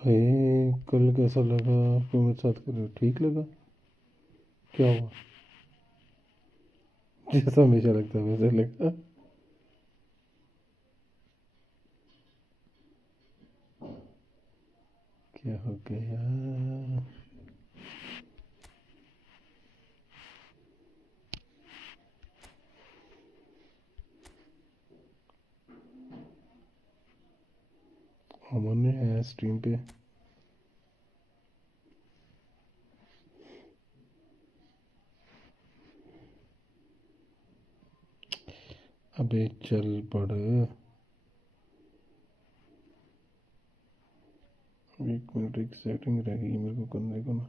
भाई कल कैसा लगा आपको मेरे साथ कर? ठीक लगा? क्या हुआ? जैसा हमेशा लगता है वैसे लगा। क्या हो गया? अमन है स्ट्रीम पे। अबे चल पड़। एक मिनट, एक सेटिंग रह गई मेरे को करने को ना।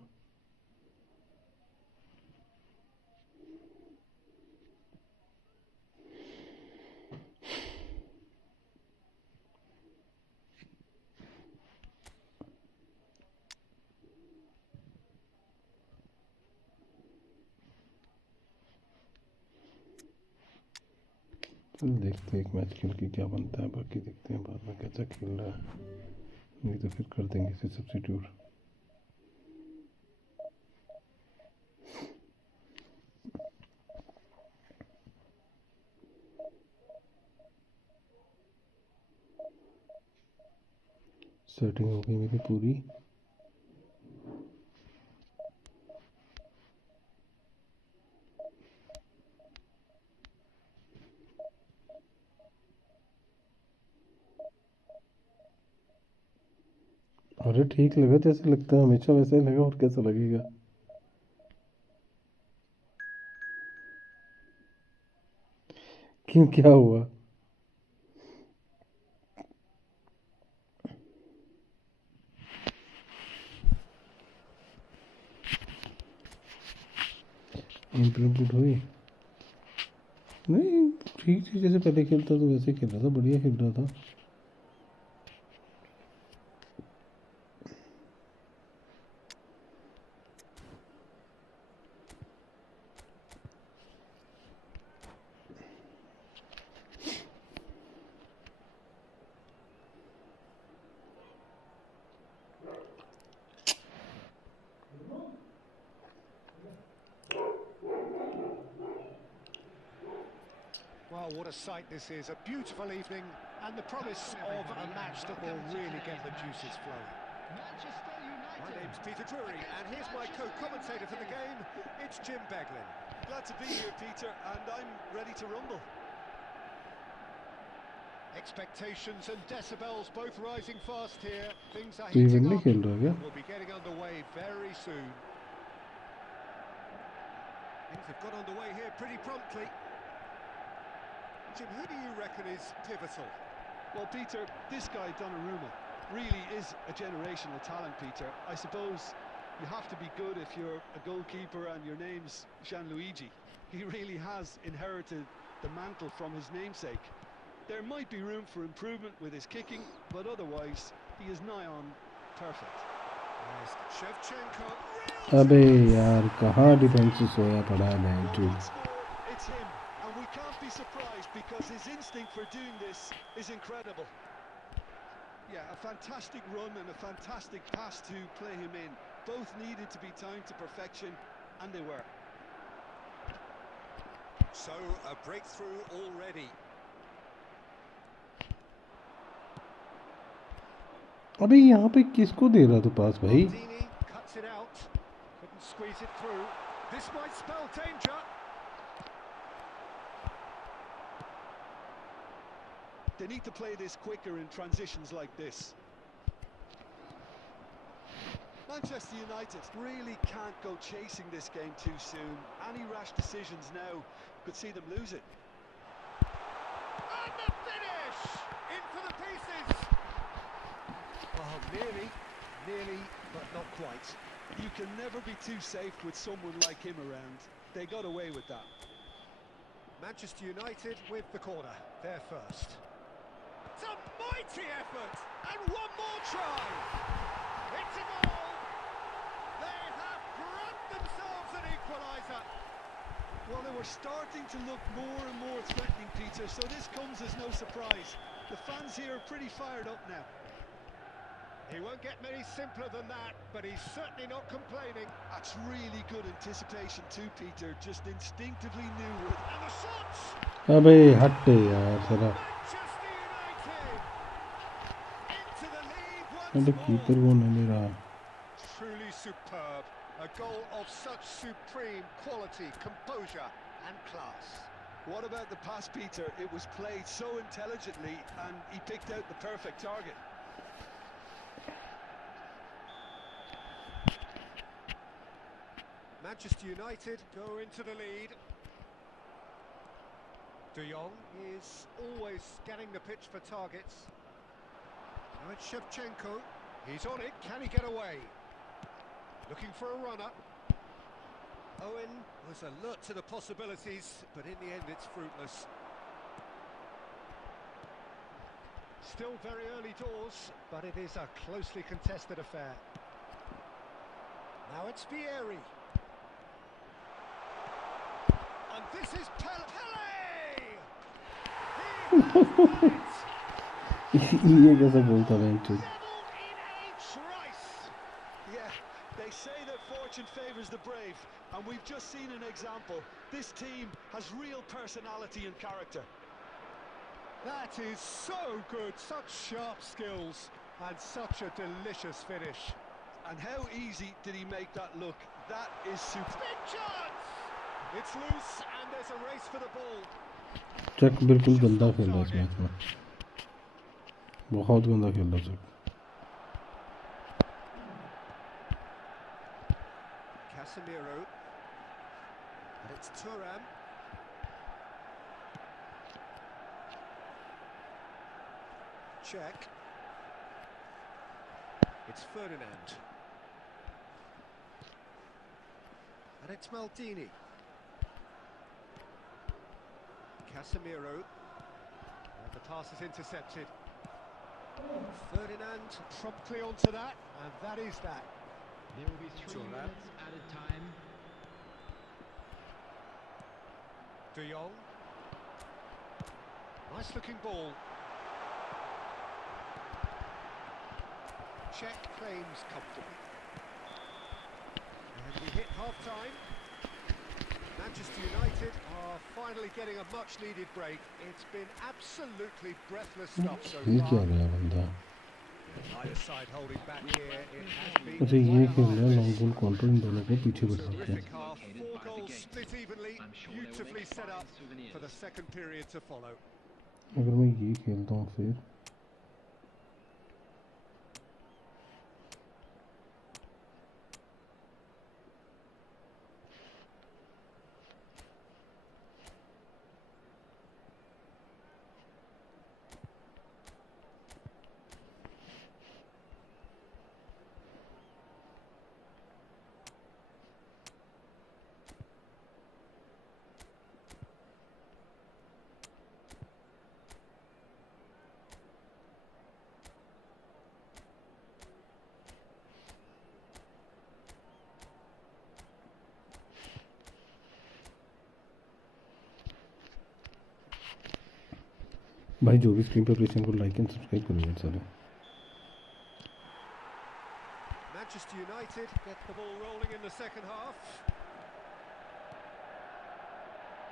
चल देखते हैं एक मैच खेल के क्या बनता है, बाकी देखते हैं बाद में कैसा खेल रहा है। नहीं तो फिर कर देंगे इसे सब्स्टिट्यूट। सेटिंग हो गई मेरी पूरी। अरे ठीक लगा, जैसे लगता है हमेशा वैसा ही लगा, और कैसा लगेगा? क्यों, क्या हुआ? इम्प्रूवमेंट हुई? नहीं, ठीक थी, जैसे पहले खेलता तो वैसे खेल रहा था, बढ़िया खेल रहा था। Well, what a sight this is. A beautiful evening and the promise of a match that will really get the juices flowing. My name's Peter Drury, and here's my co-commentator for the game. It's Jim Beglin. Glad to be here, Peter, and I'm ready to rumble. Expectations and decibels both rising fast here. Things are तो ये heating नहीं up. खेल रहा क्या? We'll be getting underway very soon. Things have got underway here pretty promptly. Jim, who do you reckon is pivotal? Well, Peter, this guy, Donnarumma, really is a generational talent, Peter. I suppose you have to be good if you're a goalkeeper and your name's Gianluigi. He really has inherited the mantle from his namesake. There might be room for improvement with his kicking, but otherwise, he is nigh on perfect. Yes, Shevchenko. अबे यार कहाँ defence सोया पड़ा है मैंटू। It's him, and we can't be surprised because his instinct for doing this is incredible. Yeah, a fantastic run and a fantastic pass to play him in. Both needed to be timed to perfection, and they were. So, a breakthrough already. अबे यहाँ पे किसको दे रहा तू पास भाई? Maldini cuts it out. Couldn't squeeze it through. This might spell danger. They need to play this quicker in transitions like this. Manchester United really can't go chasing this game too soon. Any rash decisions now could see them lose it. And the finish! In for the pieces! Oh, nearly, but not quite. You can never be too safe with someone like him around. They got away with that. Manchester United with the corner, they're first. It's a mighty effort! And one more try! It's a goal! They have grabbed themselves an equaliser! Well, they were starting to look more and more threatening, Peter, so this comes as no surprise. The fans here are pretty fired up now. He won't get many simpler than that, but he's certainly not complaining. That's really good anticipation too, Peter. Just instinctively knew it. And the shots! अबे हट यार साला Manchester United into the lead अबे once keeper more. कौन है मेरा Truly superb. A goal of such supreme quality, composure and class. What about the pass, Peter? It was played so intelligently and he picked out the perfect target. Manchester United go into the lead. De Jong is always scanning the pitch for targets. Now it's Shevchenko. He's on it. Can he get away? Looking for a runner. Owen was alert to the possibilities, but in the end it's fruitless. Still very early doors, but it is a closely contested affair. Now it's Vieri. And this is Pele! ये कैसा बोलता है Devil in a trice! Yeah, they say that fortune favours the brave, and we've just seen an example. This team has real personality and character. That is so good, such sharp skills, and such a delicious finish. And how easy did he make that look? That is super. Big chance! It's loose, and there's a race for the ball. चक बिल्कुल गंदा खेल रहा है इस match में बहुत गंदा खेल रहा है चक Casemiro. And it's Thuram. Check. It's Ferdinand. And it's Maldini. Casemiro. And the pass is intercepted. Ferdinand promptly onto that, and that is that. There will be 3 Thuram. minutes added time. De Jong. Nice looking ball. Check claims comfortably. And we hit half-time. Manchester United are finally getting a much-needed break. It's been absolutely breathless stuff so ये far. क्या रहा है बंदा Either side holding back here. It has been अच्छा ये quite खेल रहा है hard. लॉन्ग बॉल काउंटर इन दोनों को पीछे बैठा के Terrific half. 4 goals split evenly. Beautifully set up for the second period to follow. अगर मैं ये खेलता हूँ फिर भाई जो भी स्क्रीन पे प्रेस को लाइक एंड सब्सक्राइब करिए सारे Manchester United get the ball rolling in the second half.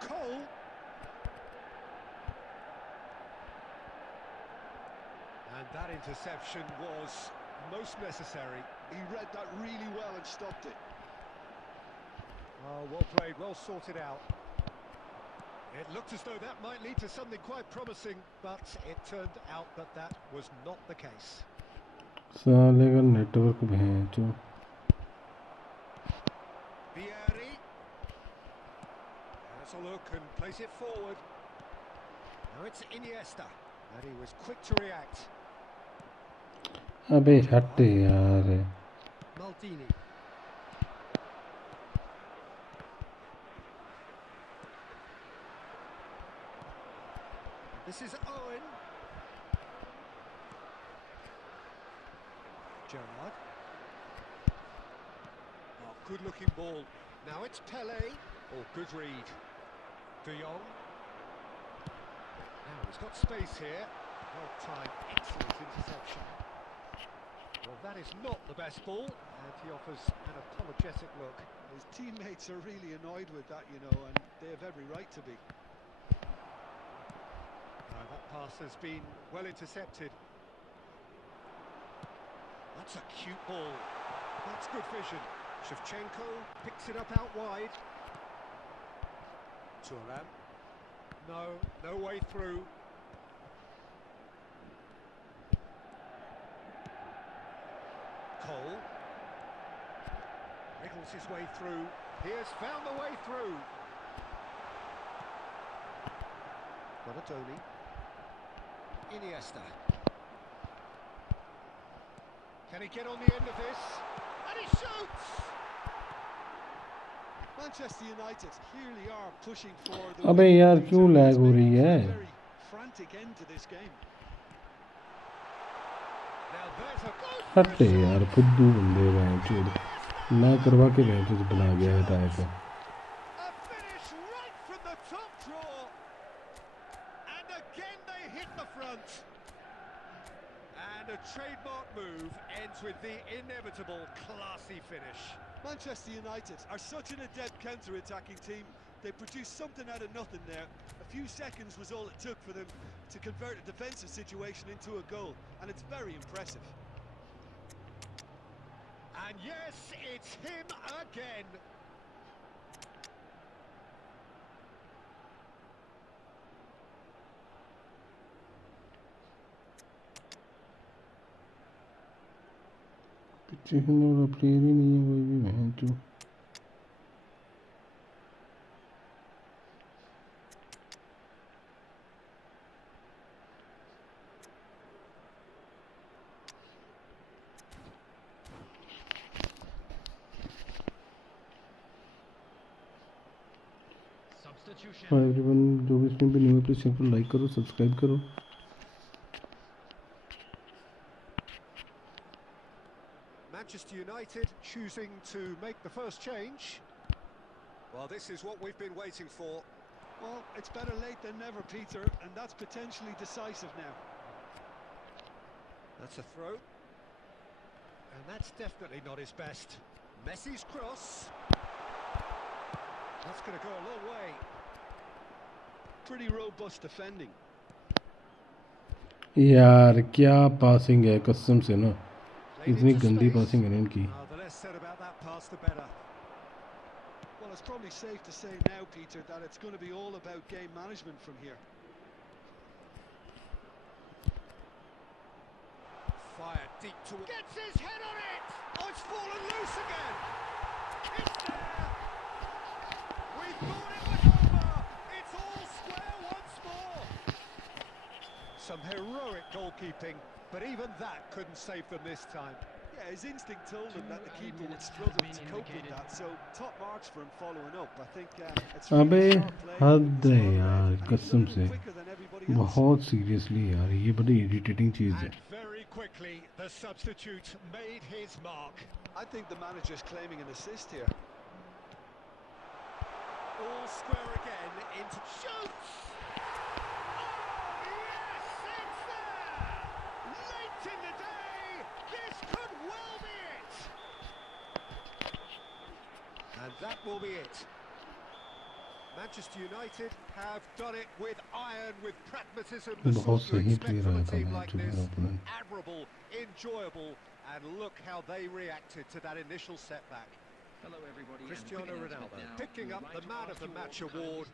Cole. And that interception was most necessary. He read that really well and stopped it. Oh, well played, well sorted out. It looked as though that might lead to something quite promising, but it turned out that that was not the case. साले का network भेंचो Vieri. Has a look and plays it forward. Now it's Iniesta, and he was quick to react. अबे हट यार Maldini. This is Owen. Gerrard. Oh, good looking ball. Now it's Pele. Oh, good read. De Jong. Now he's got space here. Well timed, excellent interception. Well, that is not the best ball, and he offers an apologetic look. His teammates are really annoyed with that, you know, and they have every right to be. That pass has been well intercepted. That's a cute ball. That's good vision. Shevchenko picks it up out wide. Thuram. No way through. Cole. Wriggles his way through. He has found the way through. Donatoni. Iniesta. Can he get on the end of this? And he shoots! Manchester United clearly are pushing for the अबे win. यार क्यों lag हो रही है? Very frantic end to this game. Now there's a goal. हटे यार फुद्दू बंदे हैं चोद ना करवा के मैं तुझे बना गया है type A finish right from the top draw. And again they hit the front. And a trademark move ends with the inevitable classy finish. Manchester United are such an adept counter-attacking team. They produced something out of nothing there. A few seconds was all it took for them to convert a defensive situation into a goal, and it's very impressive. And yes, it's him again. पीछे खेलने वाला player ही नहीं है कोई भी बहन चो hi everyone जो भी स्ट्रीम पे न्यू है प्लीज चैनल को लाइक करो सब्सक्राइब करो Manchester United choosing to make the first change. Well, this is what we've been waiting for. Well, it's better late than never, Peter, and that's potentially decisive now. That's a throw. And that's definitely not his best. Messi's cross. That's going to go a long way. Pretty robust defending. यार क्या passing है कसम से ना Played इतनी into गंदी space. Passing है इनकी The less said about that pass, the better. Well, it's probably safe to say now, Peter, that it's going to be all about game management from here. Fired deep to... Gets his head on it! Oh, it's fallen loose again! It's there! We thought it was over! It's all square once more! Some heroic goalkeeping, but even that couldn't save them this time. Yeah, his instinct told him that the keeper would struggle to cope with that, so top marks for him following up. I think it's अबे really sharp play, हद है it's यार and he's a कसम little से quicker than everybody else. बहुत seriously यार ये बड़ी इरिटेटिंग चीज़ है And very quickly, the substitute made his mark. I think the manager's claiming an assist here. All square again into... Shoots! Oh, yes, it's there! Late in the day, this could well be it! And that will be it. Manchester United have done it with iron, with pragmatism, the बहुत sort you सही expect player from a आया था team match like जो this. मेरा opponent Admirable, enjoyable, and look how they reacted to that initial setback. Hello, everybody. Cristiano Ronaldo picking up the Man of the Match award.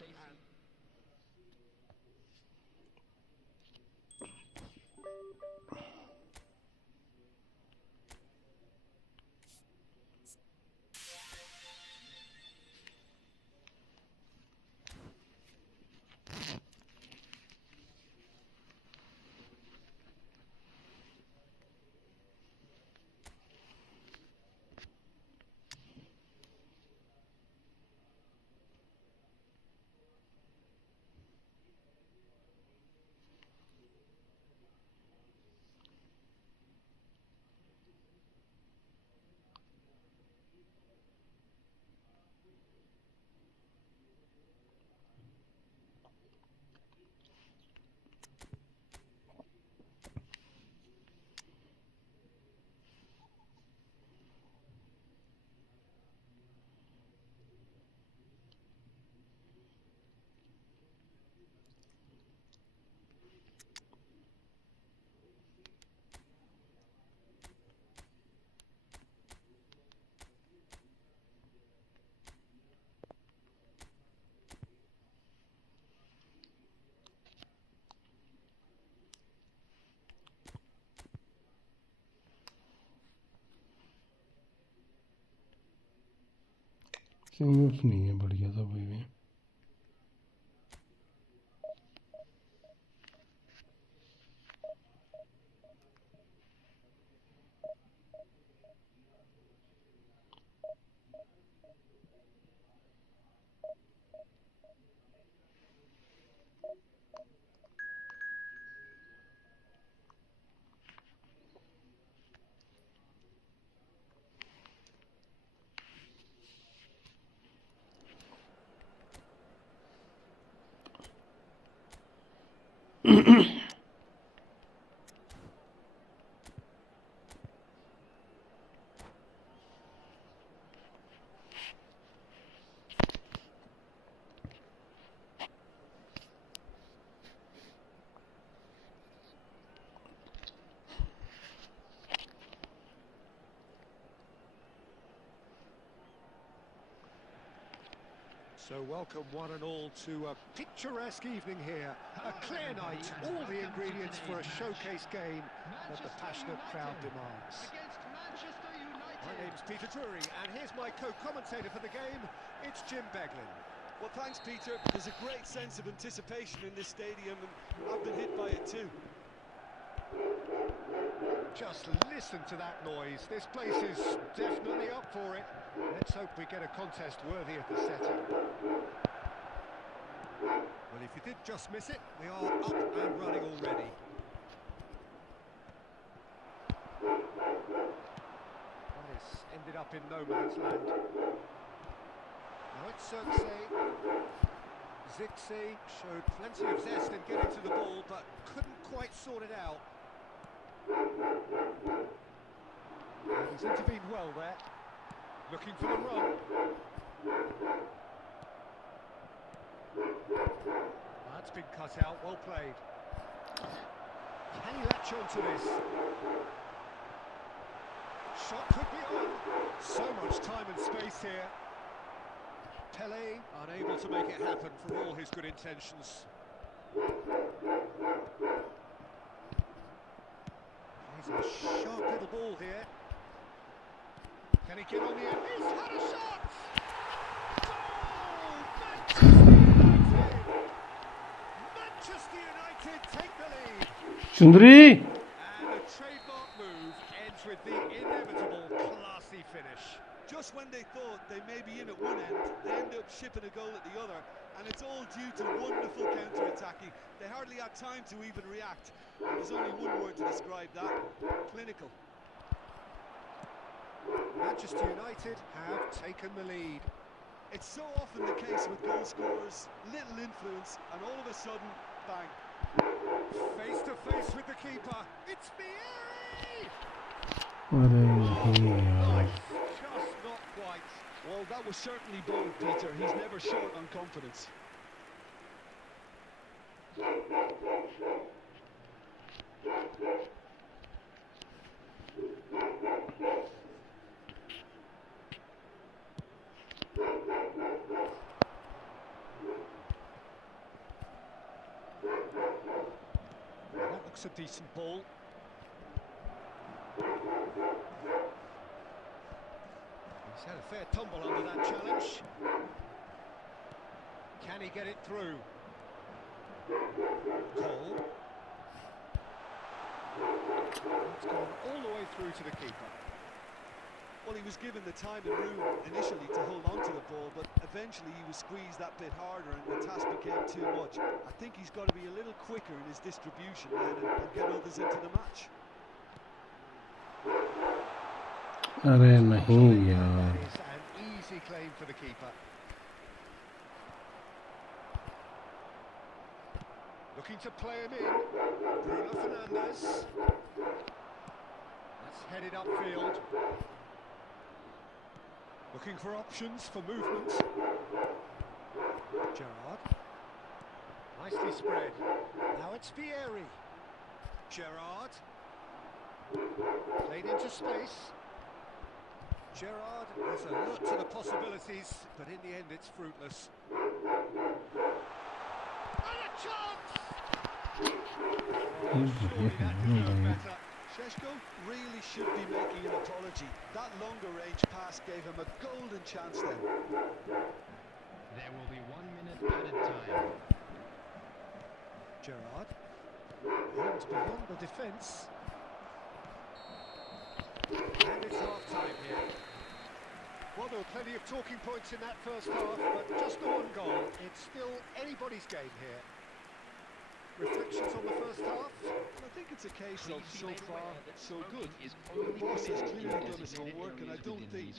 Sting नहीं है, बढ़िया सा भाई में। So welcome one and all to a picturesque evening here. A clear night, all the ingredients for a showcase game that the passionate crowd demands. My name's Peter Drury, and here's my co-commentator for the game. It's Jim Beglin. Well, thanks, Peter. There's a great sense of anticipation in this stadium, and I've been hit by it too. Just listen to that noise. This place is definitely up for it. Let's hope we get a contest worthy of the setting. Well, if you did just miss it, we are up and running already. Well, this ended up in no man's land. Now it's Zixi showed plenty of zest in getting to the ball, but couldn't quite sort it out. He's intervened well there. Looking for the run. That's been cut out, well played. Can he latch onto this? Shot could be on. So much time and space here. Pele unable to make it happen for all his good intentions. He's a sharp little ball here. Can he get on the end? He's had a shot! Goal! Manchester United take the lead. Chundri! And the trademark move ends with the inevitable classy finish. Just when they thought they may be in at one end, they end up shipping a goal at the other, and it's all due to wonderful counter-attacking. They hardly had time to even react. There's only one word to describe that: clinical. Manchester United have taken the lead. It's so often the case with goal scorers, little influence, and all of a sudden, bang. Face to face with the keeper. It's Vieri! अरे नहीं यार, Just not quite. Well, that was certainly bold, Peter. He's never short on confidence. That looks a decent ball. He's had a fair tumble under that challenge. Can he get it through? Cole. It's gone all the way through to the keeper. Well, he was given the time and room initially to hold on to the ball, but eventually he was squeezed that bit harder and the task became too much. I think he's got to be a little quicker in his distribution then and get others into the match. अरे नहीं यार, That is an easy claim for the keeper. Looking to play him in. Bruno Fernandes. That's headed upfield. Looking for options for movement. Gerrard. Nicely spread. Now it's Vieri. Gerrard. Played into space. Gerrard has a look to the possibilities, but in the end it's fruitless. And a chance! ये Surely that deserved better. Šeško really should be making an apology. That longer range pass gave him a golden chance then. There will be 1 minute added time. Gerrard. Aimed beyond the defence. And it's half-time here. Well, there were plenty of talking points in that first half, but just the one goal. It's still anybody's game here. Reflections on the first half? I think it's a case of so far, so good. The boss has clearly done his homework, and I don't think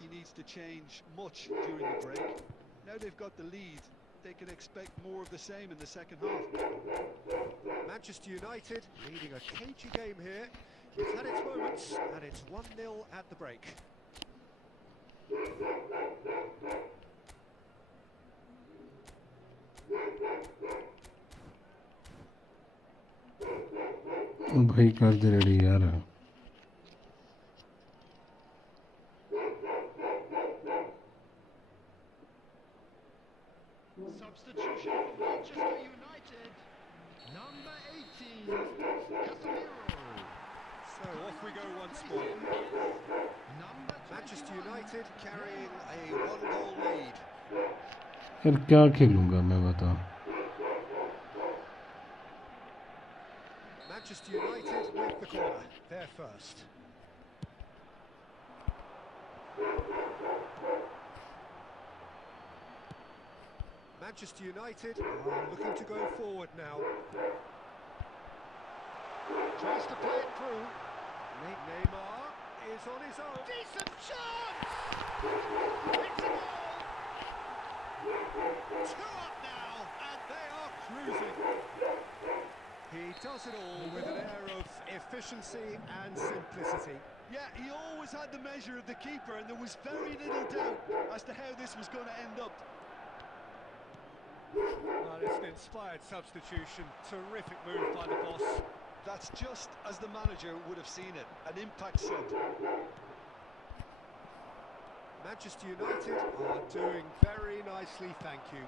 he needs to change much during the break. Now they've got the lead, they can expect more of the same in the second half. Manchester United leading a cagey game here. It's had its moments, and it's 1-0 at the break. भाई कर दे ready यार Substitution for Manchester United. Number 18, Casemiro. So off we go once more. Number Manchester United carrying a 1-goal lead. यार क्या खेलूंगा मैं बता Manchester United with the corner. They're first. Manchester United are looking to go forward now. Tries to play it through. Neymar is on his own. Decent chance! It's a goal! 2 up now, and they are cruising. He does it all with an air of efficiency and simplicity. Yeah, he always had the measure of the keeper, and there was very little doubt as to how this was going to end up. Well, it's an inspired substitution. Terrific move by the boss. That's just as the manager would have seen it, an impact sub. Manchester United are doing very nicely, thank you.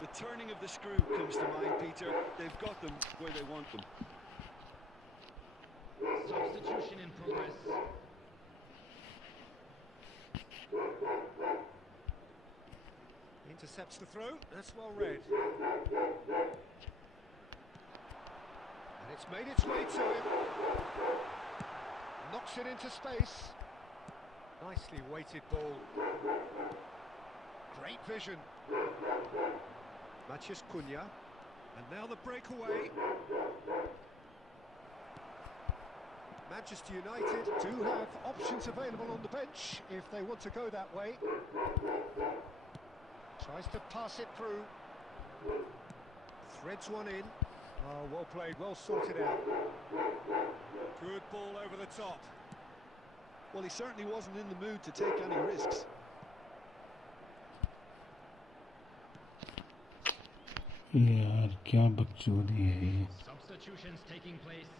The turning of the screw comes to mind, Peter. They've got them where they want them. substitution in progress. Intercepts the throw, that's well read. And it's made its way to him. Knocks it into space. Nicely weighted ball. Great vision. Matías Cunha. And now the breakaway. Manchester United do have options available on the bench if they want to go that way. Tries to pass it through. Threads one in. Oh, well played, well sorted out. Good ball over the top. Well, he certainly wasn't in the mood to take any risks. यार क्या बकचोदी है ये. Substitutions taking place.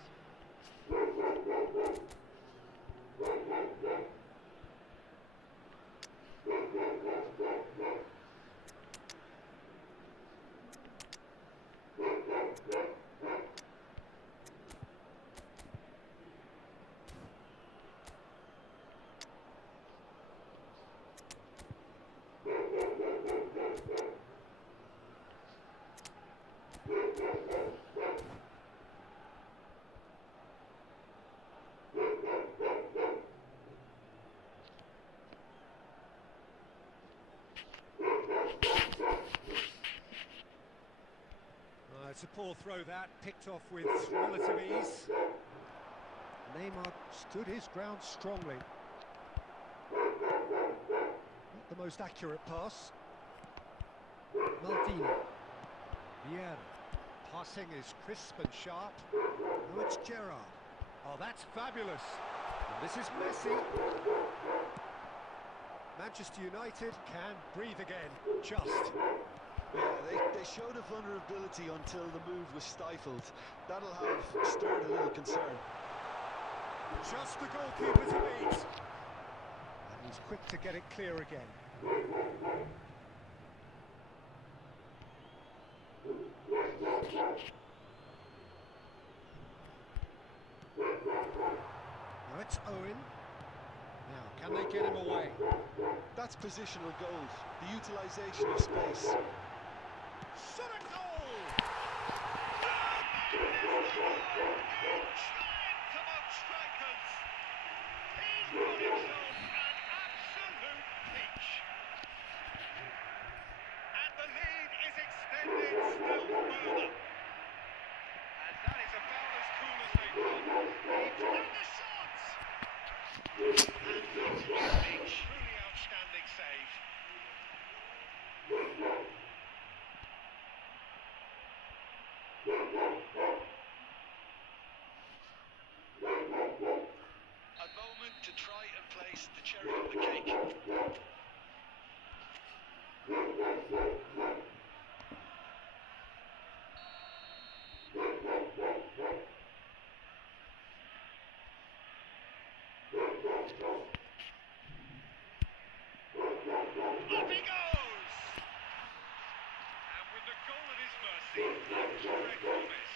It's a poor throw that, picked off with relative ease. Neymar stood his ground strongly. Not the most accurate pass. Maldini. Vieira. Passing is crisp and sharp. Now it's Gerrard. Oh, that's fabulous. And this is Messi. Manchester United can breathe again, just. Yeah, they showed a vulnerability until the move was stifled. That'll have stirred a little concern. Just the goalkeeper to beat. And he's quick to get it clear again. get him away. That's positional gold, the utilisation of space. Shot a goal! Giant among strikers. He's got himself an absolute peach. And the lead is extended still further. And that is about as cool as they come. He's got the shots! And that's a truly outstanding save. A moment to try and place the cherry on the cake. Up he goes! And with the goal at his mercy, a dreadful miss.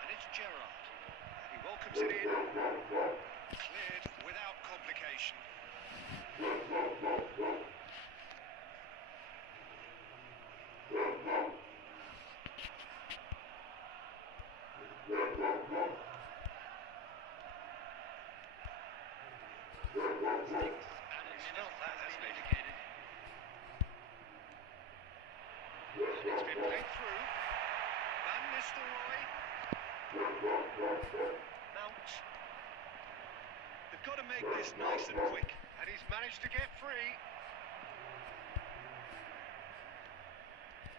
And it's Gerrard. He welcomes it in. Cleared without complication. And it's felt that, hasn't it? And it's been played through. Van Nistelrooy. Mount. They've got to make this nice and quick. And he's managed to get free.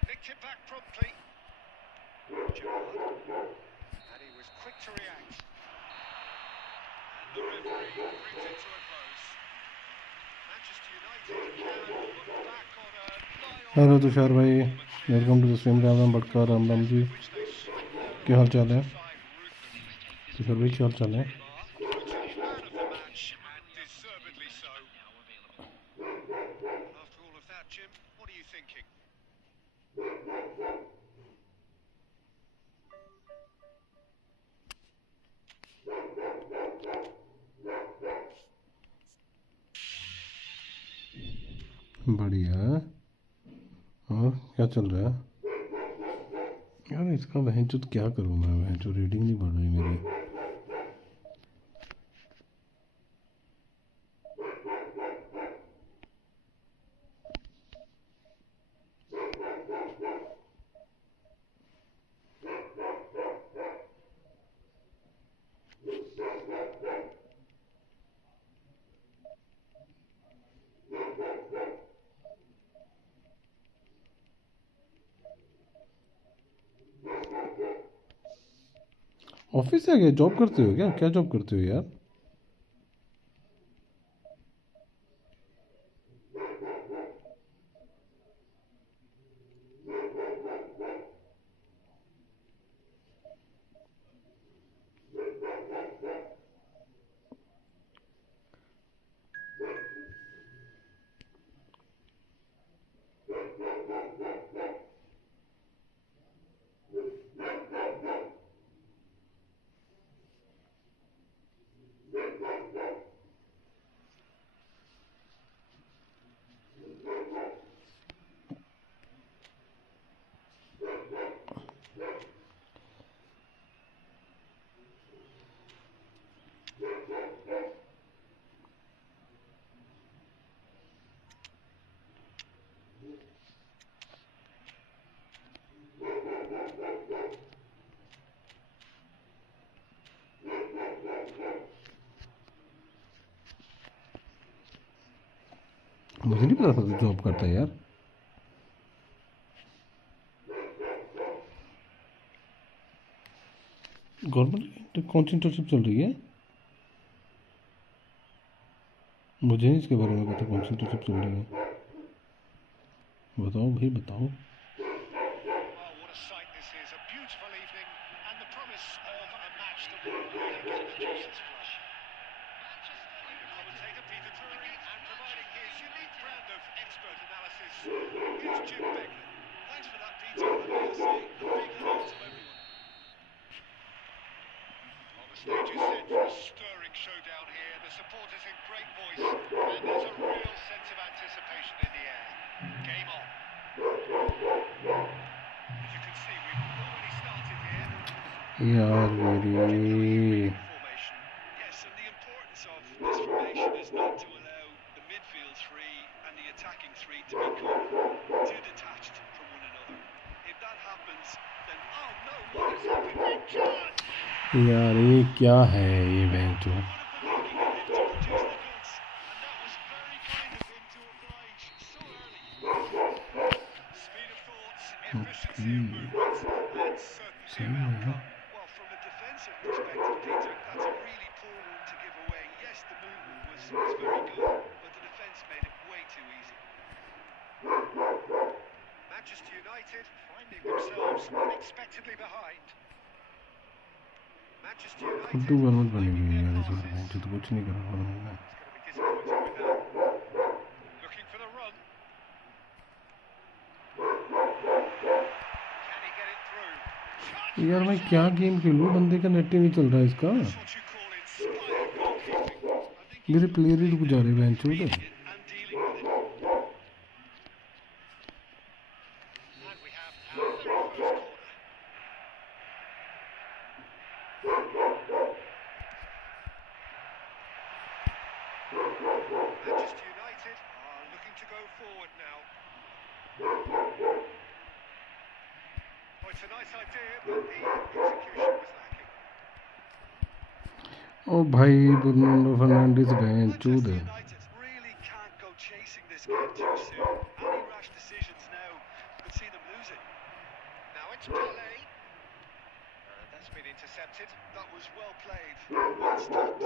Nicked it back promptly. Gerrard. And he was quick to react. And the referee brings it to a close. Manchester United can look back on a hello Tushar भाई, welcome to the stream. Ram Ram भटका, राम राम जी, क्या हाल चाल है तुषार भाई? क्या हाल चाल है? After all of that, Jim, what are you thinking? बढ़िया। और क्या चल रहा है यार? इसका वहनचोद क्या करूँ मैं? वहनचोद रीडिंग नहीं बढ़ रही मेरी। ऑफिस से आ गए? जॉब करते हो क्या? क्या जॉब करते हो यार? मुझे नहीं पता था तू जॉब करता है यार। गवर्नमेंट कौन सी इंटर्नशिप चल रही है? मुझे नहीं इसके बारे में पता कौन सी इंटर्नशिप चल रही है। बताओ भाई बताओ। choice. Here's Jim Begley. Thanks for that, Peter. And may I say, a big hello to everyone. Well, the stage is set for a stirring showdown here. The supporters in great voice, and there's a real sense of anticipation in the air. Game on. As you can see, we've already started here. यार मेरी Formation. Yes, and the importance of this formation is not to allow the midfield three and the attacking three to become too detached from one another. If that happens, then oh no, what has happened? John! यार ये क्या है ये bench One of them looking at him to produce the goods, and that was very kind of him to oblige so early. Speed of thoughts, efficiency of movement, and certainty of outcome. Well, from a defensive perspective, Peter, that's a really poor one to give away. Yes, the movement was very good, but the defence made it way too easy. Manchester United finding themselves unexpectedly behind. Manchester United फुद्दू गलत बनी हुई है यार इसमें bench तो कुछ नहीं कर रहा हूँ मैं is going to be disappointed with that. Looking for the run. Can he get it through? यार मैं क्या गेम खेलूँ बंदे का नेट ही नहीं चल रहा है इसका That's what you call inspired goalkeeping. मेरे प्लेयर ही रुक जा रहे बेंच उधर And dealing with it. And we have our very first corner. Manchester United are looking to go forward now. Oh, it's a nice idea, but the execution was lacking. ओ भाई Bruno Fernandes bench Manchester उधर United really can't go chasing this game too soon. Any rash decisions now could see them lose it. Now it's Pele. That's been intercepted. That was well played, well stopped.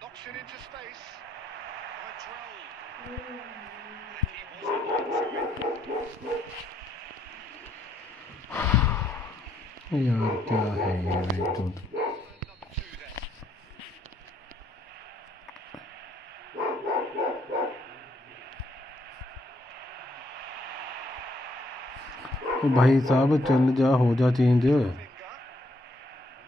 Knocks it into space. Control. And he wasn't onto it. यार क्या है ये bench उधर Number two then. ओ भाई साहब चल जा हो जा change Finger.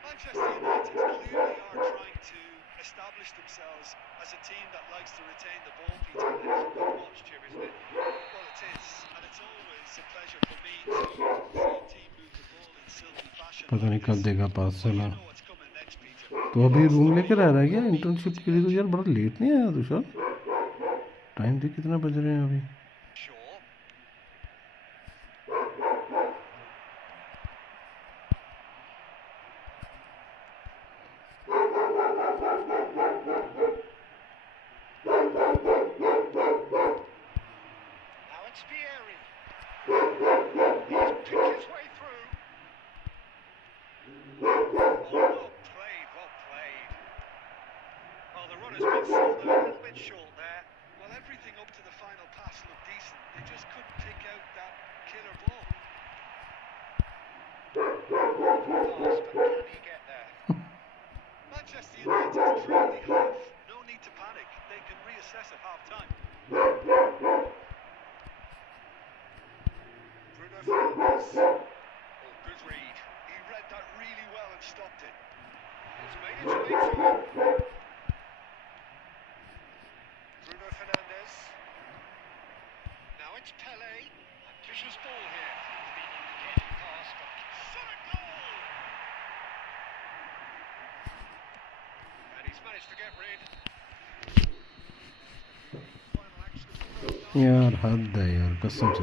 Manchester United clearly are trying to establish themselves as a team that likes to retain the ball, Peter. It's a good watch, Jim, isn't it? Well, it is, and it's always a pleasure for me to see a team move the ball in silky fashion. पता नहीं कब देगा पास Well, चला you know what's coming next, Peter. तो अभी room लेकर आ रहा है क्या इंटर्नशिप के लिए तो यार बड़ा लेट नहीं आया तुषार टाइम देख कितना बज रहे हैं अभी Shaw. Now it's Pieri. He's picked his way through. Oh, well played, well played. Well, the runner's been sold a little bit short there. Well, everything up to the final pass looked decent. They just couldn't pick out that killer ball. Pass, but can he get there? Manchester United truly have no need to panic. They can reassess at half-time. Bruno Fernandes. Oh, good read. He read that really well and stopped it. He's made it to him. Bruno Fernandes. Now it's Pele. Ambitious ball here. The indicated pass, but solid goal! And he's managed to get rid. Final action of the first half. यार हद है यार कसम से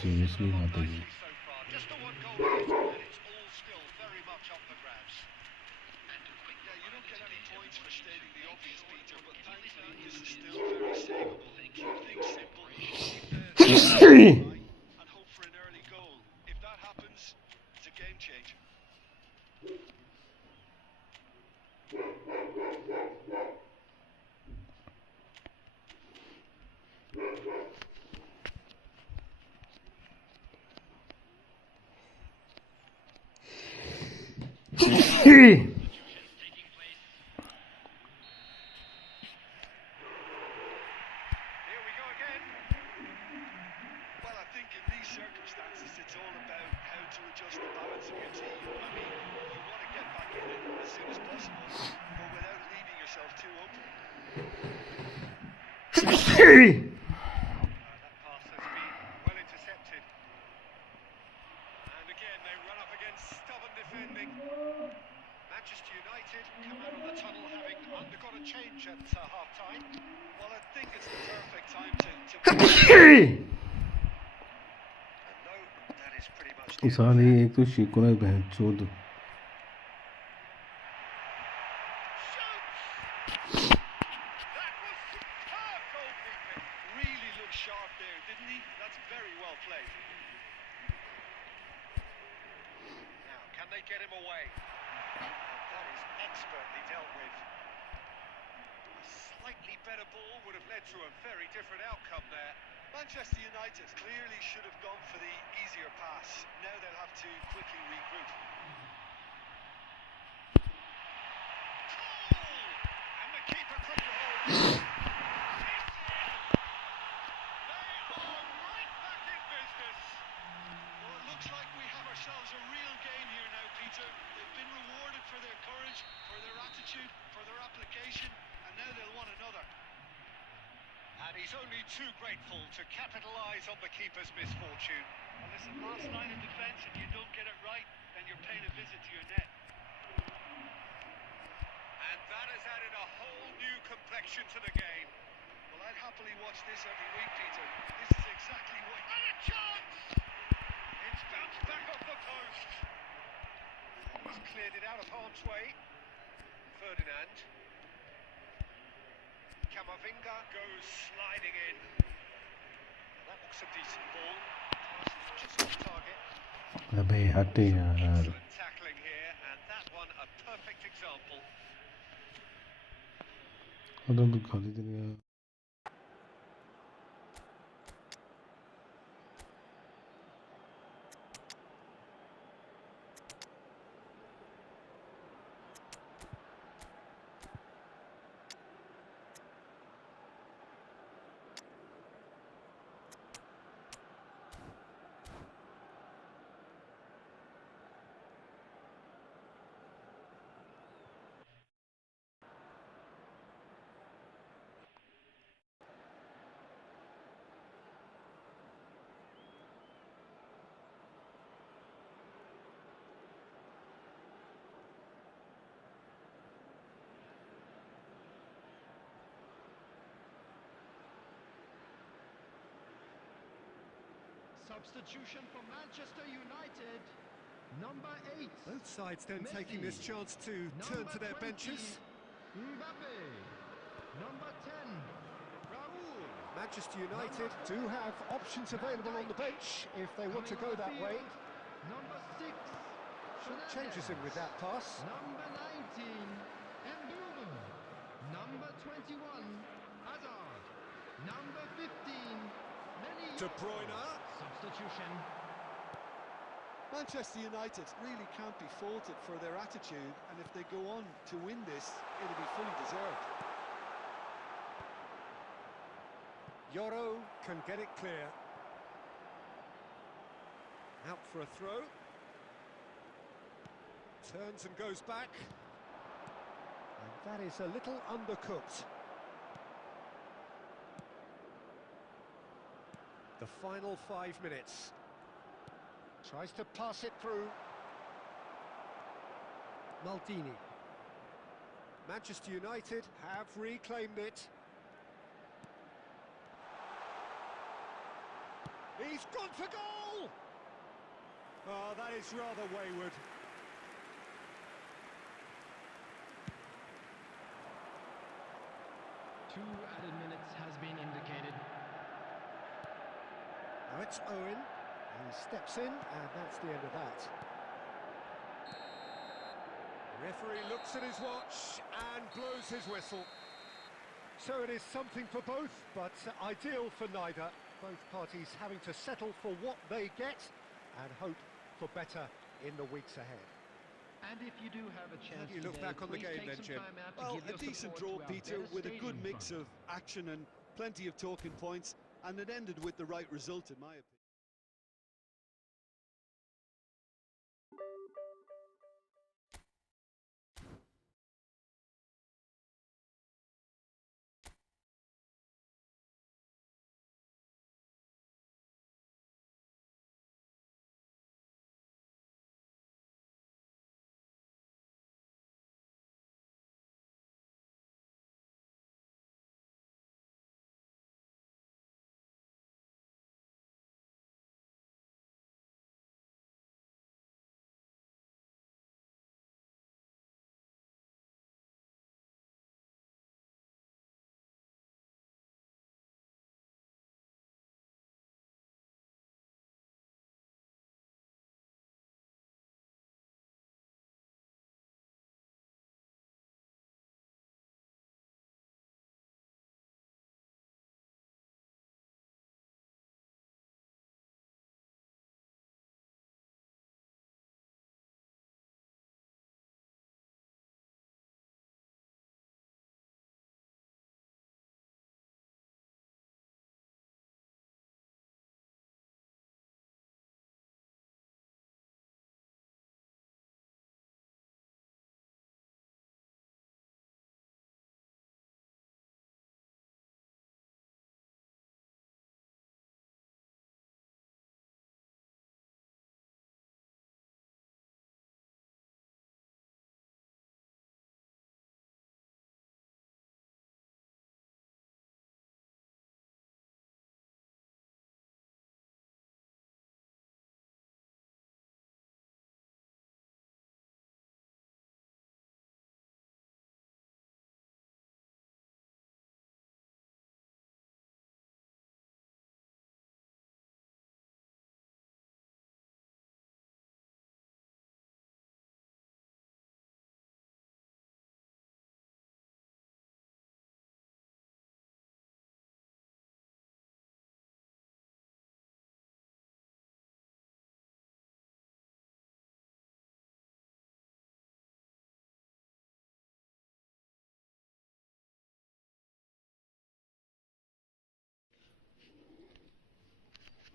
seriously बात है ये So far, just the one goal hit, and it's all still very much up for grabs. Yeah, you don't get any points for stating the obvious, Peter, but thankfully this is still very savable. Keep things simple, keep the and hope for an early goal. If that happens, it's a game changer. Here we go again. think in these circumstances it's all about how to adjust the balance of your team. I mean, you want to get back in it as soon as possible, but without leaving yourself too open. That pass has been well intercepted. And again, they run up against stubborn defending. Manchester United come out of the tunnel having undergone a change at half-time. Well, I think it's the perfect time to And no, that is pretty much the end of साली that. एक तो शिकोना बहन चोद Shoots! That was superb goalkeeping. really look sharp there, didn't he? That's very well played. Now, can they get him away? That is expertly dealt with. A slightly better ball would have led to a very different outcome there. Manchester United clearly should have gone for the easier pass. Now they'll have to quickly regroup. Goal! And the keeper couldn't hold. It's in. They are right back in business. Well, it looks like we have ourselves a real game here now, Peter. They've been rewarded for their courage, for their attitude, for their application, and now they'll want another. And he's only too grateful to capitalise on the keeper's misfortune. Well, listen, last line of defence, if you don't get it right, then you're paying a visit to your net. And that has added a whole new complexion to the game. Well, I'd happily watch this every week, Peter. This is exactly what... And a chance! It's bounced back off the post. He's cleared it out of harm's way. Ferdinand. Camavinga goes sliding in. That looks a decent ball. Pass is just off target. अबे हटे यार Excellent tackling here, and that one a perfect example. अदम तो खाली चल गया Substitution for Manchester United. Number 8. Both sides then Messi. taking this chance to turn to their benches. Mbappe. Number 10. Raul. Manchester United do have options available on the bench if they want to go that way. Number 6. Short changes in with that pass. Number 19. Mbappe. Number 21. Hazard. Number 15. De Bruyne. Substitution. Manchester United really can't be faulted for their attitude, and if they go on to win this, it'll be fully deserved. Yoro can get it clear. Out for a throw. Turns and goes back. And that is a little undercooked. The final 5 minutes. Tries to pass it through. Maldini. Manchester United have reclaimed it. He's gone for goal! Oh, that is rather wayward. Two added minutes has been indicated. Now it's Owen. He steps in, and that's the end of that. The referee looks at his watch and blows his whistle. So it is something for both, but ideal for neither. Both parties having to settle for what they get and hope for better in the weeks ahead. And if you do have a chance How do you look today, back on the please game take then, some Jim? time out to Well, give a your decent support draw, to our Peter, best with a good stadium mix front. of action and plenty of talking points, and it ended with the right result, in my opinion.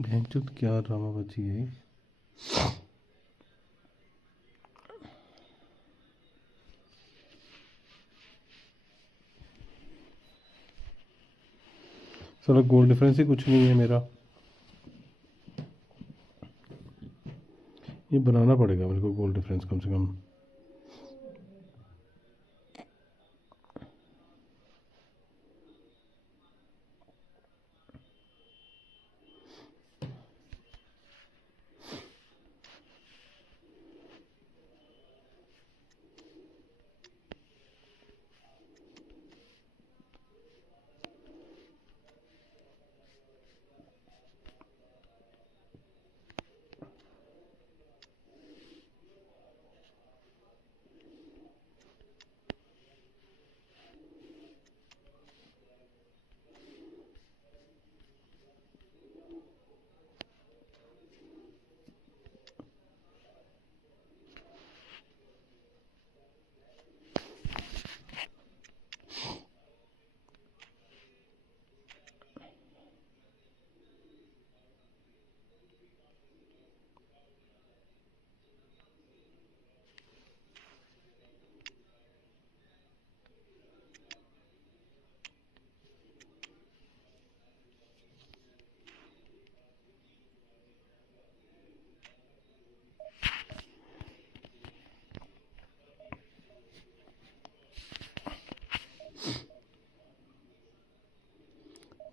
भैंचोद क्या drama बची है। चलो goal difference ही कुछ नहीं है मेरा। ये बनाना पड़ेगा मेरे को गोल डिफरेंस कम से कम।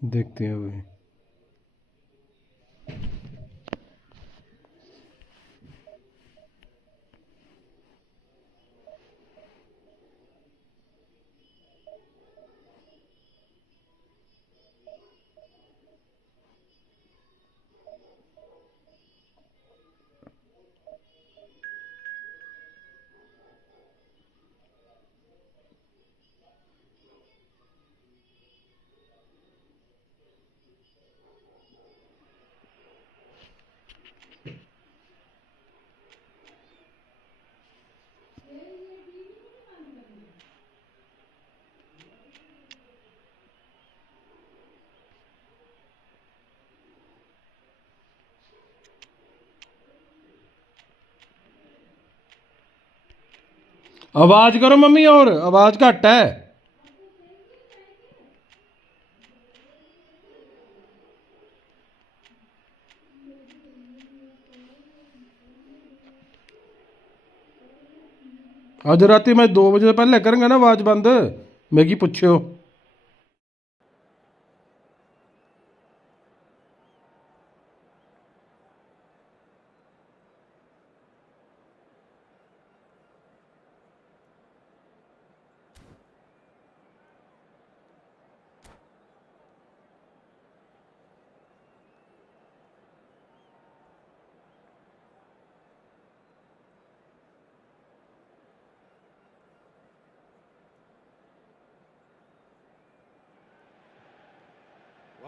देखते हैं अभी। आवाज करो मम्मी, और आवाज घट है। अज राती मैं 2 बजे पहले करूंगा ना आवाज बंद, मिगी पुछो।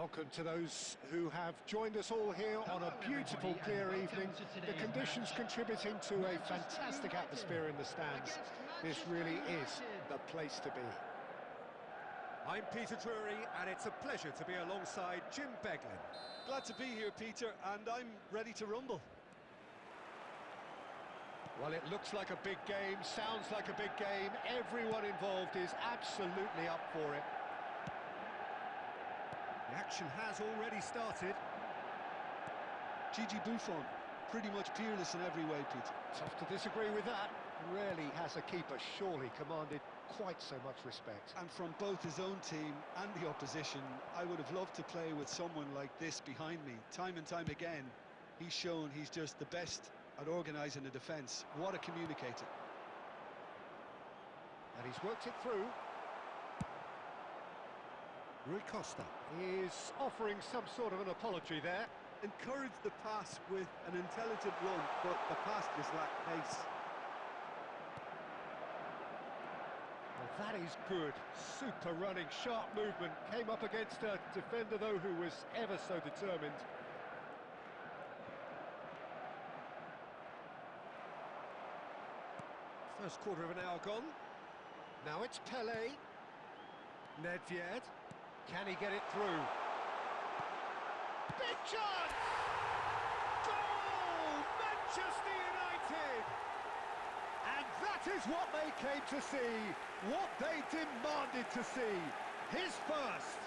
Welcome to those who have joined us all here on a beautiful, clear evening. The conditions contributing to a fantastic atmosphere in the stands. This really is the place to be. I'm Peter Drury, and it's a pleasure to be alongside Jim Beglin. Glad to be here, Peter, and I'm ready to rumble. Well, it looks like a big game, sounds like a big game. Everyone involved is absolutely up for it. The action has already started. Gigi Buffon, pretty much peerless in every way, Peter. Tough to disagree with that. Rarely has a keeper surely commanded quite so much respect. And from both his own team and the opposition, I would have loved to play with someone like this behind me. Time and time again, he's shown he's just the best at organising a defence. What a communicator. And he's worked it through. Rui Costa is offering some sort of an apology there. Encouraged the pass with an intelligent run, but the pass just lacked pace. Well, that is good. Super running, sharp movement. Came up against a defender, though, who was ever so determined. First quarter of an hour gone. Now it's Pelé. Nedved. Can he get it through? Big chance! Goal! Manchester United! And that is what they came to see, what they demanded to see. His first.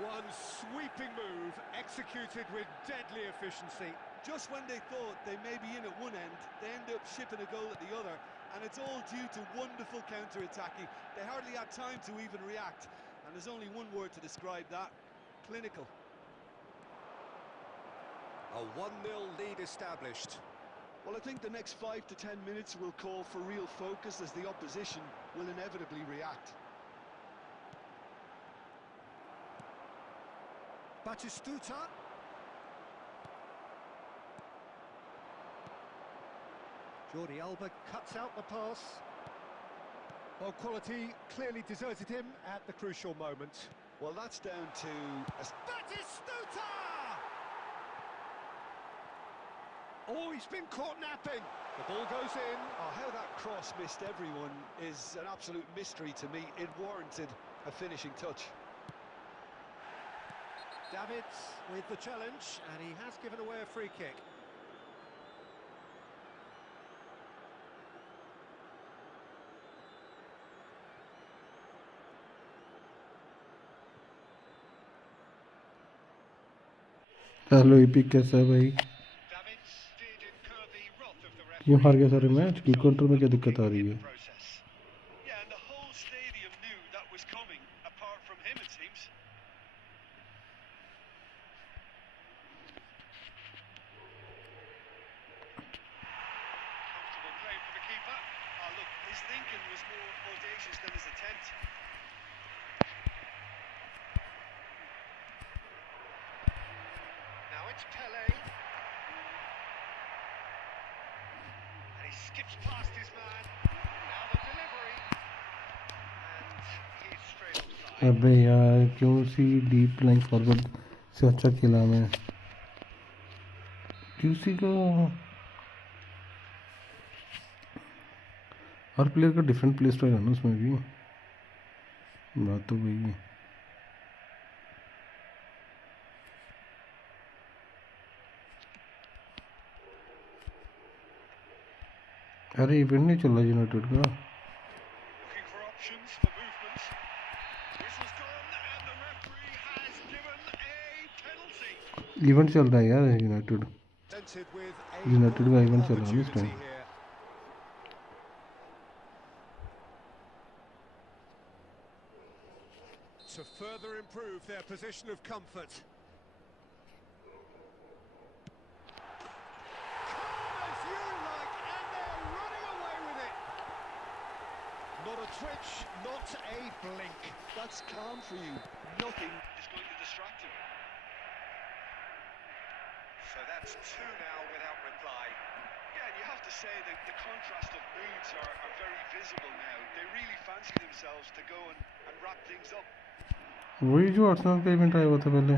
One sweeping move, executed with deadly efficiency. Just when they thought they may be in at one end, they end up shipping a goal at the other, and it's all due to wonderful counter-attacking. They hardly had time to even react, and there's only one word to describe that: clinical. A 1-0 lead established. Well, I think the next 5 to 10 minutes will call for real focus, as the opposition will inevitably react. Batistuta. Jordi Alba cuts out the pass. Well, quality clearly deserted him at the crucial moment. Well, that's down to Batistuta! Oh, he's been caught napping. The ball goes in. oh, how that cross missed everyone is an absolute mystery to me. It warranted a finishing touch. Davids with the challenge, and he has given away a free kick. Hello epic कैसा है भाई? Davids did incur the wrath of the referee. क्यों हार गया सारे match? क्यों counter में क्या दिक्कत आ रही है? Yeah, and the whole stadium knew that was coming, apart from him, it seems. Comfortable play for the keeper. Oh, look, his thinking was more audacious than his attempt. Now it's Pele. And he skips past his man. Now the delivery. And he's straight offside. अबे यार क्यों सी deep line forward से अच्छा खेला मैं? QC को हर player का different play style है ना, उसमें भी बात तो वही है। अरे इवेंट नहीं चल रहा यूनाइटेड का। Looking for options for movement. Whistle's gone and the referee has given a penalty. Event चल रहा है यार United Presented with a United का इवेंट चल रहा है इस opportunity time. here. To further improve their position of comfort. Calm as you like, and they're running away with it. Not a twitch, not a blink. That's calm for you. Nothing Is going to distract him. So that's 2 now without reply. Yeah, and you have to say that the contrast of moods are very visible now. They really fancy themselves to go and wrap things up. वही जो Arsenal का event आया हुआ था पहले।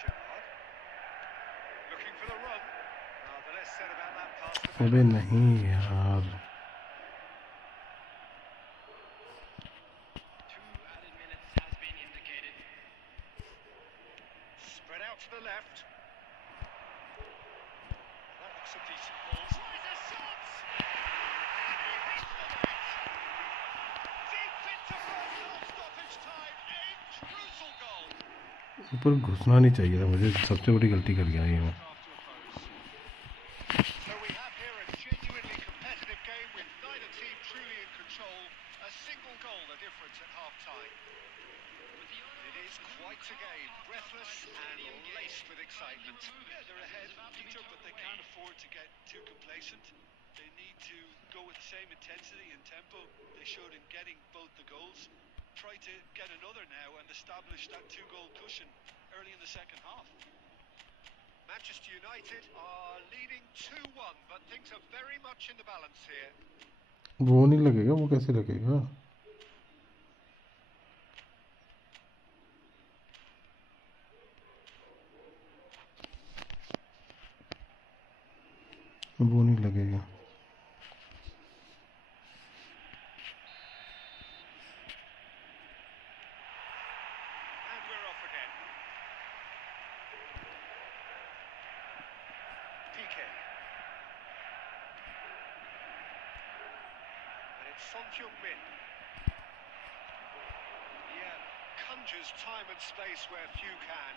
Gerrard. Looking for the run. The less said about that pass, the अबे better. नहीं यार, 2 added minutes has been indicated. Spread out to the left. That looks a decent ball. Tries a shot! And he hits the net. Deep into personal stoppage time. A crucial goal. ऊपर घुसना नहीं चाहिए था मुझे, सबसे बड़ी गलती कर गया ये मैं। So we have here a genuinely competitive game with neither team truly in control. A single goal the difference at half-time. It is quite a game, breathless and laced with excitement. Yeah, they're ahead, Peter, but they can't afford to get too complacent. They need to go with the same intensity and tempo they showed in getting both the goals. Try to get another now and establish that 2-goal cushion early in the second half. Manchester United are leading 2-1, but things are very much in the balance here. वो नहीं लगेगा, वो कैसे लगेगा? वो नहीं लगेगा। Son Heung-min. Yeah, conjures time and space where few can.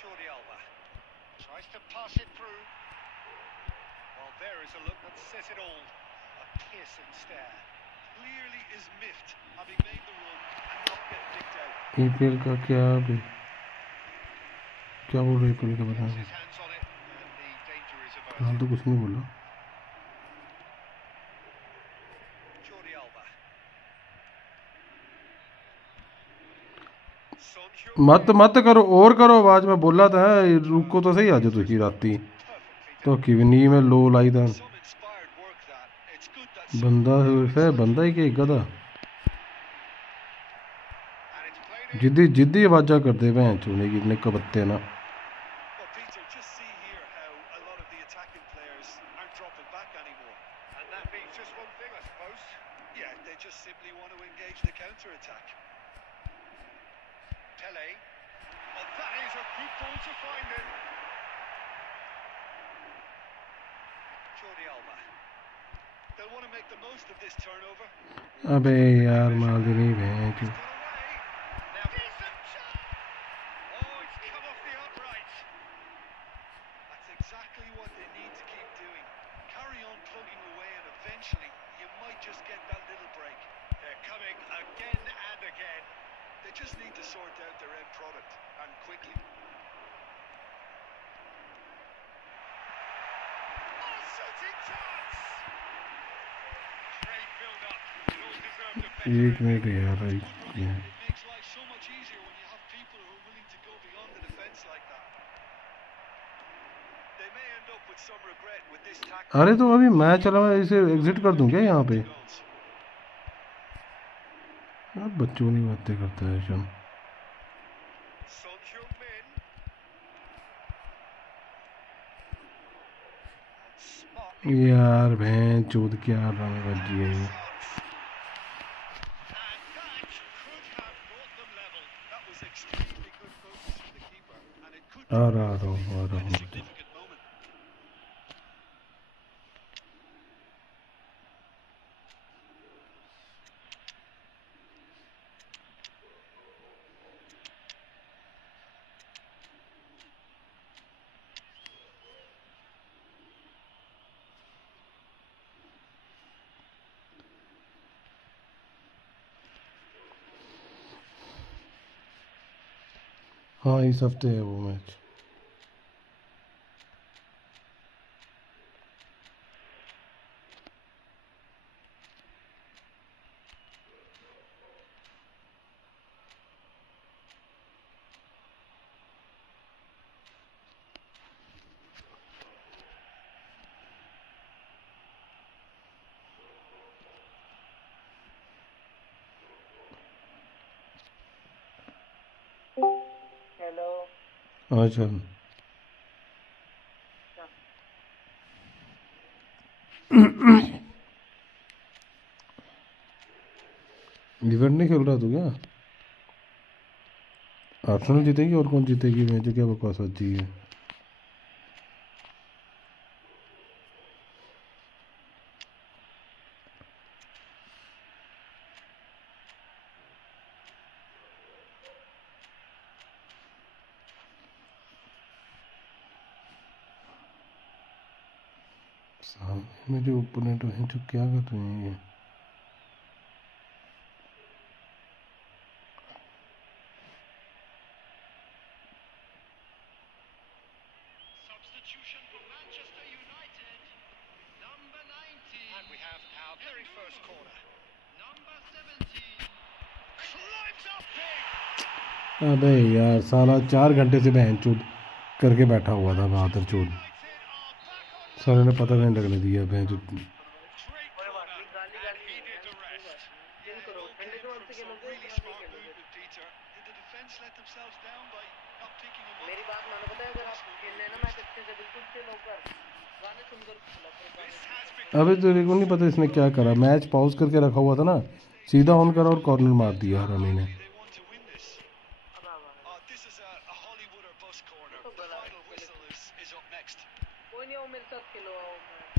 Jordi Alba tries to pass it through. Well, there is a look that says it all. A piercing stare. Clearly is miffed, having made the run and not get picked out. EPL का क्या बोल रहे EPL का बता Gets his hands on it, and the danger is hall averted. तो कुछ नहीं बोला। Jordi Alba. Son मत Heung-min. मत करो और करो आवाज में बोला था रुको तो सही आज तुसी राती Perfectly तो किवनी में लो लाई था Some inspired work that. It's good that बंदा है बंदा ही कि गधा And it's played in. जिद्दी जिद्दी आवाजा करते भैन चूने की इतने कबत्ते ना Well, Peter, just see here how a lot of the attacking players aren't dropping back anymore. And that means just one thing, I suppose. Yeah, they just simply want to engage the counter-attack. Pele. Oh, that is a good ball to find it. Jordi Alba. They'll want to make the most of this turnover. अबे यार मार देनी भैन चू Got away. Now decent shot. Oh, it's come off the upright. That's exactly what they need to keep doing. Carry on plugging away and eventually you might just get that little break. They're coming again and again. They just need to sort out their end product, and quickly. Oh, shooting chance. Great build-up. It all deserved a better एक minute ending. यार It makes life so much easier when you have people who are willing to go beyond the defence like that. They may end up with some regret with this tackle. अरे तो अभी मैं चला मैं इसे exit कर दूं क्या यहाँ पे Goals. यार बच्चों नहीं बातें करता है शन Son Heung-min. Smart. यार भैन चोद क्या रंग बजी है ये And that could have brought them level. That was extremely good focus from the keeper, and it could आ रहा quite a हूँ significant moment. हाँ इस हफ्ते है वो मैच हेलो अच्छा इवेंट नहीं खेल रहा तू क्या आर्सेनल जीतेगी और कौन जीतेगी मैच क्या बकवास अच्छी है सामने मेरे ओपोनेंट हैं जो क्या कर रहे हैं ये Substitution for Manchester United. Number 19. And we have our very first corner. Number 17. Climbs up big. अबे यार साला 4 घंटे से बहन चूत करके बैठा हुआ था बहादुर चूत United are back on. साले ने पता नहीं लगने दिया बहन चूत Great corner. And he did the rest. Yeah, it all came from some really smart movement, Peter. Did the defence let themselves down by not picking him up? मेरी बात मानो पता है अगर आप खेलने ना मैच अच्छे से बिल्कुल चिल होकर गाने सुनकर खेला करो This has become अबे तेरे को नहीं पता इसने क्या करा मैच पॉज करके रखा हुआ था ना सीधा ऑन करा और कॉर्नर मार दिया रमी ने They want to win this. अब आवा This is a Hollywood or bust corner. तो The गला final whistle is up next. कोई नहीं आओ मेरे साथ खेलो आओ मैं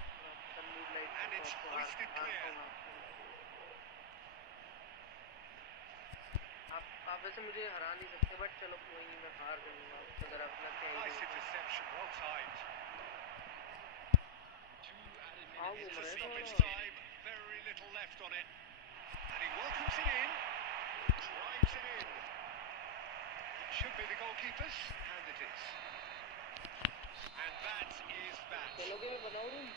आप वैसे मुझे हरा नहीं सकते, बट चलो कोई नहीं, मैं हार जाऊंगा अगर अपना Nice interception, well timed. आओ Into घूम रहे stoppage तो time, very little left on it. And he welcomes it in, drives it in. It should be the goalkeeper's, and it is. And that is that. चलोगे मैं बनाऊं room?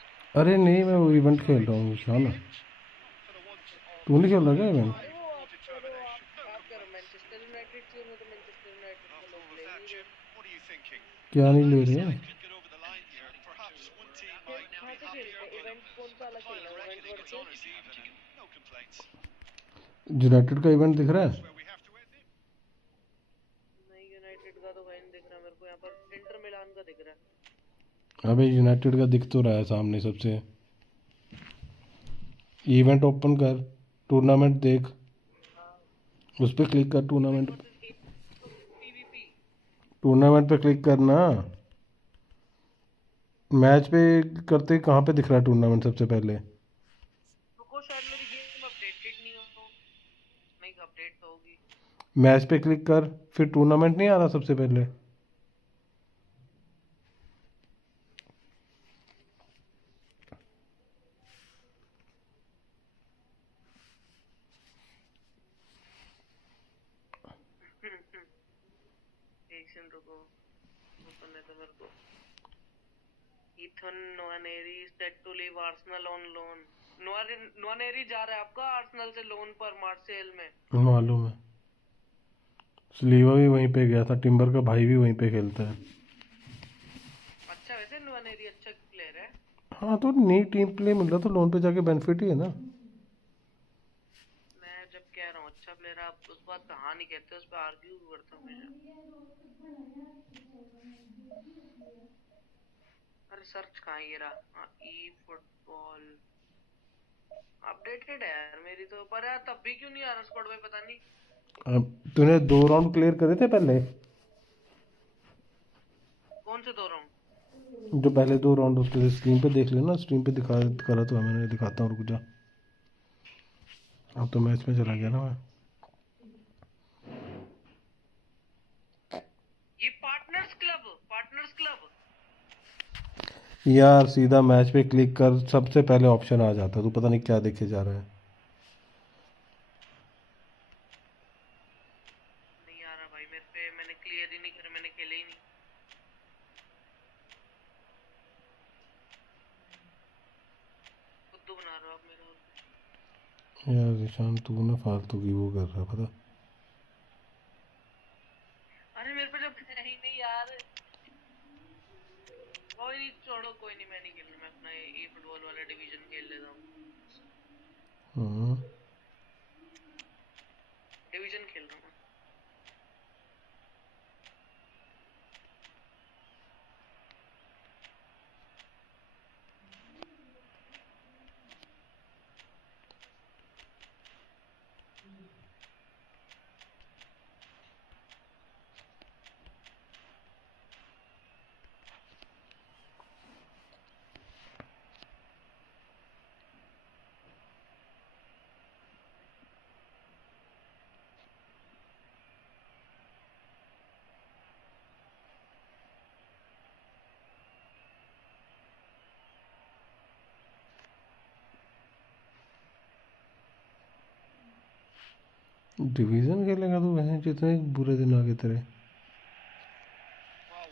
अरे नहीं, मैं वो इवेंट खेल रहा हूँ शान। For the want of तू नहीं खेल रहा क्या इवेंट? अरे वो or आप करो, determination. No आप करो। complaints. मैनचेस्टर यूनाइटेड चाहिए, मैं तो मैनचेस्टर यूनाइटेड को After लोग all of ले that, नहीं Jim, रहे। what are you thinking? क्या नहीं ले रहे? Side could get over the line here. Perhaps one team फिर might कहाँ be से happier, खेलते हैं? but इवेंट कौन सा वाला खेलना final है? Event reckoning, it's versus honours even, and no complaints. United का इवेंट दिख रहा है? Where we have to end it. नहीं, यूनाइटेड का तो कहीं नहीं दिख रहा मेरे को। यहाँ पर इंटर मिलान का दिख रहा है। अबे यूनाइटेड का दिख तो रहा है सामने सबसे। इवेंट ओपन कर, टूर्नामेंट देख, उस पर क्लिक कर। टूर्नामेंट पीवीपी टूर्नामेंट पे क्लिक करना। मैच पे करते कहाँ पे दिख रहा है टूर्नामेंट सबसे पहले? रुको, शायद मेरी गेम अपडेटेड नहीं हो तो। नहीं, अपडेट तो होगी। मैच पे क्लिक कर, फिर टूर्नामेंट नहीं आ रहा सबसे पहले? एक सेकंड रुको, ओपन है तो मेरे को। Ethan Nwaneri set to leave Arsenal on loan. Nwaneri जा रहा है आपका आर्सेनल से लोन पर मार्सेल में। मालूम है, स्लीवा भी वहीं पे गया था, टिम्बर का भाई भी वहीं पे खेलता है। अच्छा, वैसे नवानेरी अच्छा प्लेयर है। हाँ तो नई टीम प्ले मिल रहा तो लोन पे जाके बेनिफिट ही है ना। मैं जब कह रहा हूँ अच्छा प्लेयर, आप उस बात कहाँ नहीं कहते, उस पर आर्ग्यू करता हूँ हमेशा। अरे सर्च कहाँ है ये रहा? ई फुटबॉल अपडेटेड है यार मेरी तो, पर यार तब भी क्यों नहीं आ रहा स्क्वाड में, पता नहीं। अब तूने 2 राउंड क्लियर करे थे पहले? कौन से 2 राउंड? जो पहले 2 राउंड उसके स्क्रीन पे देख लेना, स्क्रीन पे दिखा करा तो मैंने, दिखाता हूँ, रुक जा। अब तो मैच में चला गया ना मैं। ये पार्टनर्स क्लब यार सीधा मैच पे क्लिक कर, सबसे पहले ऑप्शन आ जाता है, तू पता नहीं क्या देखे जा रहा है। नहीं आ रहा भाई मेरे पे, मैंने क्लियर ही नहीं करे, मैंने खेले ही नहीं। खुद बना रहा हूँ आप मेरा। यार निशान तू ना फालतू की वो कर रहा है, पता। अरे मेरे पे जब है ही नहीं यार। कोई नहीं, छोड़ो, कोई नहीं, मैं नहीं खेलना। मैं अपना ये फुटबॉल वाला डिवीजन खेल लेता हूँ। डिवीजन खेल रहा हूँ मैं। डिवीजन खेलेगा तू? वह जितने बुरे दिन आ गए तेरे। Well,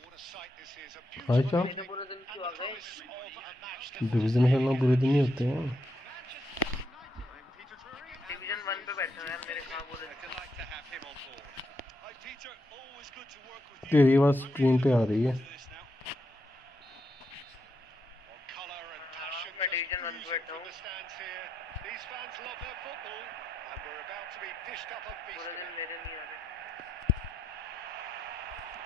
what a sight this is. A हाँ beautiful चाम, मेरे पूरे दिन and क्यों the आ गए? promise of a match that division खेलना बुरे दिन नहीं होते हैं। I'm Peter Drury, and division 1 पे बैठा हूँ यार, मेरे कहाँ बोले। a delight to have him on board. Hi Peter, always good to work with you. तेरी आवाज़ स्क्रीन पे आ रही है। To this now. On colour and passion, मैं just डिवीजन 1 पे oozing बैठा from हूँ। the stands here. These fans love their football, and we're about to be dished up a feast पूरे of दिन it. मेरे नहीं आ रहे।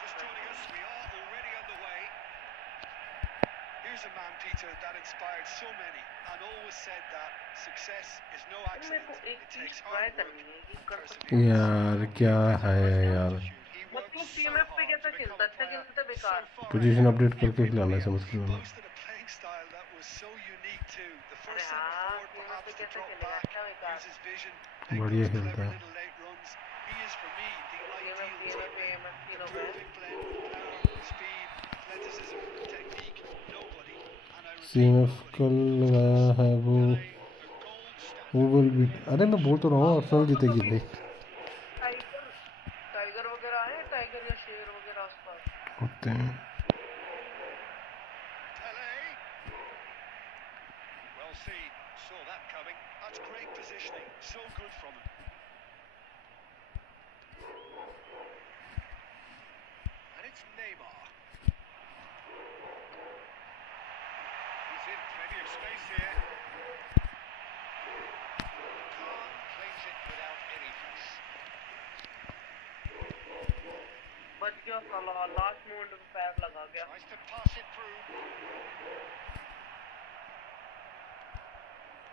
Just joining us, we are already underway. Here's a man, Peter, that inspired so many and always said that success is no अरे मेरे को accident. एक It चीज takes ट्राई hard work. करनी है कि कर सकते हैं। यार क्या है यार, He worked मतलब so टीएमएफ पे hard कैसा to खेलता, become a अच्छा player खेलता, so बेकार। far position ahead update of करके खिलाना है, everybody समझ else. के वाला। Boasted a playing style that was so unique too. The अरे first हाँ, centre forward टीएमएफ पे perhaps to कैसा drop खेलेगा, back, अच्छा बेकार। use his vision, make बढ़िया those खेलता clever है। little late runs. things, he is for me the ideal तीनों teammate. तीनों The पे perfect blend of power, speed, athleticism, technique. Nobody, and I repeat, CMF nobody. कल लगाया है वो विल बी। अरे मैं बोल तो रहा हूँ अर्सेनल जीतेगी भाई। टाइगर टाइगर वगैरह है, टाइगर या शेर वगैरह आसपास होते हैं। Well seen, saw that coming. That's great positioning, so good from him. And it's Neymar. He's in plenty of space here. Khan claims it without any fuss. बच गया साला, लास्ट मोमेंट में पैर लगा गया। Tries to pass it through.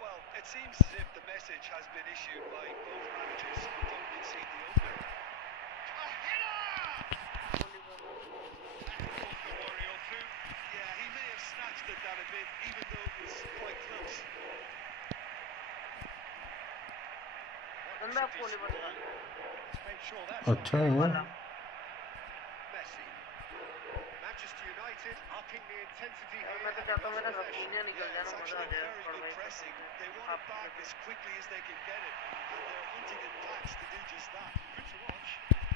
Well, it seems as if the message has been issued by both managers who don't concede the opener. A header! That caught the worry or two. Yeah, he may have snatched at that a bit, even though it was quite close. गंदा पोली बंदा। Let's make sure that's अच्छा है। Messi. Manchester United upping the intensity here. मैं तो चाहता हूँ मेरा Raphinha निकल Yeah, जाए ना, it's मजा आ actually जाए very पर good भाई pressing. They want it back as quickly as they can get it, and they're hunting in packs to do just that. Good to watch.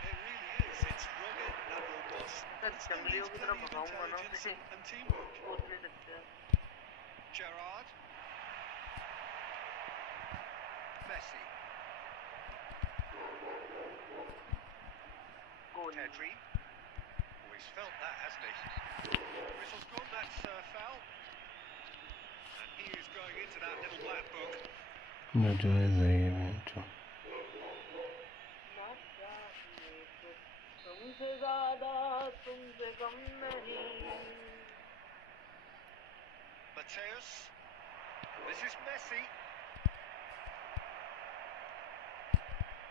It really is. It's rugged and robust. Sir It still जंगलियों needs की तरफ plenty of भगाऊंगा ना intelligence उसे, and teamwork. सोच नहीं सकते। Gerrard. Messi. Goal. Pedri. Oh, he's felt that, hasn't he? Whistle's gone, that's foul. And he is going into that little black book. नाजायज है ये मैच। तुमसे ज़्यादा तुमसे कम नहीं। Mateus. This is Messi.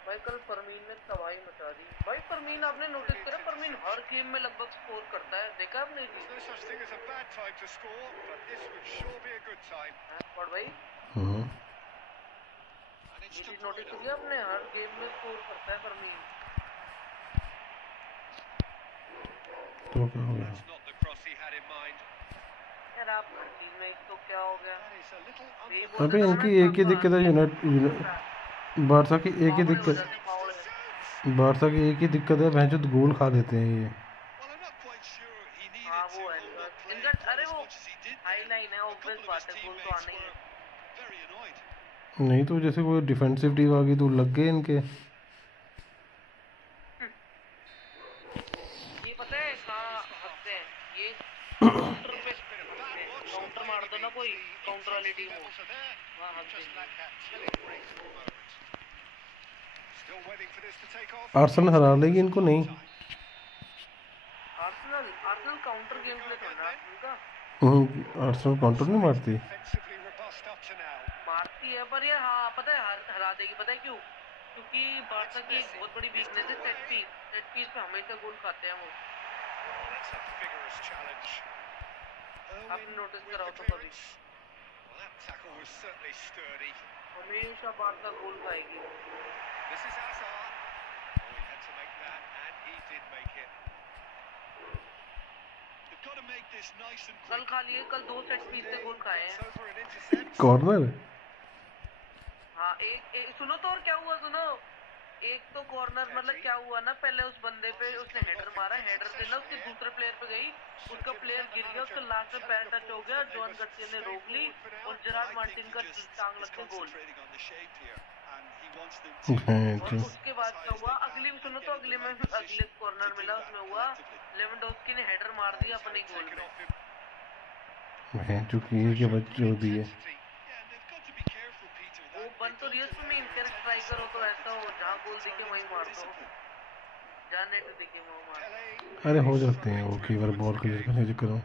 भाई कल फरमीन ने तबाही मचा दी। भाई फरमीन आपने नोटिस करा, फरमीन हर गेम में लगभग स्कोर करता है, देखा आपने? There's no such thing as a bad time to score, but this would sure be a good time. और भाई And it's ये De चीज नोटिस Bruyne. की आपने, हर गेम में स्कोर करता है फरमीन। तो क्या हो गया? That's not the cross he had in mind. यार आप हर टीम में इसको क्या हो गया? That is a little यही under. बोल अबे देता इनकी ना, एक ही दिक्कत है बारसा की एक ही दिक्कत बारसा की एक ही दिक्कत है, भैंचोद गोल खा देते हैं ये। Well, I'm not quite sure he needed हाँ to वो है hold up play इनका, quite अरे as वो much as he did high there. Line है, A ऑब्वियस couple of बात his है, गोल तो teammates आना ही है। were very annoyed. नहीं तो जैसे कोई डिफेंसिव टीम आ गई तो लग गए इनके। ये पता है कहाँ हंसते हैं ये? काउंटर पे काउंटर मार दो ना कोई, काउंटर वाली टीम हो, वहाँ हंसते Just हैं। like that telling graceful moment. Still waiting for this to take off. Arsenal हरा लेगी इनको नहीं। Arsenal Arsenal counter game play चल रहा है उनका। आर्सेनल काउंटर नहीं मारती। Defensively robust up to now. मारती है पर ये हाँ पता है हरा देगी, पता है क्यों? क्योंकि बारसा की एक बहुत बड़ी वीकनेस है सेट पीस पे हमेशा गोल खाते हैं वो। Oh, that's a vigorous challenge. आपने नोटिस With करा the हो तो कभी? clearance. Well, that tackle was certainly sturdy. हमेशा बारसा गोल खाएगी। This is Hazard. Oh, he had to make that, and he did make it. They've got to make this nice and कल quick. खा लिए, कल 2 set piece से गोल खाए हैं। Gets over an intercept. Corner हाँ एक सुनो तो, और क्या हुआ सुनो, एक तो कॉर्नर मतलब क्या हुआ ना, पहले उस बंदे पे उसने हेडर मारा, हेडर से ना उसके दूसरे प्लेयर पे गई, उसका प्लेयर गिर गया, उसका लास्ट में पैर टच हो गया, जॉन गर्सिया ने रोक ली और जेरार्ड मार्टिन का टांग लग के गोल। Concentrating on the shape here, and he wants them to. और उसके बाद क्या हुआ, अगली सुनो तो, अगले में अगले कॉर्नर मिला, उसमें हुआ लेवेंडोस्की ने हेडर मार दिया अपने गोल Taken में। off him. है चुकी है कि बच्चे होती है। Yeah, and they've got to be careful, Peter. वो That बन तो रियस में इनकर स्ट्राइकर हो तो ऐसा हो, जहाँ गोल दिखे वहीं मार दो, जहाँ नेट दिखे वहाँ मार दो। Pele. अरे हो जाते हैं वो कई बार बॉल क्लियर करने के चक्कर में।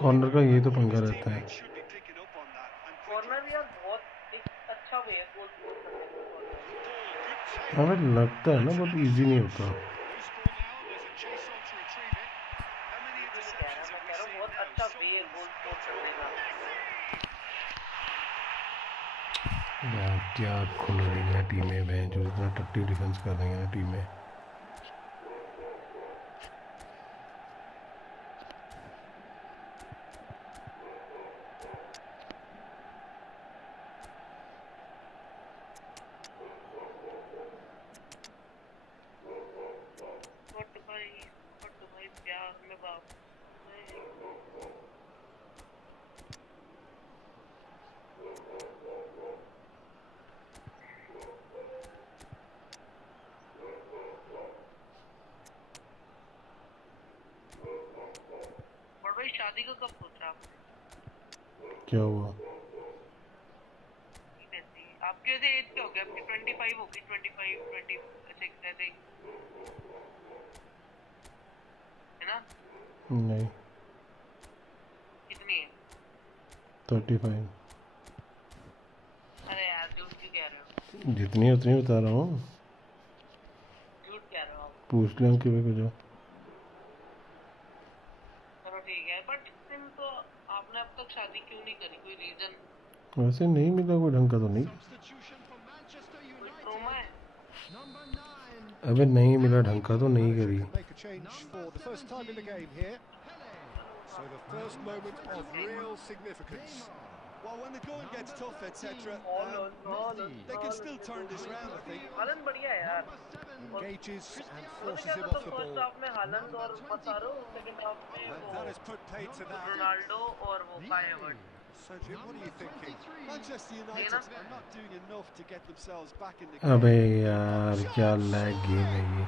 कॉर्नर का ये तो पंगा रहता है। should be picking up on that. And corner यार बहुत एक अच्छा वे है गोल स्कोर करने का कॉर्नर। हमें लगता है ना बहुत इजी नहीं होता। Loose ball now, there's a chase on to retrieve it. how many मैं interceptions कह have रहा we हूँ seen बहुत now? अच्छा So वे है many. गोल स्कोर करने का। यार क्या खुल रही हैं टीमें बहन जो इतना टट्टी डिफेंस कर रही हैं टीमें। बट भाई प्यार में बाप भाई शादी का कब सोचा आपने? क्या हुआ? आपकी वैसे एज क्या हो गया? आपकी 25 होगी, 25 26 आई थिंक, है ना? नहीं, कितनी है? 35। अरे यार झूठ क्यों कह रहे हो? जितनी उतनी बता रहा हूँ। झूठ कह रहे हो आप। पूछ लें कि को जाओ। चलो ठीक है, बट तो आपने अब तक शादी क्यों नहीं करी? कोई रीजन? वैसे नहीं मिला कोई ढंग का तो नहीं। कोई ट्रॉमा है? अबे नहीं मिला ढंग का तो नहीं करी। Make a change for the first time in the game here. So the first moment of real significance. Well, when the going gets tough, etc., they can still turn this round, I think. हालंड बढ़िया है यार। Engages and तो forces क्या him था, off तो the first ball. Half में हालंड और मसारो, second half में And वो that has put paid to that. Ronaldo और वो काय Havertz. So Jim, what are you thinking? Manchester United are not doing enough to get themselves back in the अबे game. यार क्या लैग गेम है ये,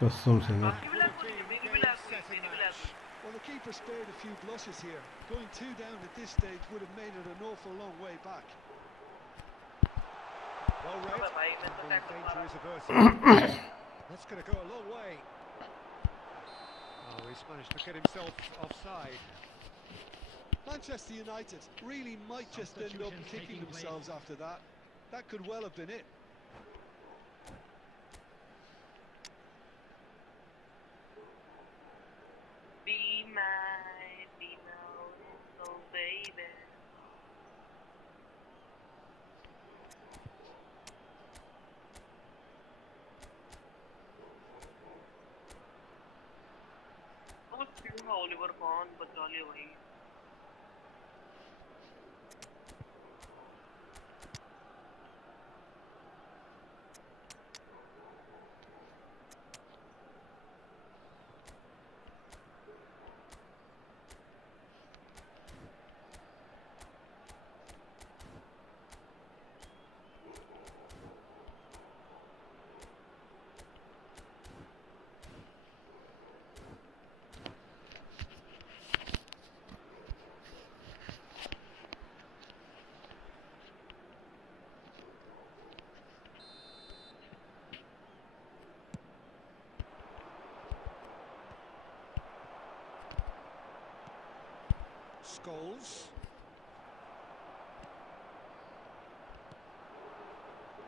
कसम से ना। आपकी भी लैग हुई, मेरी भी लैग हुई, मेरी भी लैग हुई। Well, the keeper spared a few blushes here. Going 2 down at this stage would have made it an awful long way back. Well read. अबे भाई मैं तो टैकल Danger मारा। is averted. That's going to go a long way. Oh, he's managed to get himself offside. Manchester United really might just end up kicking themselves after that. That could well have been it. Be mine, be now, oh baby. Oliver कौन बचा लिया भाई? Scholes.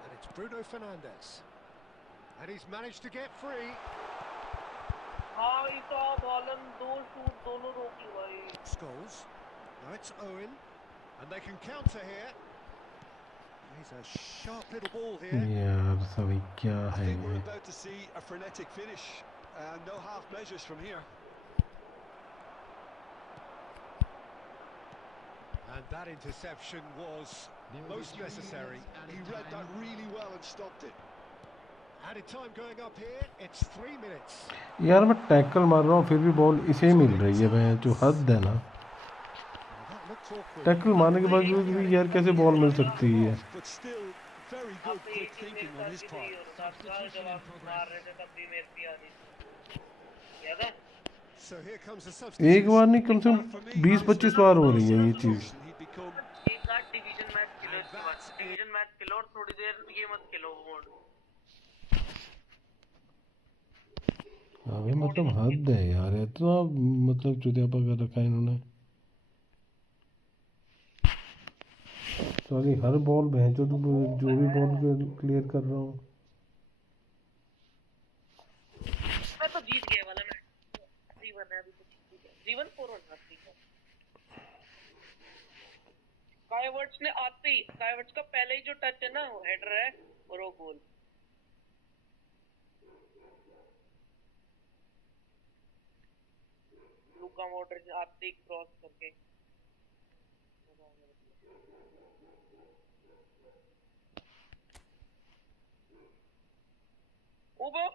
And it's Bruno Fernandes. And he's managed to get free. हाँ इस बॉलन दो shoot दोनों रोकी भाई। Scholes. Now it's Owen. And they can counter here. He's a sharp little ball here. यार सभी क्या I है think we're ये? about to see a frenetic finish. No half measures from here. And that interception was most necessary. He read that really well and stopped it. Added time going up here. It's 3 minutes. यार मैं tackle मार रहा हूँ फिर भी ball इसे मिल रही है, मैं जो हद है ना। That looked awkward. टैकल मारने के बावजूद भी यार कैसे बॉल मिल सकती है? But still, very good quick thinking on his part. जब आप मार रहे थे तब भी मेरे पे आ रही थी, याद है? So here comes the एक substitution. बार नहीं कम से कम 20-25 बार हो रही है ये चीज़। एक आध डिवीजन मैच खेलो, इसके बाद डिवीजन मैच खेलो और थोड़ी देर ये मत खेलो मोड। अबे मतलब हद है यार, इतना मतलब चुतियापा कर रखा है इन्होंने। सॉरी हर बॉल भैंचो जो भी बॉल क्लियर कर रहा हूँ। मैं तो जीत गया वाला मैच। 3-1 है अभी तो, 3-1 4-1 ठीक है। कायवर्ट्स ने आते ही, कायवर्ट्स का पहले ही जो टच है ना, वो हेडर है और वो गोल। लुका मॉड्रिच आते ही क्रॉस करके। ओबो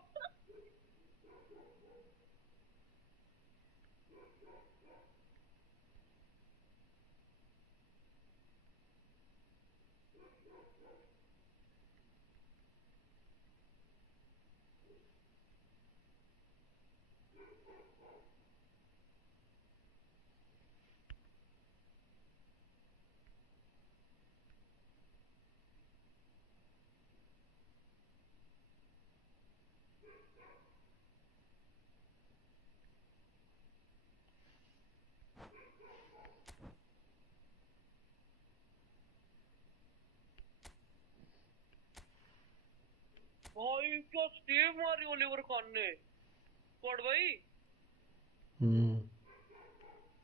भाई क्या सेव मारी ओलिवर खान ने। स्क्वाड भाई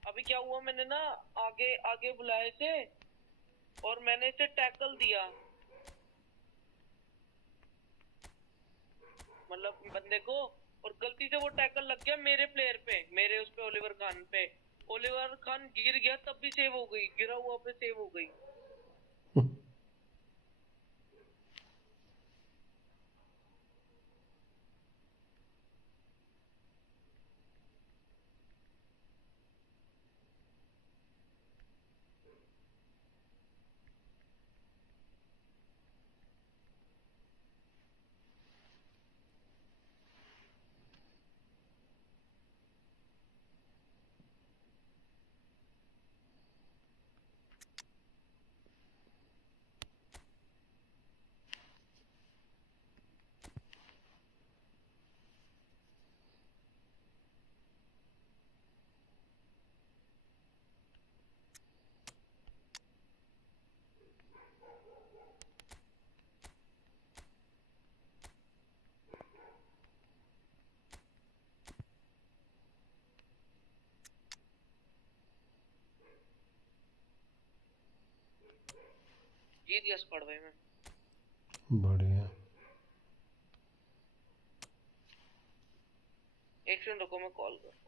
अभी क्या हुआ, मैंने ना आगे आगे बुलाए थे और मैंने इसे टैकल दिया, मतलब बंदे को, और गलती से वो टैकल लग गया मेरे प्लेयर पे, मेरे उस पे ओलिवर खान पे। ओलिवर खान गिर गया तब भी सेव हो गई, गिरा हुआ पे सेव हो गई। जीत गया स्क्वाड भाई मैं। बढ़िया। एक सेकंड रुको, मैं कॉल कर।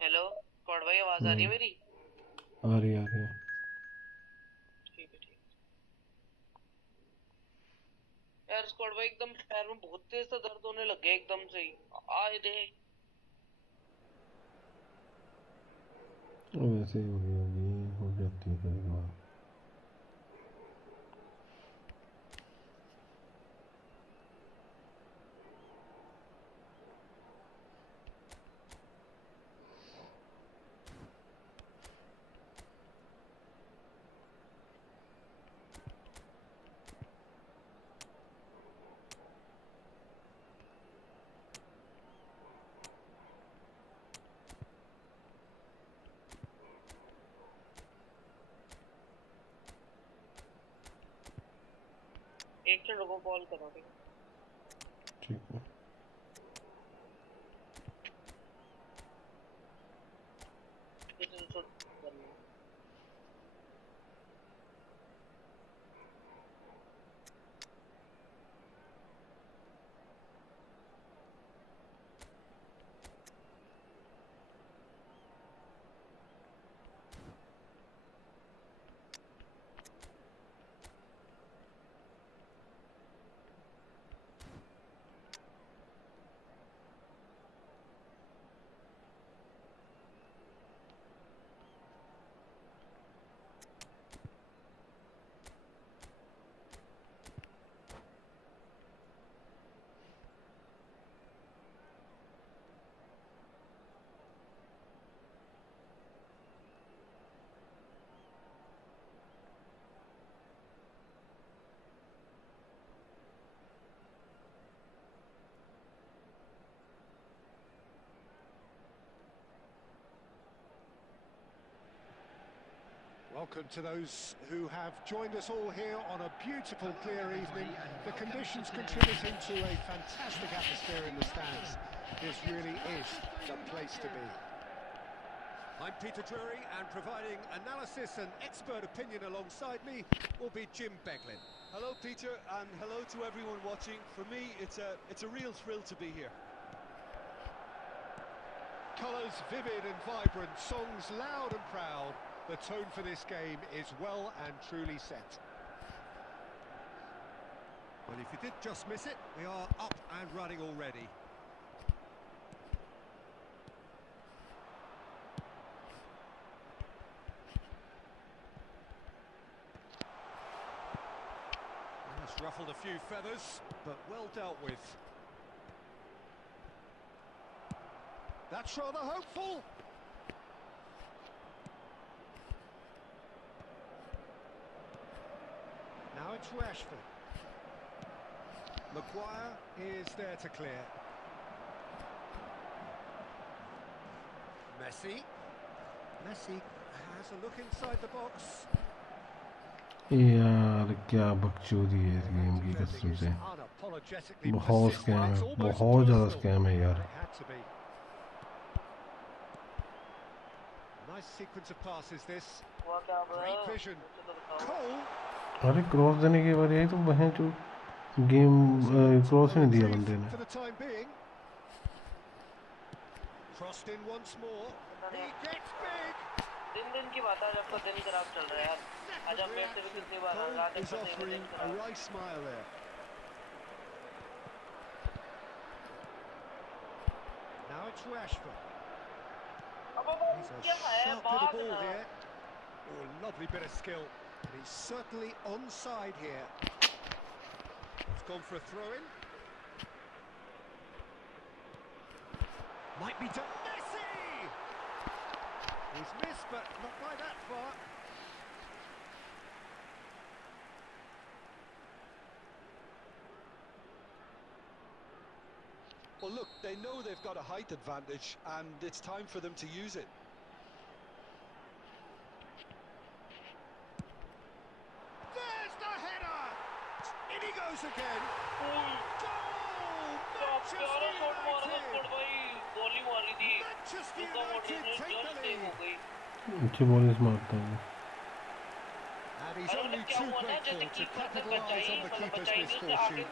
हेलो स्क्वाड भाई, आवाज आ रही है मेरी? आ रही है। ठीक है, ठीक यार। स्क्वाड भाई एकदम पैर में बहुत तेज सा दर्द होने लग गया एकदम से ही। आए दे वैसे ही होगी, हो जाती है कभी कभार। एक सेकंड रुको, कॉल कर रहा हूँ। ठीक है। Welcome to those who have joined us all here on a beautiful, clear evening. The conditions contributing to a fantastic atmosphere in the stands. This really is the place to be. I'm Peter Drury, and providing analysis and expert opinion alongside me will be Jim Beglin. Hello, Peter, and hello to everyone watching. For me, it's a real thrill to be here. Colours vivid and vibrant, songs loud and proud. The tone for this game is well and truly set. Well, if you did just miss it, we are up and running already. That's ruffled a few feathers, but well dealt with. That's rather hopeful. Now it's Rashford. Maguire is there to clear. Messi. Messi has a look inside the box. यार क्या बकचोदी है इस game की कसम से बहुत scam है बहुत ज़्यादा स्कैम है यार Nice sequence of passes this. Great vision. अरे क्रॉस देने के बाद यही तो वहीं जो गेम क्रॉस ही नहीं दिया बंदे ने For the time being. Crossed in once more. He gets big. दिन की बात है जब तो दिन खराब चल रहा है यार आज हम मेरे से भी कितनी बार रात Is offering a right smile there. Now it's Rashford. He's a sharp little ball here. Oh, lovely bit of skill. And he's certainly onside here. He's gone for a throw-in. Might be to Messi! He's missed, but not by that far. Well, look, they know they've got a height advantage, and it's time for them to use it. There's the header! In he goes again! Goal! Manchester United take the lead! अच्छी bowling मारता है And he's only too grateful to capitalise on the keeper's misfortune.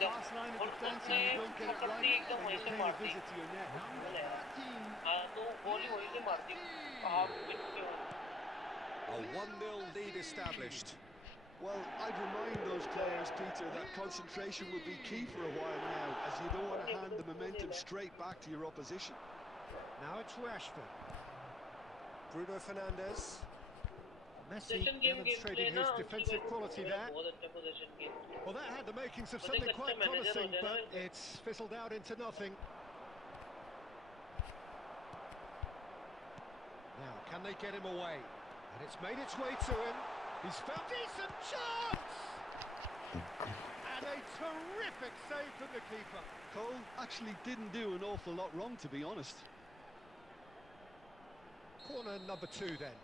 Last line of defence, and you don't get it right, and you're paying a visit to your net. A 1-0 lead established. Well, I'd remind those players, Peter, that concentration will be key for a while now, as you don't want to hand the momentum straight back to your opposition. Now it's Rashford. Bruno Fernandes. Messi demonstrating his defensive quality there. Well, that had the makings of something quite promising, but it's fizzled out into nothing. Now, can they get him away? And it's made its way to him. He's found decent chance! And a terrific save from the keeper. Cole actually didn't do an awful lot wrong, to be honest. Corner number 2 then.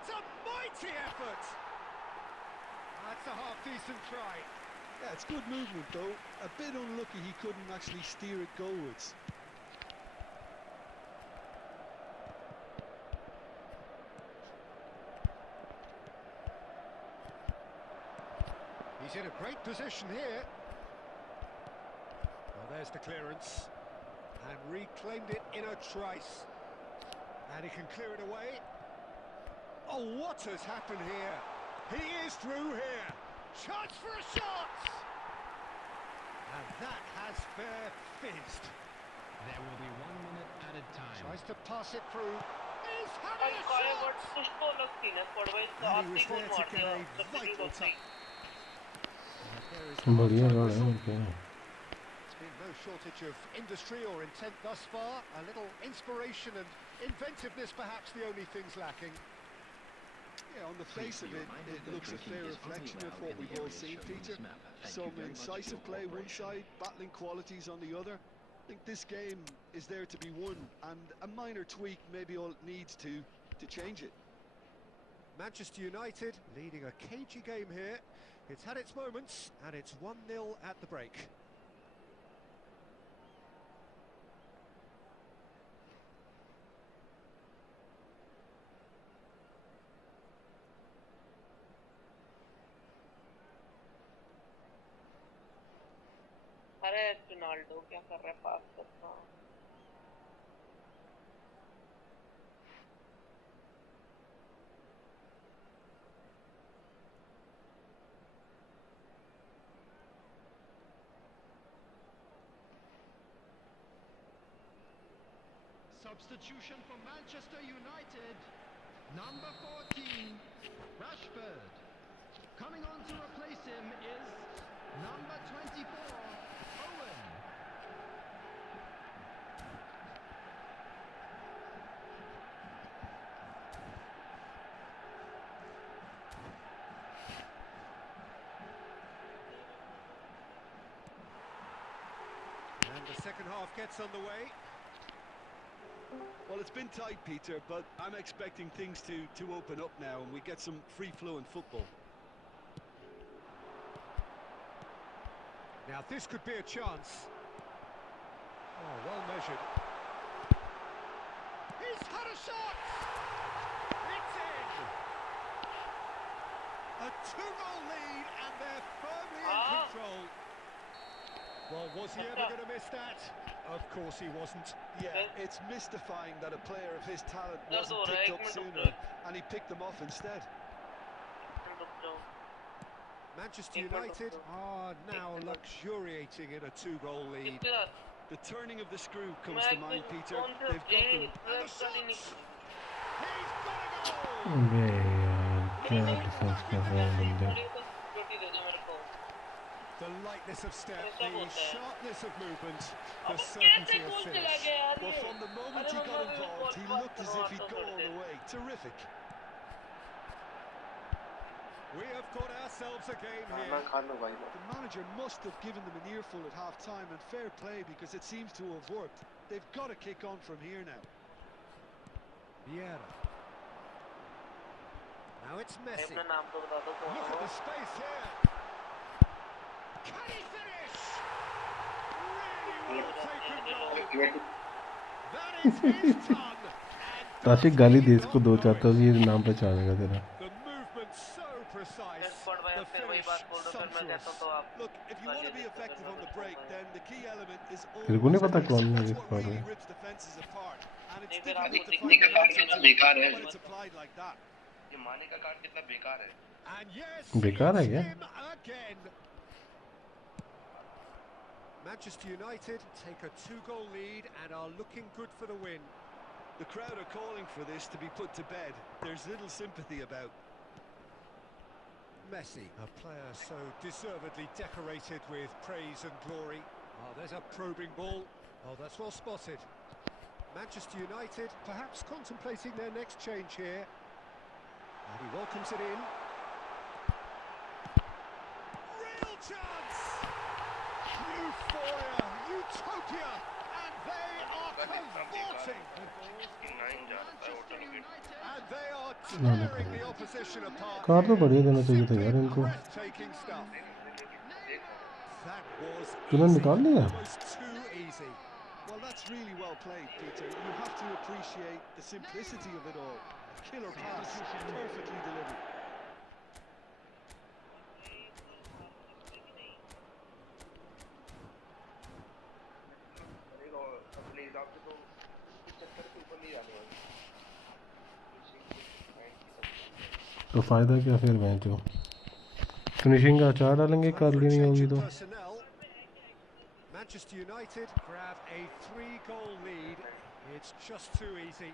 It's a mighty effort! That's a half-decent try. Yeah, it's good movement, though. A bit unlucky he couldn't actually steer it goalwards. He's in a great position here. Well, there's the clearance. And reclaimed it in a trice. And he can clear it away. Oh, what has happened here? He is through here. Chance for a shot! And that has fair fizzed. There will be 1 minute added time. Tries to pass it through. He's having a shot! And he was there to get a vital touch. बढ़िया रहा है उनके There's been no shortage of industry or intent thus far. A little inspiration and inventiveness, perhaps the only things lacking. Yeah, on the face of it, it looks a fair reflection of what we've all seen, Peter. Some incisive play one side, battling qualities on the other. I think this game is there to be won, and a minor tweak maybe all it needs to change it. Manchester United leading a cagey game here. It's had its moments, and it's 1-0 at the break. अरे Ronaldo क्या कर रहा है पास करता Substitution for Manchester United. Number 14, Rashford. Coming on to replace him is number 24, Owen. And the second half gets underway. Well, it's been tight, Peter, but I'm expecting things to open up now and we get some free-flowing football. Now this could be a chance. Oh, well measured. He's had a shot! It's in! A 2-goal lead and they're firmly in control. Well, was he ever going to miss that? Of course he wasn't. Yeah, it's mystifying that a player of his talent wasn't picked up sooner and he picked them off instead. Manchester United are now luxuriating in a 2-goal lead. The turning of the screw comes to mind, Peter. They've got them. And the shots! He's got a goal! अबे यार क्या defence कर रहे हैं बंदे. The lightness of step, the sharpness of movement, the certainty of finish. Well, from the moment he got involved, he looked as if he'd go all the way. Terrific. We have got ourselves a game here. The manager must have given them an earful at half-time, and fair play because it seems to have worked. They've got to kick on from here now. Vieira. Now it's Messi. Look at the space here. Can he finish? Really well taken goal. That is his ton. ताशिक गाली दे इसको दो चाहता हूँ ये नाम पे चाहेगा तेरा. The movement so precise. The finish sumptuous. Look, if you want to be effective on the break, then the key element is तेरे को नहीं पता कौन है that's इस what पर. really rips defenses apart. And it's difficult to find an answer to it when it's applied like that. ये माने का कार्ड कितना बेकार है. And yes, बेकार है क्या? him again. Manchester United take a 2-goal lead and are looking good for the win. The crowd are calling for this to be put to bed. There's little sympathy about. Messi, a player so deservedly decorated with praise and glory. Oh, there's a probing ball. Oh, that's well spotted. Manchester United perhaps contemplating their next change here. And he welcomes it in. Real chance! Euphoria, utopia, and they are cavorting. And they are tearing the opposition apart. Car तो बढ़िया देना चाहिए था यार इनको. Breathtaking stuff. That was तूने निकाल लिया? almost too easy. Well, that's really well played, Peter. You have to appreciate the simplicity of it all. Killer pass, perfectly delivered. तो फायदा क्या फिर मैच हो. फिनिशिंग का अचार डालेंगे कर ली नहीं होगी तो. Manchester United grab a 3-goal lead. It's just too easy.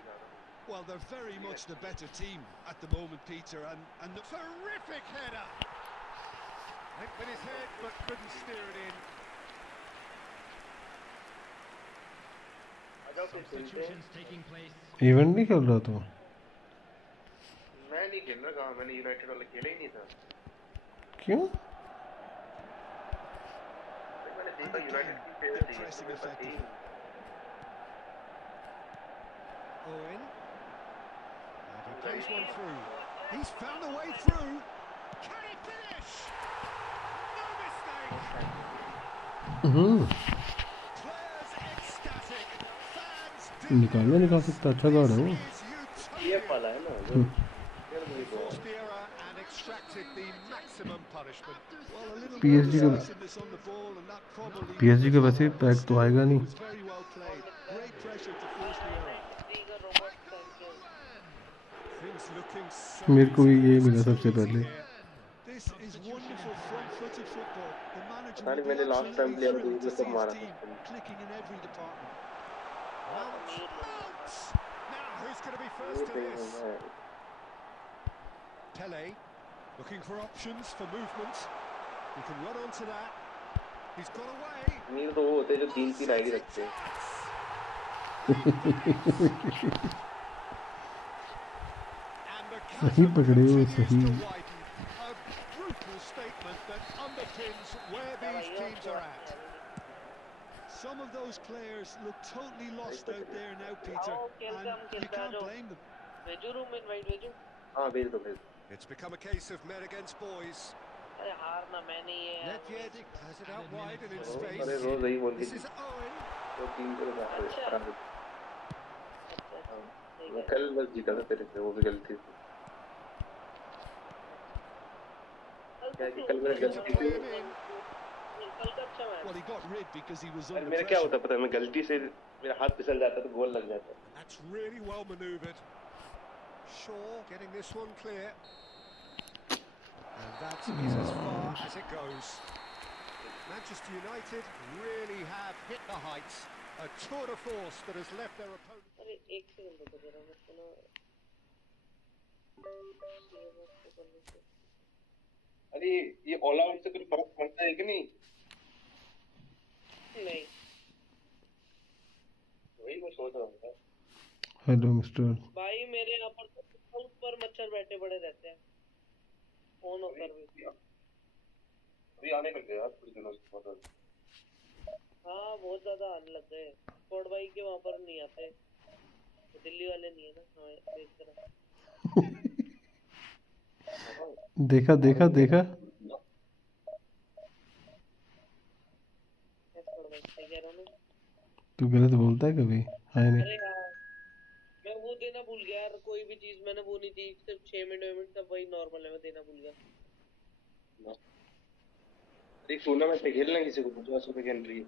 Well, they're very much the better team at the moment, Peter, and the Terrific header. Hit with his head, but couldn't steer it in. Substitutions taking place. Event नहीं खेल रहा तो. मैं नहीं खेल रहा, कहाँ मैंने यूनाइटेड वाला खेला ही नहीं था। क्यों? मैंने देखा यूनाइटेड की प्लेयर थी, मेरे पास थी। Owen. And he plays one through. He's found a way through. Can he finish? No mistake. Players ecstatic. Fans निकाल सकता, अच्छा गार्ड है वो। ये पाला है ना जो He forced the error and extracted the maximum punishment. Well, a little PSG का decisiveness on the ball, and that probably PSG का वैसे पैक तो आएगा नहीं। was very well played. Great pressure to force the error. Things looking so मेरे को भी ये easy, मिला so सबसे easy पहले। here. This is wonderful front-footed football. The manager पता नहीं will be मैंने last time absolutely player thrilled to को see his मारा team था। clicking in every department. Mount. Now who's going to be first to this? Pele looking for options for movement. He can run onto that. He's got away. Mir तो वो होते जो 3-3 ID रखते हैं। सही पकड़े वो, सही। A brutal statement that underpins where these teams are at. Some of those players look totally lost out there now, Peter, and you can't blame them. हाँ भेज दो भेज। It's become a case of men against boys. Nedved has it out wide and in space. अरे रोज यही बोल This रही is Owen. तो 3 को खरा दे। मैं कल बस जीता था तेरे से, वो भी गलती से। क्या कि कल मेरा गलती से। Well, he got rid because he was अरे under मेरा क्या pressure. होता पता है, मैं गलती से मेरा हाथ फिसल जाता तो गोल लग जाता। That's really well manoeuvred. Shaw getting this one clear. And that is as far as it goes. Manchester United really have hit the heights. A tour de force that has left their opponent. अरे ये all out से कुछ फर्क पड़ता है कि नहीं? नहीं। वही मैं सोच रहा हूँ। Hello mister. भाई मेरे यहाँ पर तो ऊपर मच्छर बैठे पड़े रहते हैं। फोन होकर भी। अभी आने लग गए यार कुछ दिनों से बहुत। हाँ बहुत ज्यादा आने लग गए। स्क्वाड भाई के वहाँ पर नहीं आते। दिल्ली वाले नहीं है ना हमें देख कर। देखा देखा देखा। तू गलत बोलता है कभी? हाय नहीं। अरे यार मैं वो देना भूल गया यार, कोई भी चीज मैंने वो नहीं थी, सिर्फ 6 मिनट सब वही नॉर्मल है, मैं देना भूल गया। एक टूर्नामेंट में खेलना किसी को 50 रुपए की एंट्री है।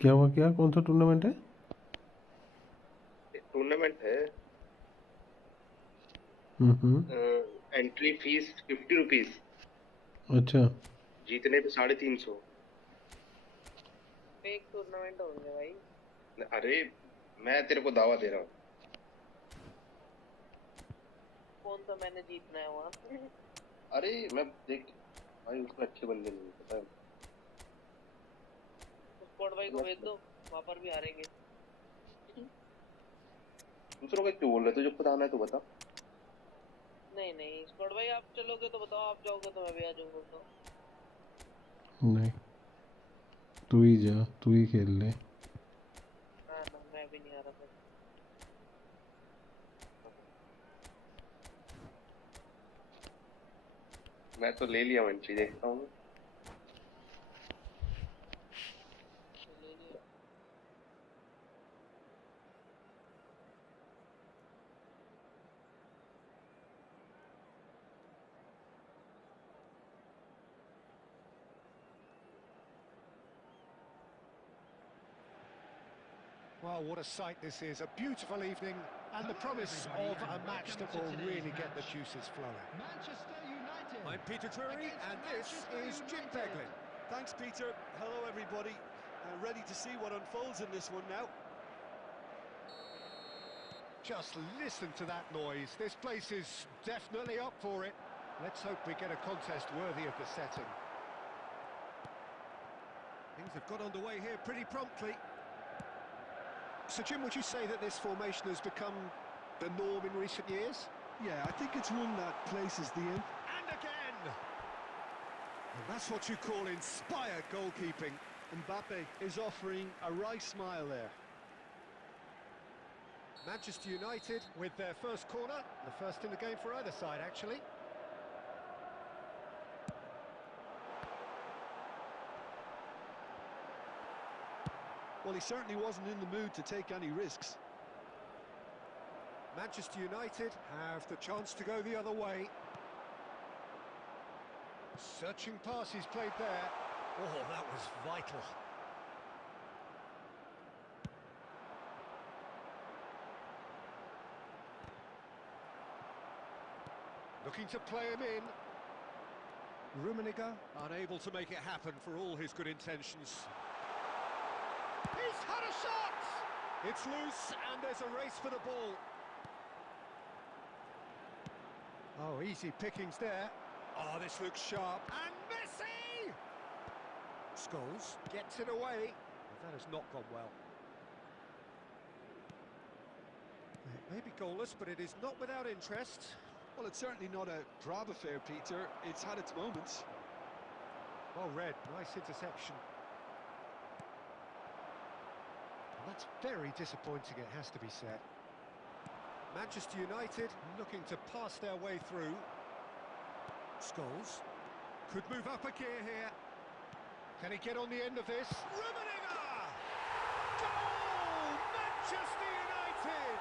क्या हुआ? क्या कौन सा टूर्नामेंट है? एक टूर्नामेंट है। Entry fees 50 rupees. अच्छा। जीतने पे 350। फेक टूर्नामेंट होंगे भाई। अरे मैं तेरे को दावा दे रहा हूँ। कौन सा मैंने जीतना है वहाँ? अरे मैं देख भाई उसमें अच्छे बंदे नहीं पता है। स्क्वाड भाई को भेज दो, वहाँ पर भी हारेंगे। दूसरों को क्यों बोल रहे? तुझे खुद आना है तो बता। नहीं नहीं स्क्वाड भाई आप चलोगे तो बताओ, आप जाओगे तो मैं भी आ जाऊंगा। तो नहीं तू ही जा, तू ही खेल ले। हाँ ना मैं भी नहीं आ रहा। मैं तो ले लिया एंट्री, देखता हूँ। Well, what a sight this is. A beautiful evening and the promise of a match that will really get the juices flowing. Manchester United. I'm Peter Drury and this is Jim Beglin. Thanks, Peter. Hello, everybody. Ready to see what unfolds in this one now. Just listen to that noise. This place is definitely up for it. Let's hope we get a contest worthy of the setting. Things have got underway here pretty promptly. So, Jim, would you say that this formation has become the norm in recent years? Yeah, I think it's one that places the in. And again! And that's what you call inspired goalkeeping. Mbappe is offering a wry smile there. Manchester United with their first corner, the first in the game for either side, actually. Well, he certainly wasn't in the mood to take any risks. Manchester United have the chance to go the other way. Searching pass he's played there. Oh, that was vital. Looking to play him in. Rummenigge unable to make it happen for all his good intentions. He's had a shot! It's loose and there's a race for the ball. Oh, easy pickings there. Oh, this looks sharp. And Messi! Scholes gets it away. That has not gone well. It may be goalless, but it is not without interest. Well, it's certainly not a grab affair, Peter. It's had its moments. Well read, nice interception. And that's very disappointing, it has to be said. Manchester United looking to pass their way through. Scholes could move up a gear here. Can he get on the end of this? Rummenigge! Goal! Manchester United!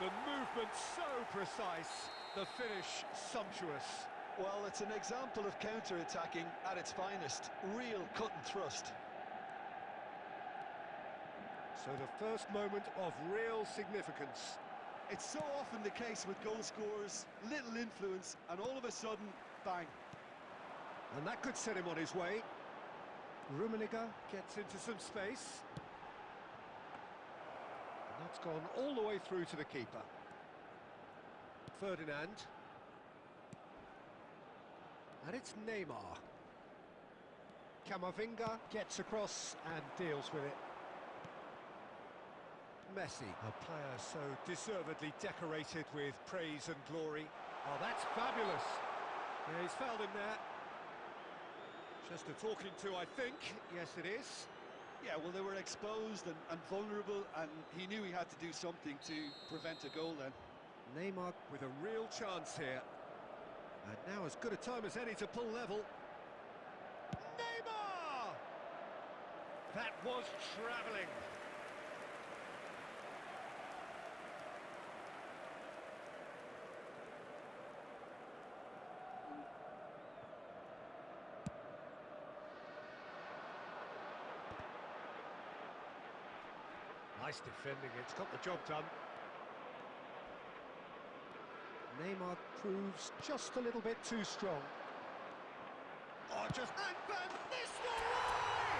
The movement so precise, the finish sumptuous. Well, it's an example of counter-attacking at its finest. Real cut and thrust. So the first moment of real significance. It's so often the case with goal scorers, little influence, and all of a sudden, bang. And that could set him on his way. Rummenigge gets into some space. And that's gone all the way through to the keeper. Ferdinand. And it's Neymar. Camavinga gets across and deals with it. Messi, a player so deservedly decorated with praise and glory. Oh, that's fabulous. Yeah, he's fouled him there. Just a talking to, I think. Yes, it is. Yeah, well, they were exposed and vulnerable, and he knew he had to do something to prevent a goal then. Neymar with a real chance here. And now as good a time as any to pull level. Neymar! That was travelling. Nice defending, it's got the job done. Neymar proves just a little bit too strong. Oh, just... And Van Nistelrooy!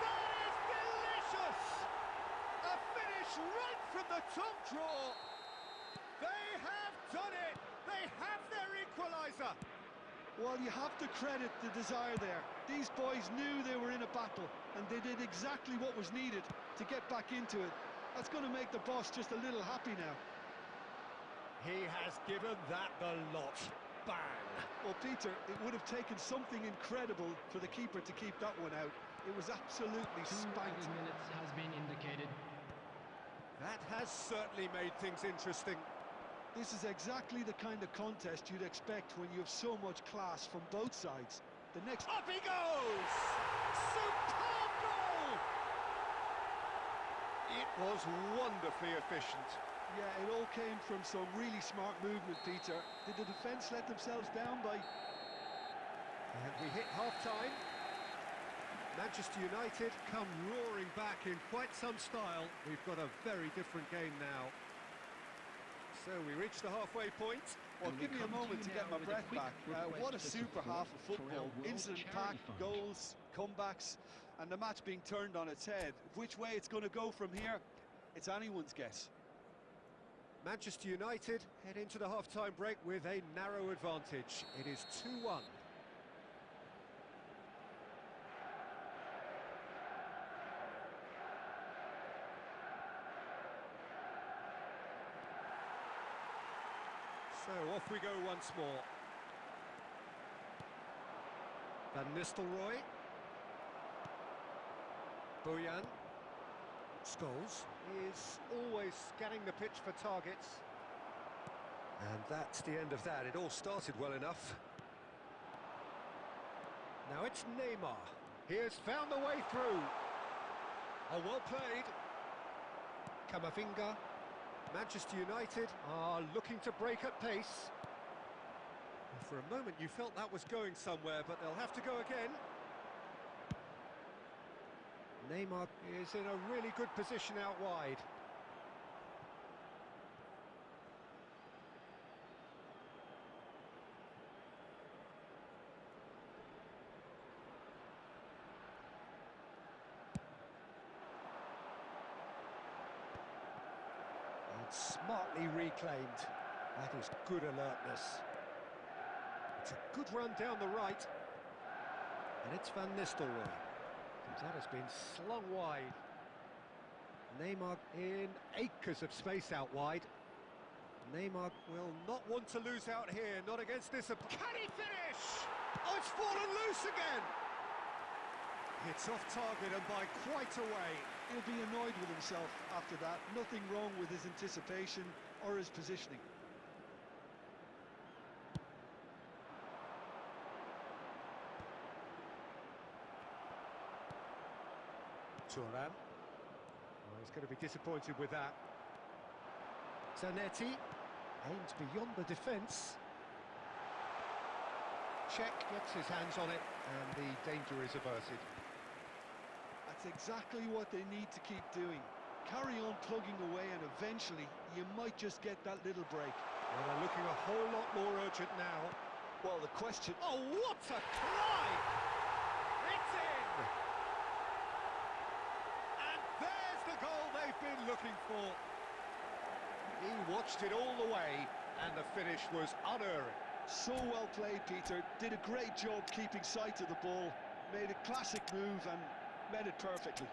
That is delicious! A finish right from the top draw. They have done it! They have their equaliser! Well, you have to credit the desire there. These boys knew they were in a battle, and they did exactly what was needed to get back into it. That's going to make the boss just a little happy now. He has given that the lot. Bang! Well, Peter, it would have taken something incredible for the keeper to keep that one out. It was absolutely 2 spanked. added minutes has been indicated. That has certainly made things interesting. This is exactly the kind of contest you'd expect when you have so much class from both sides. The next... Up he goes! Superb goal! It was wonderfully efficient. Yeah, it all came from some really smart movement, Peter. Did the defence let themselves down by... And we hit half-time. Manchester United come roaring back in quite some style. We've got a very different game now. So we reach the halfway point. Well, And we give me a come to moment you to get now my with a breath quick back. request What a for super support half of for our football. World Incident-packed Charity Fund. goals, comebacks, and the match being turned on its head. Which way it's going to go from here, it's anyone's guess. Manchester United head into the half-time break with a narrow advantage. It is 2-1. off we go once more. Van Nistelrooy. Bojan. Scholes is always scanning the pitch for targets. And that's the end of that. It all started well enough. Now it's Neymar. He has found a way through. Oh, well played. Camavinga. Manchester United are looking to break at pace. And for a moment you felt that was going somewhere, but they'll have to go again. Neymar is in a really good position out wide. Smartly reclaimed. That is good alertness. It's a good run down the right. And it's Van Nistelrooy. That has been slung wide. Neymar in acres of space out wide. Neymar will not want to lose out here, not against this. Can he finish? Oh, it's fallen loose again. It's off target and by quite a way. He'll be annoyed with himself after that. Nothing wrong with his anticipation or his positioning. Thuram. Oh, he's going to be disappointed with that. Zanetti aims beyond the defence. Czech gets his hands on it and the danger is averted. That's exactly what they need to keep doing. Carry on plugging away and eventually you might just get that little break. Well, they're looking a whole lot more urgent now. Well, the question... Oh, what a climb! It's in! And there's the goal they've been looking for. He watched it all the way and the finish was unerring. So well played, Peter. Did a great job keeping sight of the ball. Made a classic move and met it perfectly.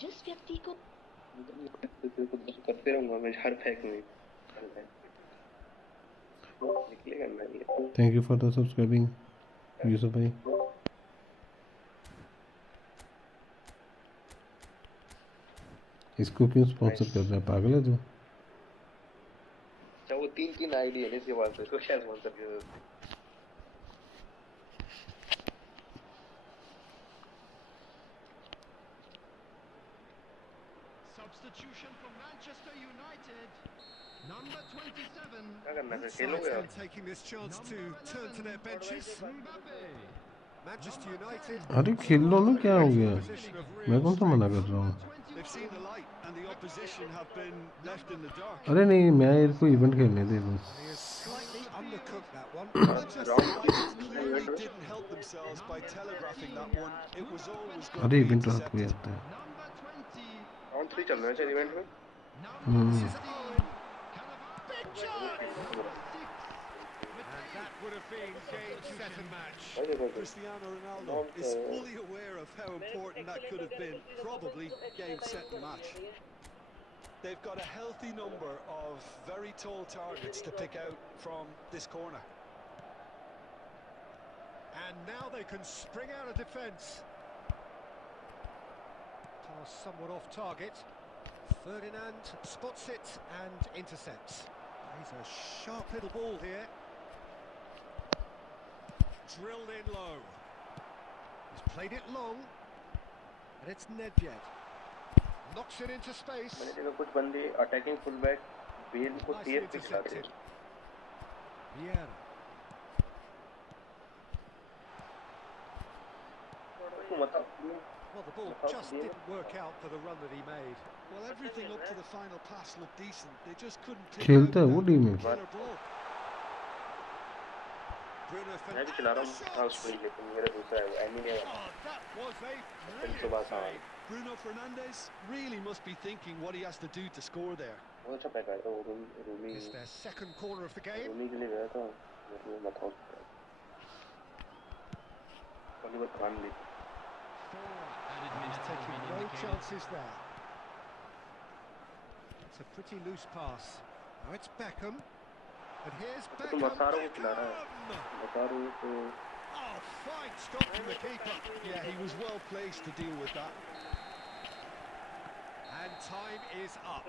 जिस व्यक्ति को करते रहूंगा मैं हर pack में निकलेगा ना ये। Thank you for the subscribing, Yusuf भाई। इसको क्यों स्पॉन्सर कर रहा है, पागल है तू? अच्छा वो 3 आईडी है इसके पास, इसको क्या स्पॉन्सर कर रहा है? Substitution for Manchester United. Number 27. क्या करना है, Both खेलोगे sides यार? then taking this chance to turn to their benches. Manchester United. अरे खेल लो ना, क्या हो गया? मैं कौन सा मना कर रहा हूँ? They've seen the light and the opposition have been left in the dark. अरे नहीं, मैं इसको इवेंट खेलने दे बस। He has slightly undercooked that one. Manchester United clearly didn't help themselves by telegraphing that one. It was always going अरे to be event रात को intercepted. आता है। राउंड 3 चल रहा है चल इवेंट में। Big chance! And that would have been game, set and match. Cristiano Ronaldo is fully aware of how important that could have been. Probably game, set and match. They've got a healthy number of very tall targets to pick out from this corner. And now they can spring out of defence. Pass somewhat off target. Ferdinand spots it and intercepts. He's a sharp little ball here. Drilled in low. He's played it long. And it's Nedved. Knocks it into space. मैंने देखा कुछ बंदे attacking full-back bell को Nicely TF पे खिलाते हैं। intercepted. Vieira. Well, the ball just didn't work out for the run that he made. Well, everything up to the final pass looked decent. They just couldn't pick out खेलता है वो that team में। killer ball. Bruno मैं भी चला रहा हूँ Fernandes house shot. कोई, लेकिन मेरा दूसरा है एमी ने Oh, that was a सुबह brilliant सा save. Bruno Fernandes really must be thinking what he has to do to score there. बहुत अच्छा पैक आया था वो Rumi It's their second corner of the game. Rumi के लिए गया था वो बताओ वाली बात मान ली He's taking no chances there. It's a pretty loose pass. Now it's Beckham. And here's तो Beckham. बता रहा हूँ खिला रहा है बता रहा हूँ तो Oh, fine stop from the keeper. Yeah, he was well placed to deal with that. And time is up.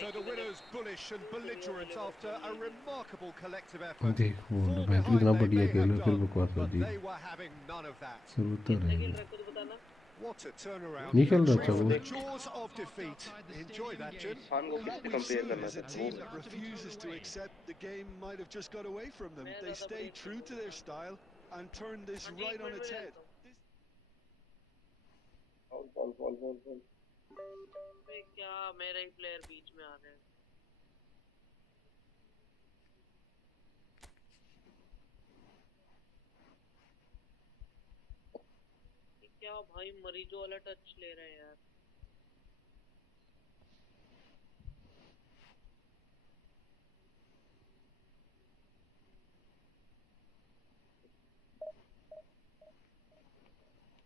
So the winners bullish and belligerent after a remarkable collective effort. देख वो Fall बैटरी इतना behind they बढ़िया may खेल have फिर done, बकवास but होती they were having none of that. जरूरत है What a turnaround. नहीं खेल रहा था From वो the jaws of defeat. Enjoy that, Jim. Khan को What किससे we've कंपेयर seen करना is a था team that refuses to accept the game might have just got away from them. They stay true to their style and turn this right on its head. Ball क्या मेरे ही player बीच में आ रहे हैं। क्या भाई मरीजों वाला टच ले रहे हैं यार।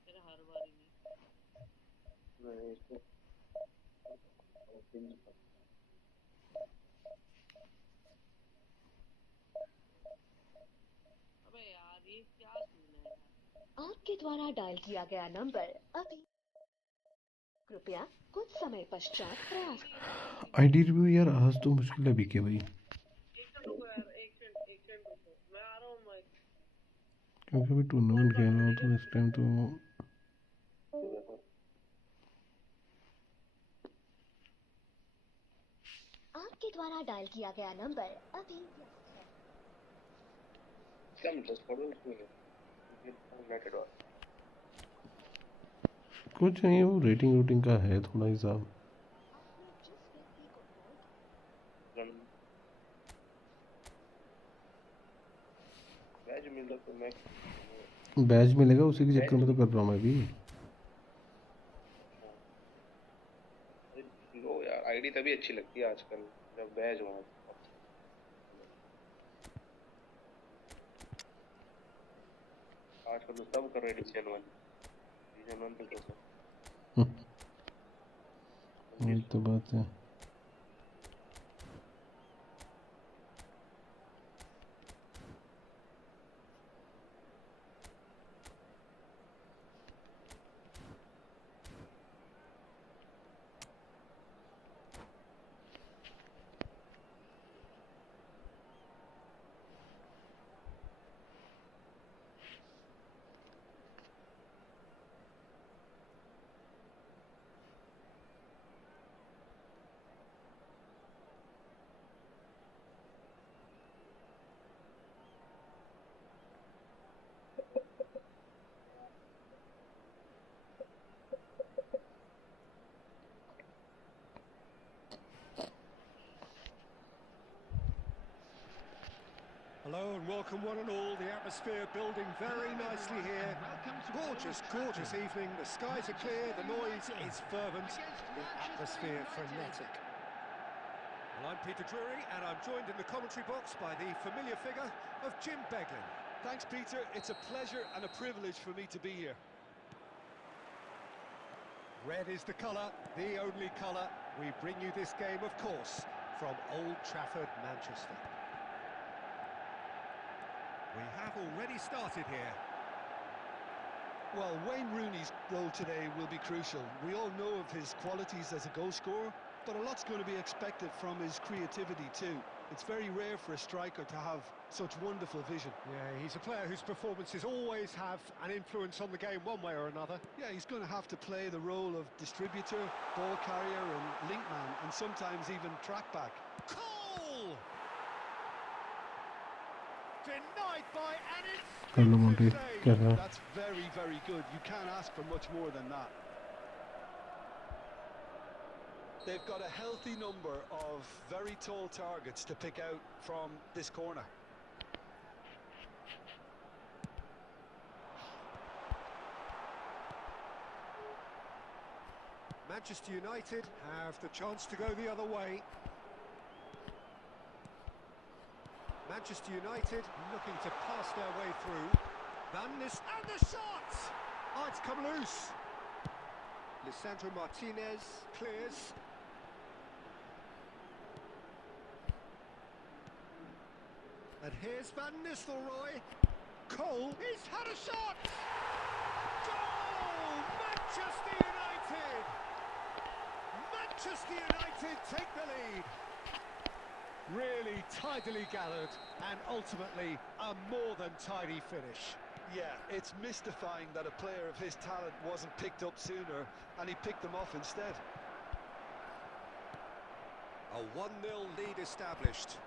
मेरा हर बार ही नहीं। अबे यार ये क्या सीन है? आपके द्वारा डायल किया गया नंबर अभी कृपया कुछ समय पश्चात प्रयास आईडी रिव्यू यार आज तो मुश्किल है बीके भाई एक सेकंड रुको यार एक सेकंड रुको मैं आ रहा हूँ मैं। क्योंकि अभी टूर्नामेंट खेलना हो तो इस टाइम तो आपके द्वारा डायल किया गया नंबर अभी क्या इंटरेस्ट पड़ो इसमें नेटेड और कुछ नहीं वो रेटिंग का है थोड़ा हिसाब बैच मिल रहा तो मैं बैच मिलेगा उसी के चक्कर में तो कर रहा हूँ मैं भी लो यार आईडी तभी अच्छी लगती है आजकल जब बैच हो आजकल तो सब कर रहे हैं डिवीजन वन पे कैसे वही तो बात है Hello and welcome one and all. The atmosphere building very nicely here. Gorgeous, gorgeous evening. The skies are clear, the noise is fervent, the atmosphere frenetic. Well, I'm Peter Drury and I'm joined in the commentary box by the familiar figure of Jim Beglin. Thanks, Peter. It's a pleasure and a privilege for me to be here. Red is the colour, the only colour. We bring you this game, of course, from Old Trafford, Manchester. We have already started here. Well, Wayne Rooney's role today will be crucial. We all know of his qualities as a goal scorer, but a lot's going to be expected from his creativity too. It's very rare for a striker to have such wonderful vision. Yeah, he's a player whose performances always have an influence on the game one way or another. Yeah, he's going to have to play the role of distributor, ball carrier and link man, and sometimes even track back. Cole! Denied by कर लो an Monty क्या था That's very, very good. You can't ask for much more than that. They've got a healthy number of very tall targets to pick out from this corner. Manchester United have the chance to go the other way. Manchester United looking to pass their way through. Van Nis and the shot! Oh, it's come loose. Lisandro Martinez clears. And here's Van Nistelrooy. Cole, he's had a shot! Goal! Manchester United! Manchester United take the lead. Really tidily gathered and ultimately a more than tidy finish. Yeah, it's mystifying that a player of his talent wasn't picked up sooner and he picked them off instead. A 1-0 lead established.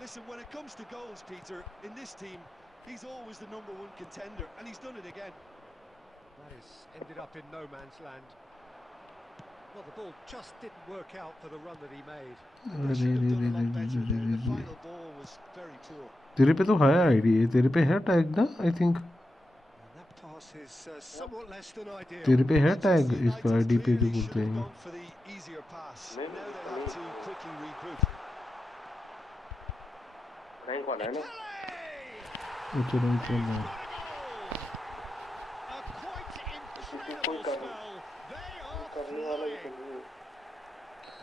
Listen, when it comes to goals, Peter, in this team, he's always the #1 contender, and he's done it again. That has ended up in no man's land. Well, the ball just didn't work out for the run that he made. They should have done a lot better there. The final ball was very poor. तेरे पे तो है ID, तेरे पे है tag ना? I think And that pass is somewhat less than ideal. तेरे पे है टैग इस पे United आईडी पे जो clearly बोलते should have हैं. gone for the easier pass. Now they'll have to quickly regroup. नहीं कौन है ना Pele! वो चलो He's चलो. got a goal! A quite incredible spell. They are flying.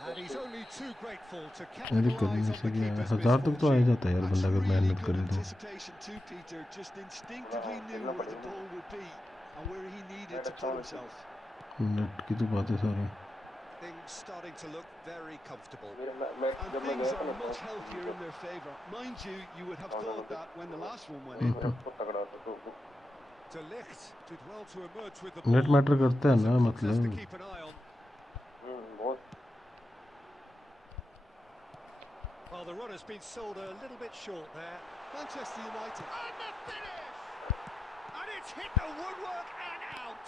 And he's only too grateful to अरे करने capitalise on से the क्या है, keeper's 1000 तक तो आ ही misfortune. जाता है यार बंदा अगर Really मेहनत good करे तो. anticipation too, Peter. Just instinctively knew where the ball would be and where he needed to put himself. Net की तो बात है सारी. Things starting to look very comfortable. And things are much healthier in their favour. Mind you, you would have thought that when the last one went in. De Ligt did well to emerge with the net ball. Matter करता है ना To मतलब. keep an eye on. बहुत Well, the run has been sold a little bit short there. Manchester United. And the finish! And it's hit the woodwork and out.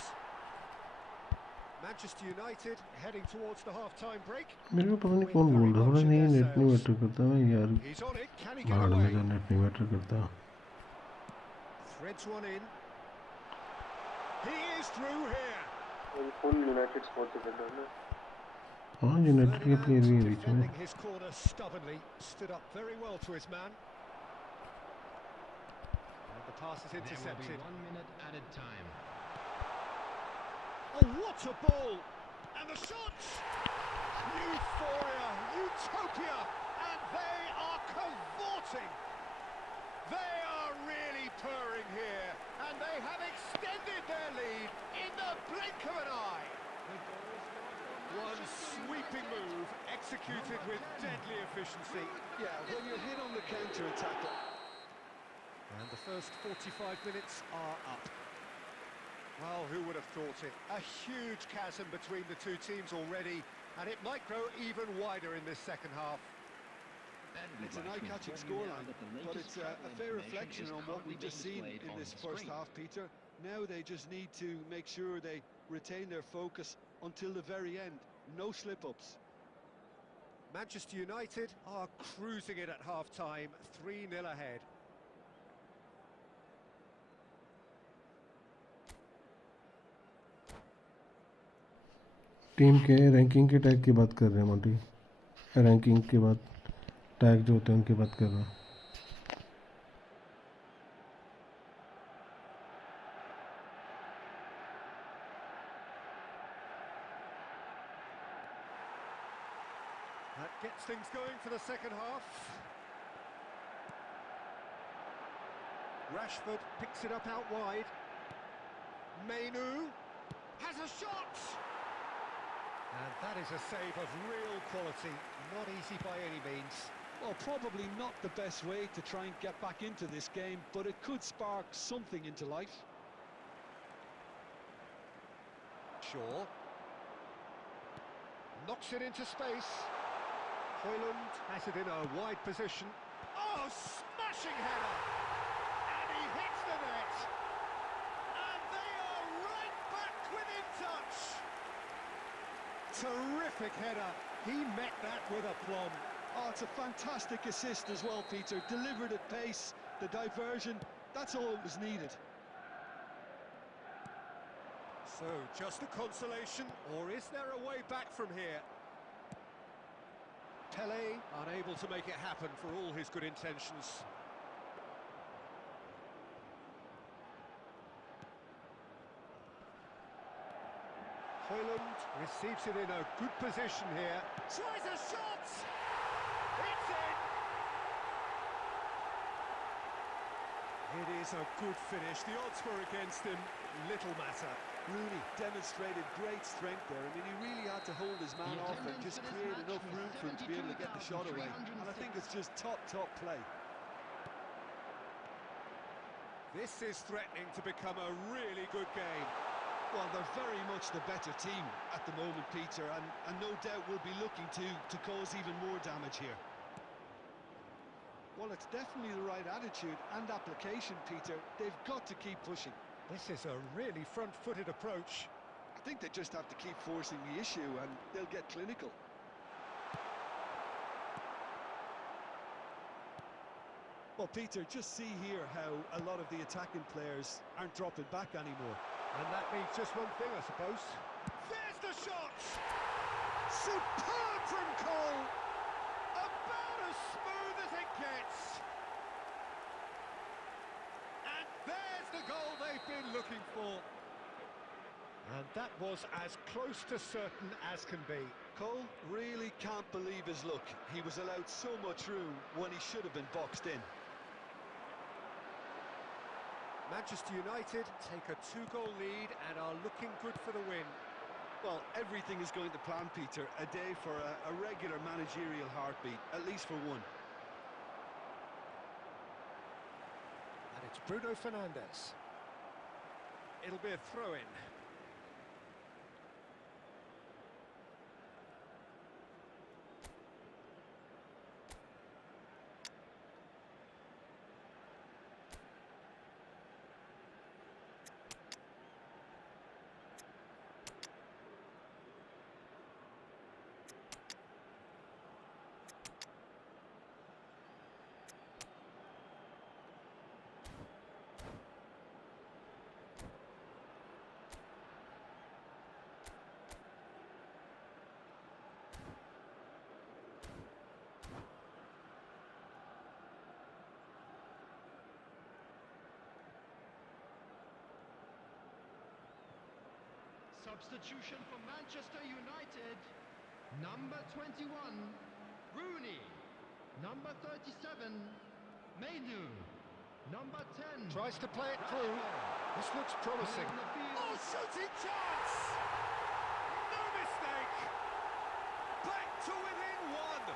Manchester United heading towards the half-time break. मेरे को पता नहीं कौन बोल रहा है नहीं नेट नहीं मैटर करता मैं यार. He's on it. Can he get भाड़ में away? तो नेट नहीं मैटर करता. Threads one in. He is through here. Full United sports से कर लो हाँ यूनाइटेड के प्लेयर भी हैं बीच में. Defending his corner stubbornly, stood up very well to his man. And the pass is There will be intercepted. 1 minute added time. Oh, what a ball! And the shots! Euphoria, utopia, and they are cavorting. They are really purring here, and they have extended their lead in the blink of an eye. One sweeping move, executed with deadly efficiency. Yeah, when you're hit on the counter-attack. And the first 45 minutes are up. Well, who would have thought it? A huge chasm between the two teams already, and it might grow even wider in this second half. It's an eye-catching scoreline, but it's a fair reflection on what we've just seen in this first half, Peter. Now they just need to make sure they retain their focus until the very end. No slip-ups. Manchester United are cruising it at half-time, 3-0 ahead. Team के ranking के tag की बात कर रहे हैं मोटी. Ranking के बाद टैग जो होते हैं उनकी बात कर रहे हैं. That gets things going for the second half. Rashford picks it up out wide. Mainu has a shot! And that is a save of real quality, not easy by any means. Well, probably not the best way to try and get back into this game, but it could spark something into life. Shaw knocks it into space. Højlund has it in a wide position. Oh, smashing header! And he hits the net! And they are right back within touch! Terrific header. He met that with aplomb. Oh, it's a fantastic assist as well, Peter. Delivered at pace, the diversion, that's all that was needed. So, just a consolation, or is there a way back from here? Pele unable to make it happen for all his good intentions. Højlund receives it in a good position here. Tries a shot! It's in! It is a good finish. The odds were against him. Little matter. Rooney demonstrated great strength there. I mean, he really had to hold his man off and just create enough room for him to be able to get the shot away. And I think it's just top play. This is threatening to become a really good game. Well, they're very much the better team at the moment, Peter, and no doubt will be looking to cause even more damage here. Well, it's definitely the right attitude and application, Peter. They've got to keep pushing. This is a really front-footed approach. I think they just have to keep forcing the issue and they'll get clinical. Well, Peter, just see here how a lot of the attacking players aren't dropping back anymore. And that means just one thing, I suppose. There's the shot! Superb from Cole! About as smooth as it gets! And there's the goal they've been looking for. And that was as close to certain as can be. Cole really can't believe his luck. He was allowed so much room when he should have been boxed in. Manchester United take a 2-goal lead and are looking good for the win. Well, everything is going to plan, Peter. A day for a regular managerial heartbeat, at least for one. And it's Bruno Fernandes. It'll be a throw-in. Substitution for Manchester United. Number 21, Rooney. Number 37, Mainu. Number 10. Tries to play it through. This looks promising. Oh, shooting chance! No mistake! Back to within one.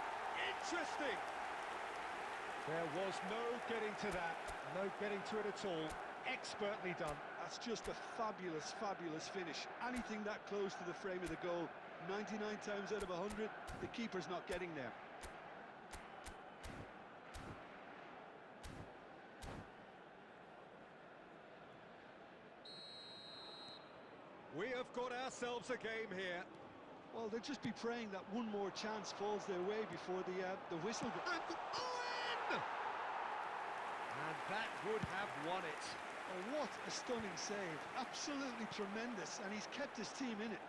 Interesting. There was no getting to that. No getting to it at all. Expertly done. That's just a fabulous finish. Anything that close to the frame of the goal, 99 times out of 100, the keeper's not getting there. We have got ourselves a game here. Well, they'll just be praying that one more chance falls their way before the whistle goes. And Owen! And that would have won it. Oh, what a stunning save. Absolutely tremendous, and he's kept his team in it.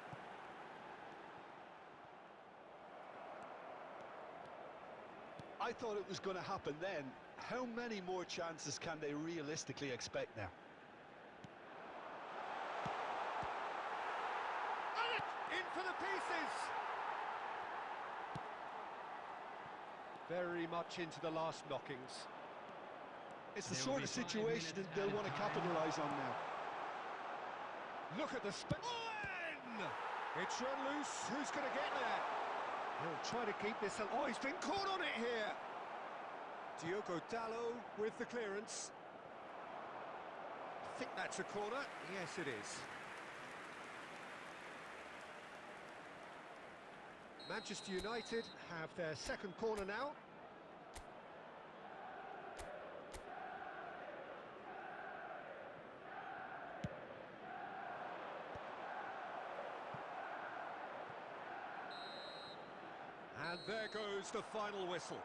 I thought it was going to happen then. How many more chances can they realistically expect now? In for the pieces! Very much into the last knockings. It's the sort of situation that they'll want to capitalise on now. Look at the Owen! It's run loose. Who's going to get there? He'll try to keep this. Oh, he's been caught on it here. Diogo Dalot with the clearance. I think that's a corner. Yes, it is. Manchester United have their second corner now. And there goes the final whistle.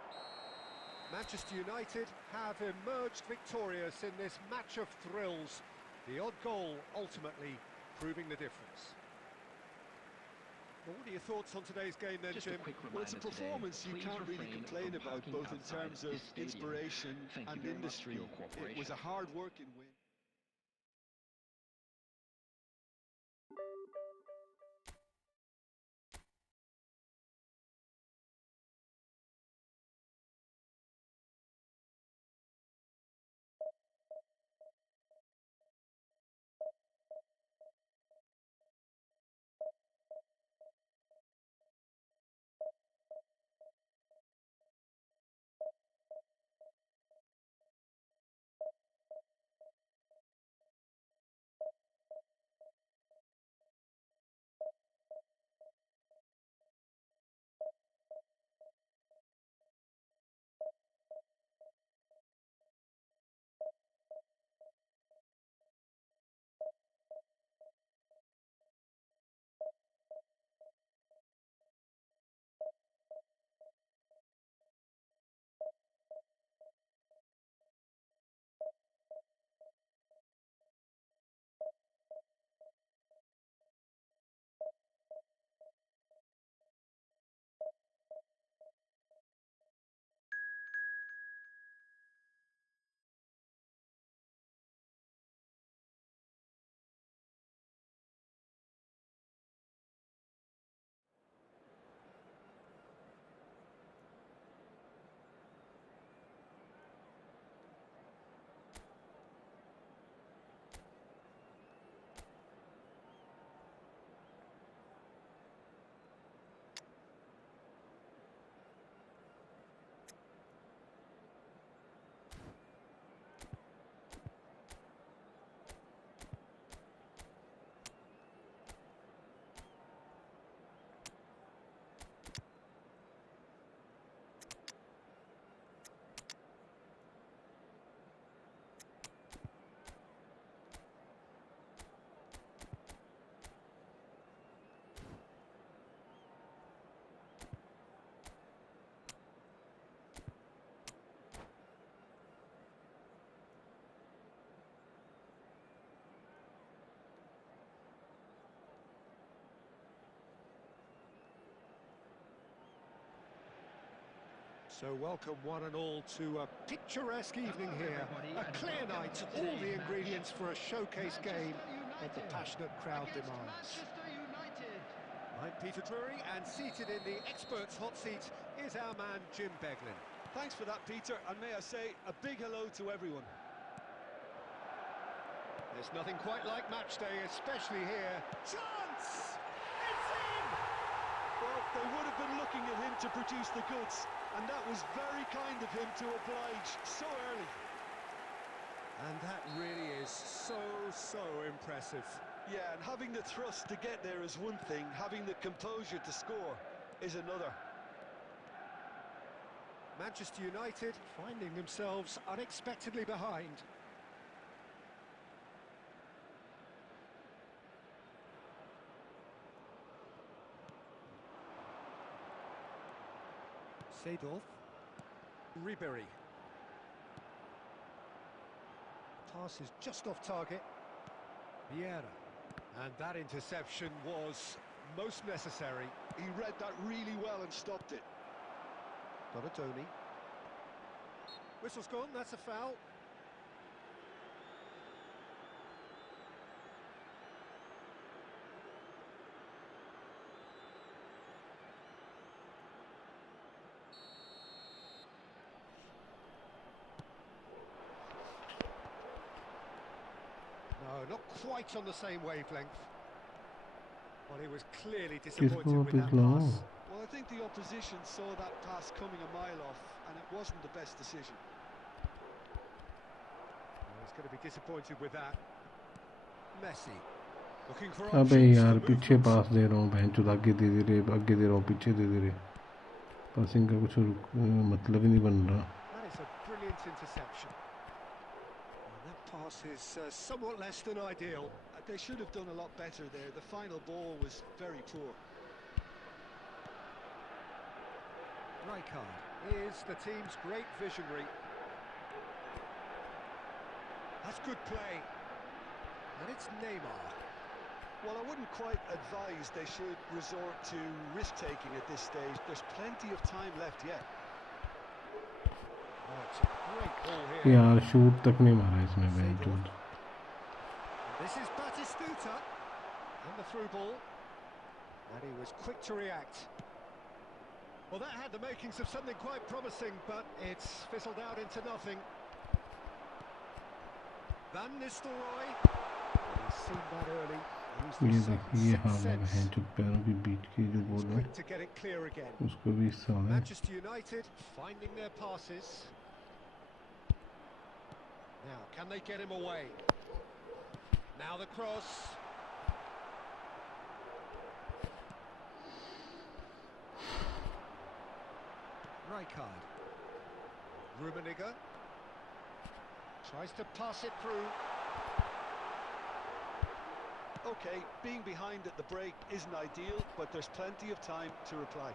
Manchester United have emerged victorious in this match of thrills. The odd goal ultimately proving the difference. Well, what are your thoughts on today's game then, Just Jim? a quick Well, it's a reminder performance today, you please can't really refrain complain from about, parking both in outside terms of this stadium. inspiration Thank you and very much for industry. your It was cooperation. a hard-working win. So welcome one and all to a picturesque evening here. A clear night, all the ingredients for a showcase game that the passionate crowd demands. I'm Peter Drury, and seated in the experts' hot seat is our man Jim Beglin. Thanks for that, Peter, and may I say a big hello to everyone. There's nothing quite like match day, especially here. Chance! It's in! Well, they would have been looking at him to produce the goods, and that was very kind of him to oblige so early. And that really is so impressive. Yeah, and having the thrust to get there is one thing, having the composure to score is another. Manchester United finding themselves unexpectedly behind. Seedorf. Ribéry. Pass is just off target. Vieira. And that interception was most necessary. He read that really well and stopped it. Donatoni. Whistle's gone, that's a foul. No, not quite on the same wavelength. Well, he was clearly disappointed with that pass. Well, I think the opposition saw that pass coming a mile off, and it wasn't the best decision. Well, he's going to be disappointed with that. Messi looking for अबे options यार for पीछे movement. पास दे रहा हूँ बहन चुद आगे दे रहे आगे दे रहा हूँ पीछे दे रहे पासिंग का कुछ मतलब ही नहीं बन रहा. That is a brilliant interception. And that pass is somewhat less than ideal. They should have done a lot better there. The final ball was very poor. Rijkaard is the team's great visionary. That's good play. And it's Neymar. Well, I wouldn't quite advise they should resort to risk-taking at this stage. There's plenty of time left yet. Oh, it's a great ball here. यार shoot तक नहीं मारा इसने बेंचूट. This is Batistuta. And the through ball. And he was quick to react. Well, that had the makings of something quite promising, but it's fizzled out into nothing. Van Nistelrooy. He's seen that early. ये देखिए हाल है बेंचूट पैरों के बीच की जो ball है Quick to get it clear again. उसको भी हिस्सा है. Manchester United finding their passes. Now, can they get him away? Now the cross. Rijkaard. Rummenigge. Tries to pass it through. Okay, being behind at the break isn't ideal, but there's plenty of time to reply.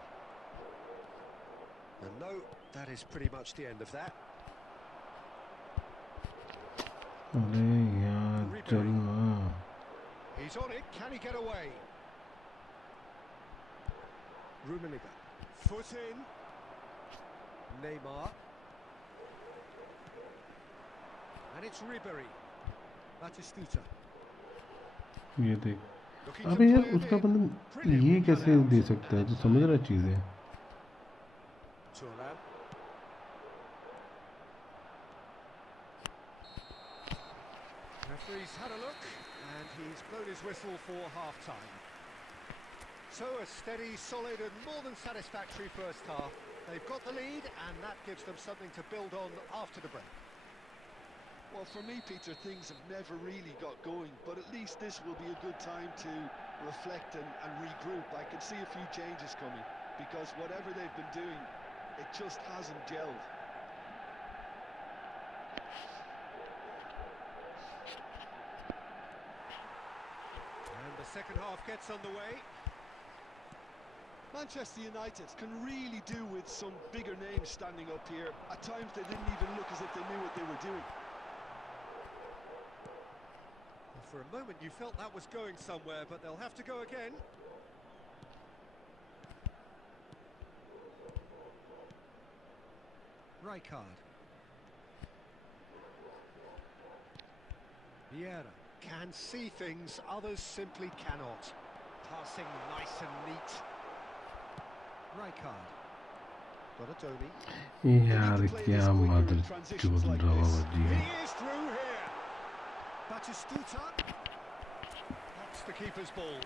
And no, that is pretty much the end of that. अरे यार चलना. He's on it, can he get away? Rummenigge. Foot in. Neymar. And it's Ribery. Batistuta. ये देख. अबे यार उसका बंदा ये कैसे दे सकता है? जो समझ रहा चीज़ें. Thuram. Referee's had a look and he's blown his whistle for half-time. So a steady, solid and more than satisfactory first half. They've got the lead and that gives them something to build on after the break. Well, for me, Peter, things have never really got going, but at least this will be a good time to reflect and regroup. I can see a few changes coming, because whatever they've been doing, it just hasn't gelled. And the second half gets underway. Manchester United can really do with some bigger names standing up here. At times they didn't even look as if they knew what they were doing. Well, for a moment you felt that was going somewhere, but they'll have to go again. Rijkaard. Vieira can see things others simply cannot. Passing nice and neat. Rijkaard. Donatoni. यार क्या mother चूत रहा जी. He is through here. Batistuta. That's the keeper's ball.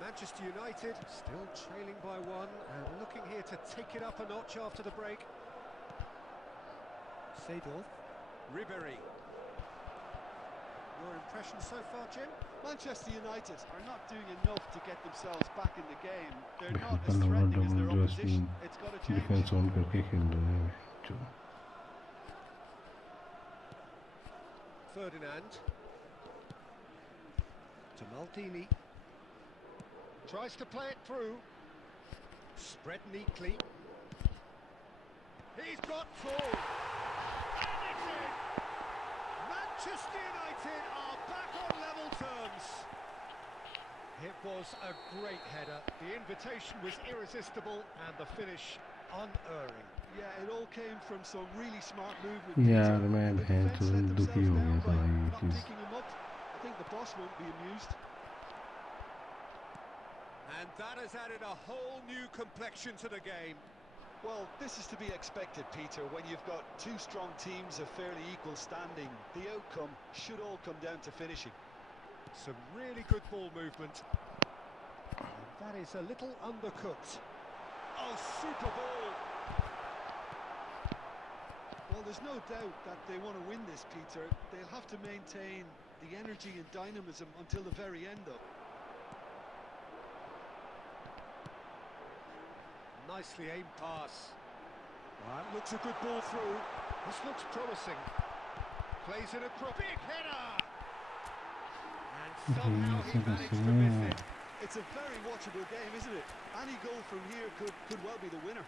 Manchester United still trailing by one and looking here to take it up a notch after the break. Seedorf. Ribery. Your impression so far, Jim? Manchester United are not doing enough to get themselves back in the game. They're not as threatening as their opposition. It's got to change. Defence on करके खेल रहे हैं जो. Ferdinand. To Maldini. Tries to play it through. Spread neatly. He's got full. And it's in. Manchester United are back on level terms. It was a great header. The invitation was irresistible and the finish unerring. Yeah, it all came from some really smart movement. यार मैं भैंस दुखी हो गया था ये चीज़. Picking him up. I think the boss won't be amused. And that has added a whole new complexion to the game. Well, this is to be expected, Peter. When you've got two strong teams of fairly equal standing, the outcome should all come down to finishing. Some really good ball movement. And that is a little undercooked. Oh, super ball! Well, there's no doubt that they want to win this, Peter. They'll have to maintain the energy and dynamism until the very end, though. Nicely aimed pass. That looks a good ball through. This looks promising. Plays it across. Big header! And somehow he managed to miss it. It's a very watchable game, isn't it? Any goal from here could well be the winner.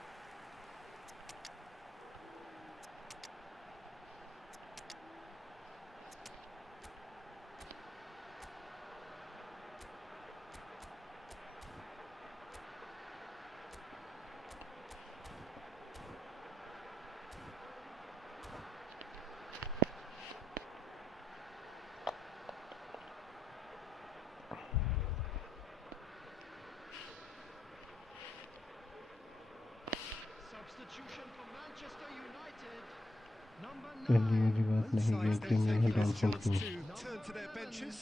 पहली वाली बात Both नहीं sides game then में है taking this downfall chance क्यों to turn to their benches.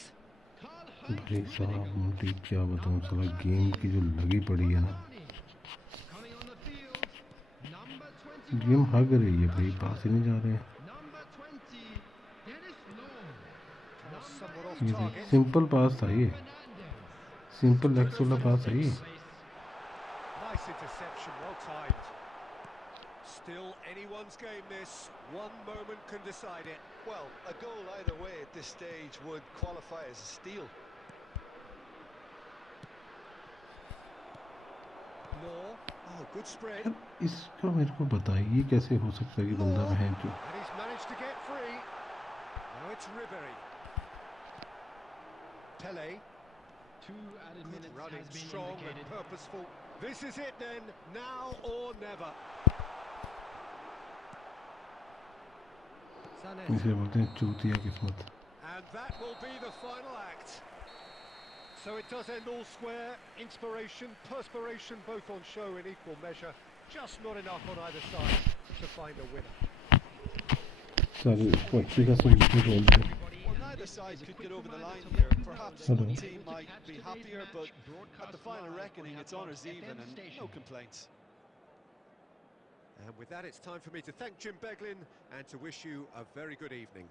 भाई साहब मोटी क्या बताऊँ साला गेम की जो लगी पड़ी है ना गेम हग रही है भाई पास ही नहीं जा रहे Somewhat off ये देख target. सिंपल पास था ये सिंपल एक्स वाला पास है ये Nice interception, well timed. Still anyone's game this. One moment can decide it. Well, a goal either way at this stage would qualify as a steal. Law. Oh, good spread. इसका मेरे को बताइए कैसे हो सकता है कि बंदा बहन जो And he's managed to get free. Now it's Ribery. Pele. 2 added minutes Running has been strong and indicated. purposeful. This is it then. Now or never. इसे बोलते हैं चूतिया किस्मत And that will be the final act. So it does end all square. Inspiration, perspiration, both on show in equal measure. Just not enough on either side to find a winner. सारे बच्चे का सही बोलते हैं Well, neither side could get over the line here. Perhaps Hello. one team might be happier, but at the final reckoning, it's honours even and no complaints. And with that, it's time for me to thank Jim Beglin and to wish you a very good evening.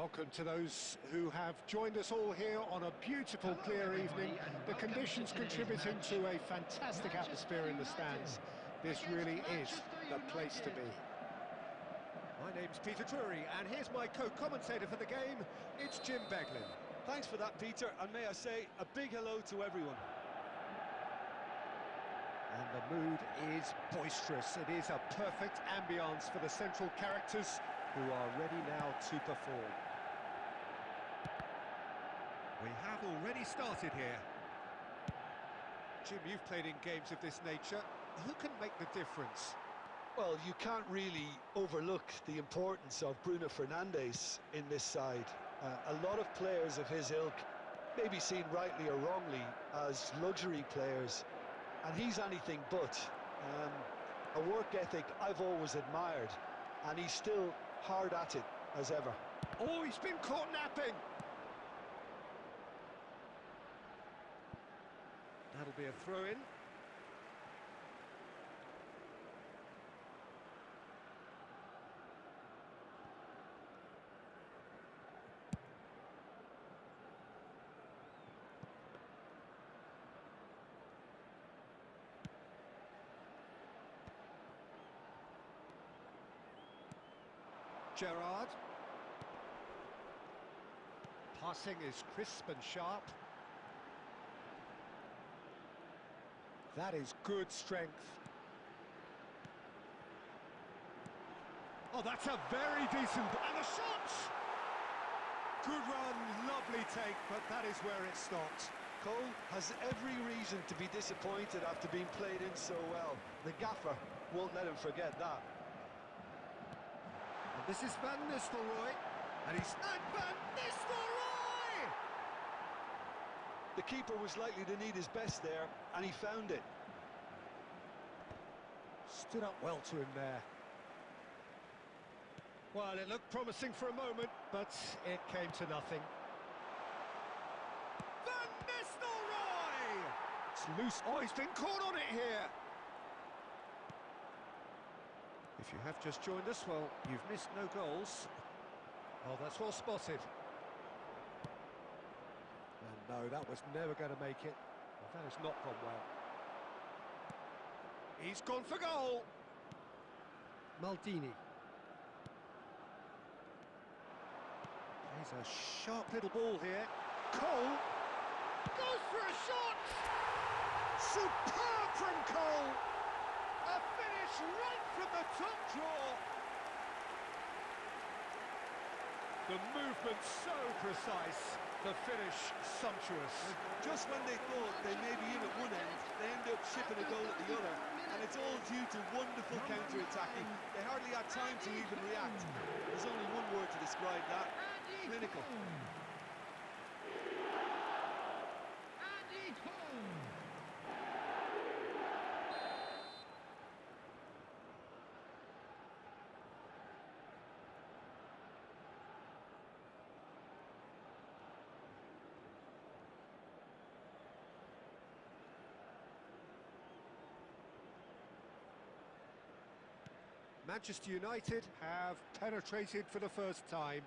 Welcome to those who have joined us all here on a beautiful, clear evening. The conditions contributing to a fantastic atmosphere in the stands. This really is the place to be. My name's Peter Drury, and here's my co-commentator for the game. It's Jim Beglin. Thanks for that, Peter, and may I say a big hello to everyone. And the mood is boisterous. It is a perfect ambience for the central characters who are ready now to perform. We have already started here. Jim, you've played in games of this nature. Who can make the difference? Well, you can't really overlook the importance of Bruno Fernandes in this side. A lot of players of his ilk may be seen rightly or wrongly as luxury players, and he's anything but. A work ethic I've always admired, and he's still hard at it as ever. Oh, he's been caught napping! That'll be a throw-in. Gerrard. Passing is crisp and sharp. That is good strength. Oh, that's a very decent... And the shot! Good run, lovely take, but that is where it stopped. Cole has every reason to be disappointed after being played in so well. The gaffer won't let him forget that. And this is Van Nistelrooy, and he's... And Van Nistelrooy! The keeper was likely to need his best there, and he found it. Stood up well to him there. Well, it looked promising for a moment, but it came to nothing. Van Nistelrooy! It's loose. Oh, he's been caught on it here. If you have just joined us, well, you've missed no goals. Oh, that's well spotted. And no, that was never going to make it. Well, that has not gone well. He's gone for goal. Maldini. Plays a sharp little ball here. Cole goes for a shot. Superb from Cole. A finish right from the top draw. The movement so precise, the finish sumptuous. Just when they thought they may be in at one end, they end up shipping a goal at the other, and it's all due to wonderful counter-attacking. They hardly had time to even react. There's only one word to describe that: clinical. Manchester United have penetrated for the first time.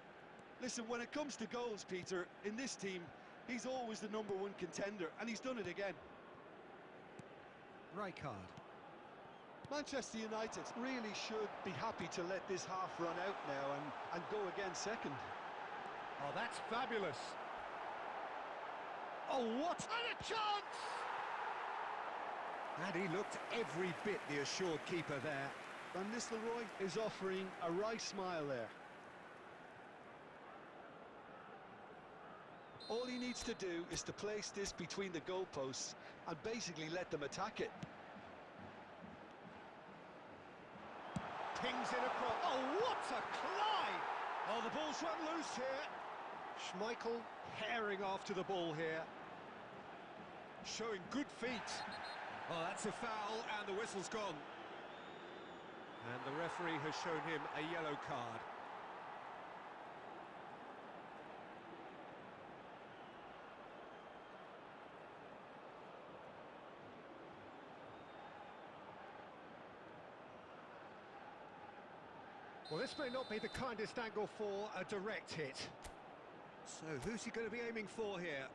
Listen, when it comes to goals, Peter, in this team, he's always the #1 contender, and he's done it again. Rijkaard. Manchester United really should be happy to let this half run out now and go again second. Oh, that's fabulous. Oh, what? And a chance! And he looked every bit the assured keeper there. Van Nistelrooy is offering a wry smile there. All he needs to do is to place this between the goalposts and basically let them attack it. Pings it across. Oh, what a climb! Oh, the ball's run loose here. Schmeichel herring after the ball here. Showing good feet. Oh, that's a foul, and the whistle's gone. And the referee has shown him a yellow card. Well, this may not be the kindest angle for a direct hit. So who's he going to be aiming for here?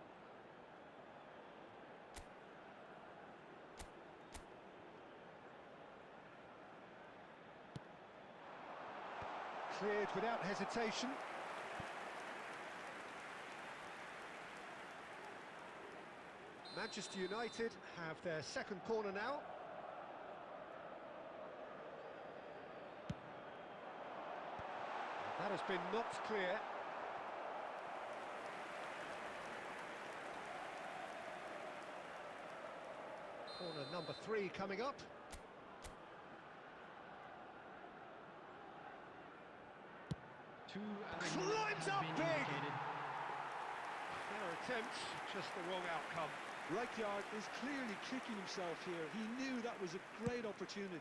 Cleared without hesitation. Manchester United have their second corner now. That has been knocked clear. Corner number 3 coming up. Climbs up big! Their attempt, just the wrong outcome. Rijkaard is clearly kicking himself here. He knew that was a great opportunity.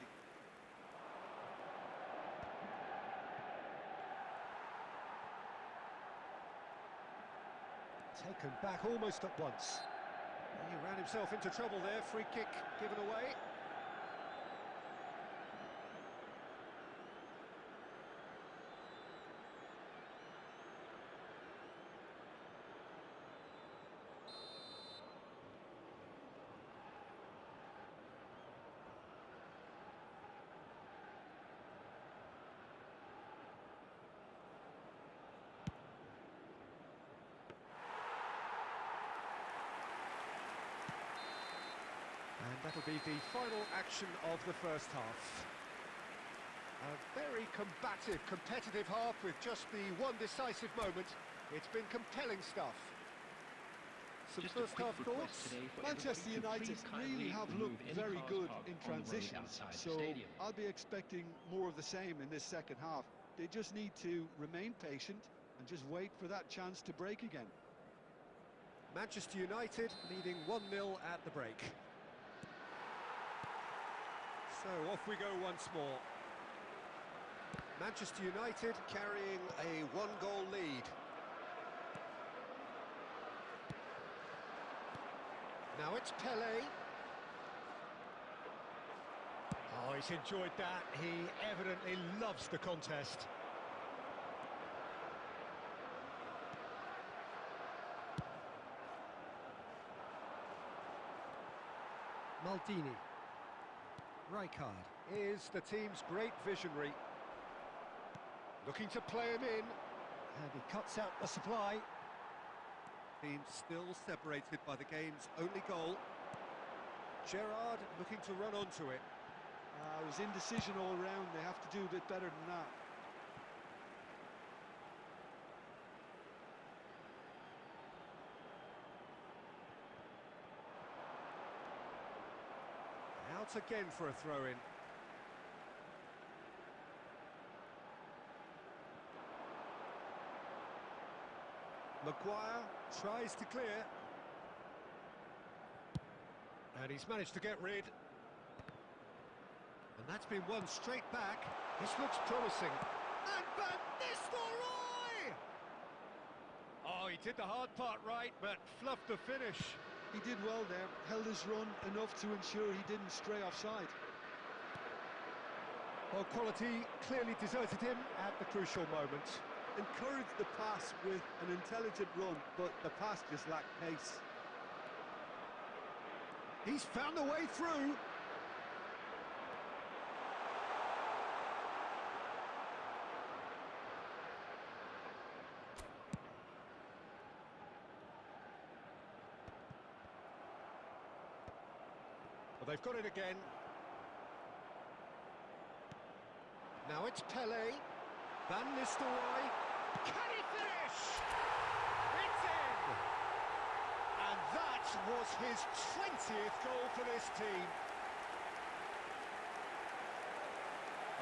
Taken back almost at once. He ran himself into trouble there. Free kick given away. And that'll be the final action of the first half. A very combative, competitive half with just the one decisive moment. It's been compelling stuff. Some first half thoughts? Manchester United really have looked very good in transitions, so I'll be expecting more of the same in this second half. They just need to remain patient and just wait for that chance to break again. Manchester United leading 1-0 at the break. So off we go once more. Manchester United carrying a 1-goal lead. Now it's Pelé. Oh, he's enjoyed that. He evidently loves the contest. Maldini. Rijkaard is the team's great visionary. Looking to play him in. And he cuts out the supply. Team still separated by the game's only goal. Gerrard looking to run onto it. It was indecision all round. They have to do a bit better than that. Out again for a throw-in. Maguire tries to clear. And he's managed to get rid. And that's been won straight back. This looks promising. And Van Nistelrooy! Oh, he did the hard part right, but fluffed the finish. He did well there, held his run enough to ensure he didn't stray offside. Well, quality clearly deserted him at the crucial moment. Encouraged the pass with an intelligent run, but the pass just lacked pace. He's found a way through. Well, they've got it again. Now it's Pelé. Van Nistelrooy. Can he finish? It's in! And that was his 20th goal for this team.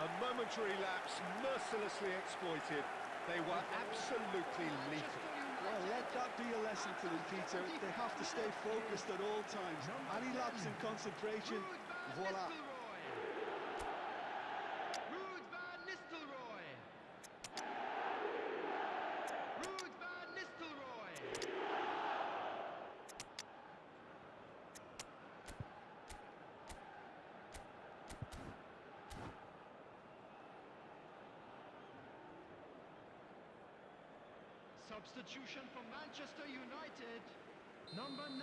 A momentary lapse, mercilessly exploited. They were absolutely lethal. Well, let that be a lesson to them, Peter. They have to stay focused at all times. Any lapse in concentration, voila. Substitution for Manchester United. Number 9,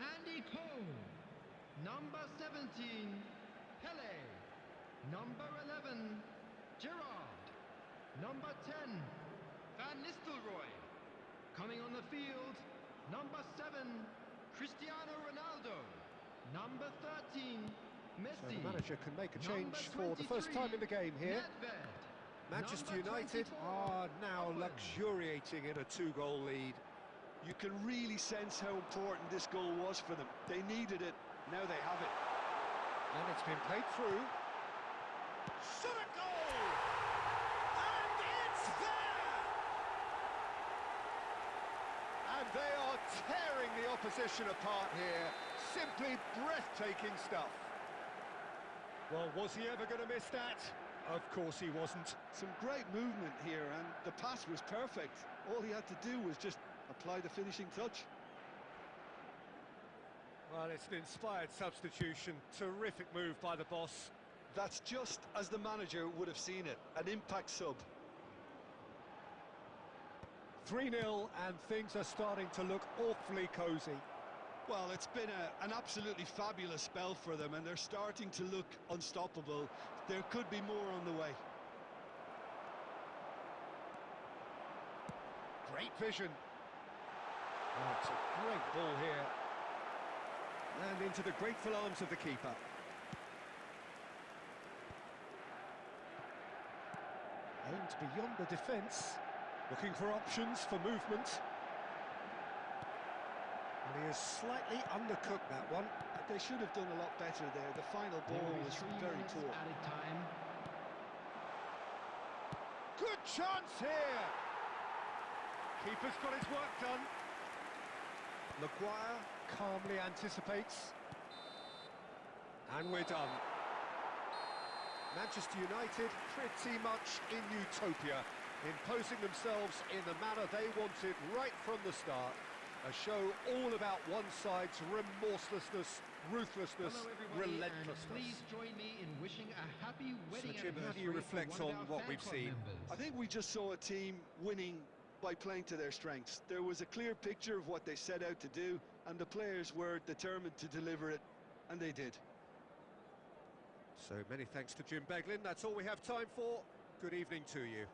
Andy Cole. Number 17, Pele. Number 11, Gerrard. Number 10, Van Nistelrooy. Coming on the field, number 7, Cristiano Ronaldo. Number 13, Messi. So the manager can make a Number change for the first time in the game here. Nedved. Manchester Number United 24, are now Owen. luxuriating in a 2-goal lead. You can really sense how important this goal was for them. They needed it, now they have it. And it's been played through. Shot a goal! And it's there! And they are tearing the opposition apart here. Simply breathtaking stuff. Well, was he ever going to miss that? Of course he wasn't. Some great movement here, and the pass was perfect. All he had to do was just apply the finishing touch. Well, it's an inspired substitution. Terrific move by the boss. That's just as the manager would have seen it, an impact sub. 3-0, and things are starting to look awfully cosy. Well, it's been an absolutely fabulous spell for them, and they're starting to look unstoppable. There could be more on the way. Great vision. Oh, it's a great ball here. And into the grateful arms of the keeper. Aimed beyond the defence. Looking for options for movement. And he has slightly undercooked that one. They should have done a lot better there. The final ball was very poor. Added time. Good chance here! Keeper's got his work done. Maguire calmly anticipates. And we're done. Manchester United pretty much in utopia, imposing themselves in the manner they wanted right from the start. A show all about one side's remorselessness, ruthlessness, Hello everybody, relentlessness. and please join me in wishing a happy wedding So Jim, how do you anniversary reflect to one on of our what fan we've club seen? members. I think we just saw a team winning by playing to their strengths. There was a clear picture of what they set out to do, and the players were determined to deliver it, and they did. So many thanks to Jim Beglin. That's all we have time for. Good evening to you.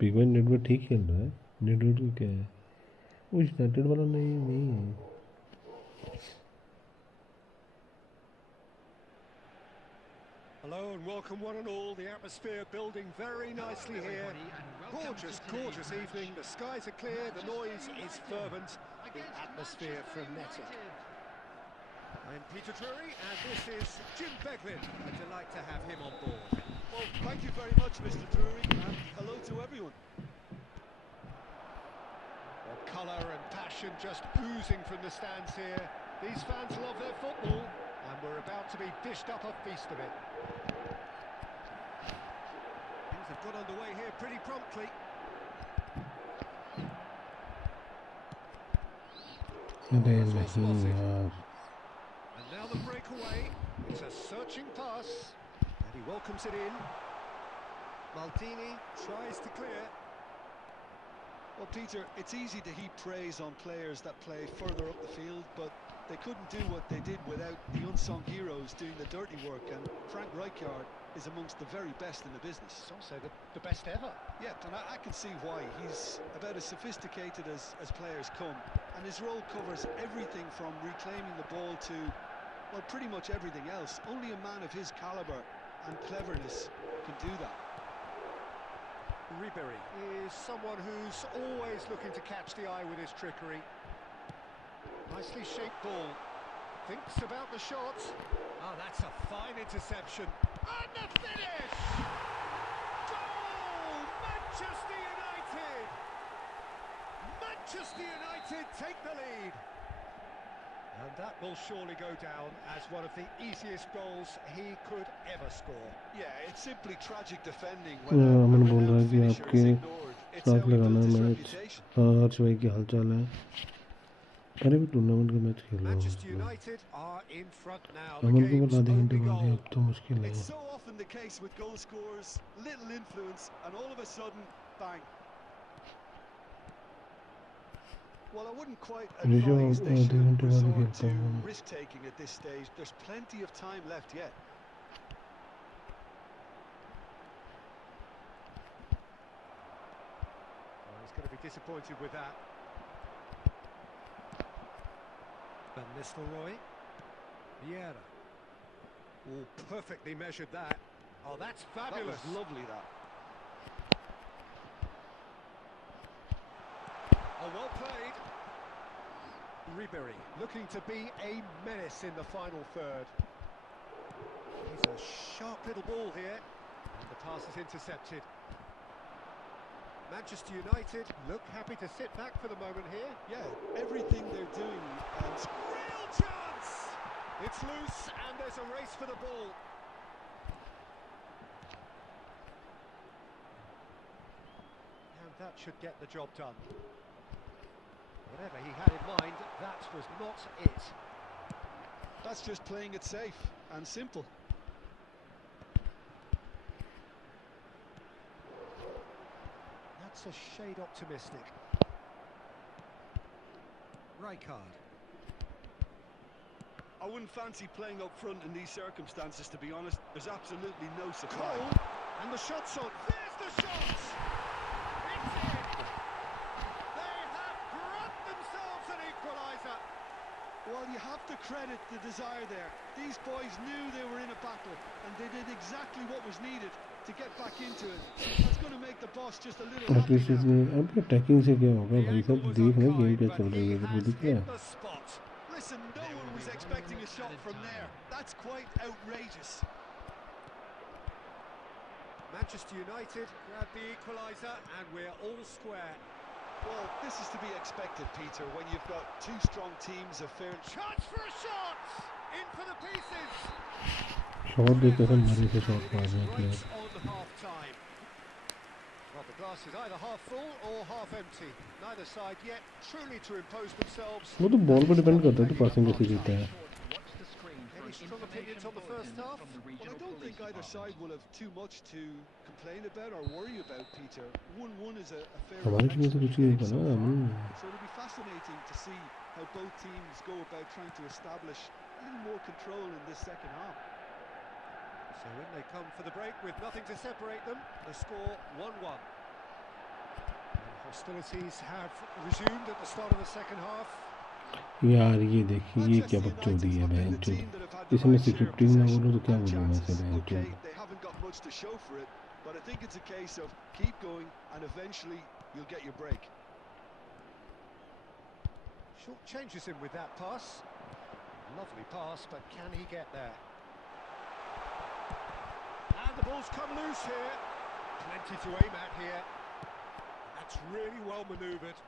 Big man network ठीक खेल रहा है, network को क्या है, वो United वाला नहीं है। Hello and welcome one and all. The atmosphere building very nicely here. Gorgeous, gorgeous evening. The skies are clear, the noise is fervent, the atmosphere frenetic. I'm Peter Drury and this is Jim Beglin. A delight to have him on board. Well, thank you very much, Mr. Drury, and hello to everyone. Well, colour and passion just oozing from the stands here. These fans love their football and we're about to be dished up a feast of it. Things have got underway here pretty promptly. अरे That's all नहीं spotted. यार, And now the breakaway. It's a searching pass and he welcomes it in. Maldini tries to clear. Well, Peter, it's easy to heap praise on players that play further up the field, but they couldn't do what they did without the unsung heroes doing the dirty work, and Frank Rijkaard is amongst the very best in the business. It's also the best ever. Yeah, and I can see why. He's about as sophisticated as players come, and his role covers everything from reclaiming the ball to, well, pretty much everything else. Only a man of his calibre and cleverness can do that. Ribery is someone who's always looking to catch the eye with his trickery. Nicely shaped ball. Thinks about the shot. Ah, that's a fine interception. And the finish! Goal! Manchester United! Manchester United take the lead. And that will surely go down as one of the easiest goals he could ever score. Yeah, it's simply tragic defending अमन बोल रहा है कि finisher आपके is ignored. It's साथ how he लगाना built his match. reputation. हर्ष भाई की हालचाल है, अरे भी टूर्नामेंट का मैच खेल रहा Manchester हूँ। United are in front now. The अमन को game's बता दें घंटे only बाद, goal. अब तो मुश्किल है। It's so often the case with goal scorers, little influence, and all of a sudden, bang. Well, I wouldn't quite Rishabh advise they आधे should घंटे बाद resort खेलता to हूँ। risk-taking at this stage. There's plenty of time left yet. Oh, he's going to be disappointed with that. Van Nistelrooy. Vieira. Oh, perfectly measured that. Oh, that's fabulous. That was lovely, that. Oh, well played. Ribery looking to be a menace in the final third. He's a sharp little ball here. And the pass is intercepted. Manchester United look happy to sit back for the moment here. Yeah, everything they're doing. Real chance! It's loose and there's a race for the ball. And that should get the job done. Whatever he had in mind, that was not it. That's just playing it safe and simple. That's a shade optimistic. Rijkaard. I wouldn't fancy playing up front in these circumstances, to be honest. There's absolutely no supply. Cole, and the shot's on. There's the shot! It's in! They have grabbed themselves an equaliser. Well, you have to credit the desire there. These boys knew they were in a battle, and they did exactly what was needed to get back into it. That's going to make the boss just a little happy now. अब attacking से क्या होगा भाई साहब, देख रहे game क्या चल रही है, इधर दिख रहा है। Listen, no one was expecting a shot from there. That's quite outrageous. Manchester United grab the equaliser and we're all square. Well, this is to be expected, Peter, when you've got two strong teams of fair... Chance for a shot! In for the pieces! Shot देकर हम मरे से shot मार रहे हैं player. On half-time. Well, the glass is either half full or half empty. Neither side yet truly to impose themselves. वो तो ball पर डिपेंड करता है तो पासिंग कैसे जीता है। Any strong opinions on the first half? Well, I don't think either side will have too much to complain about or worry about, Peter. 1-1 is a fair... हमारे टीम से कुछ नहीं देखा ना। So it'll be fascinating to see how both teams go about trying to establish a little more control in this second half. So when they come for the break with nothing to separate them, the score 1-1. Hostilities have resumed at the start of the second half. यार ये देखिए ये क्या बकचोदी है बहनचोद इसमें से 15 ना बोलो तो क्या बोलूँ मैं से बहनचोद They haven't got much to show for it, but I think it's a case of keep going and eventually you'll get your break. Short changes him with that pass. Lovely pass, but can he get there? And the ball's come loose here. Plenty to aim at here. That's really well manoeuvred.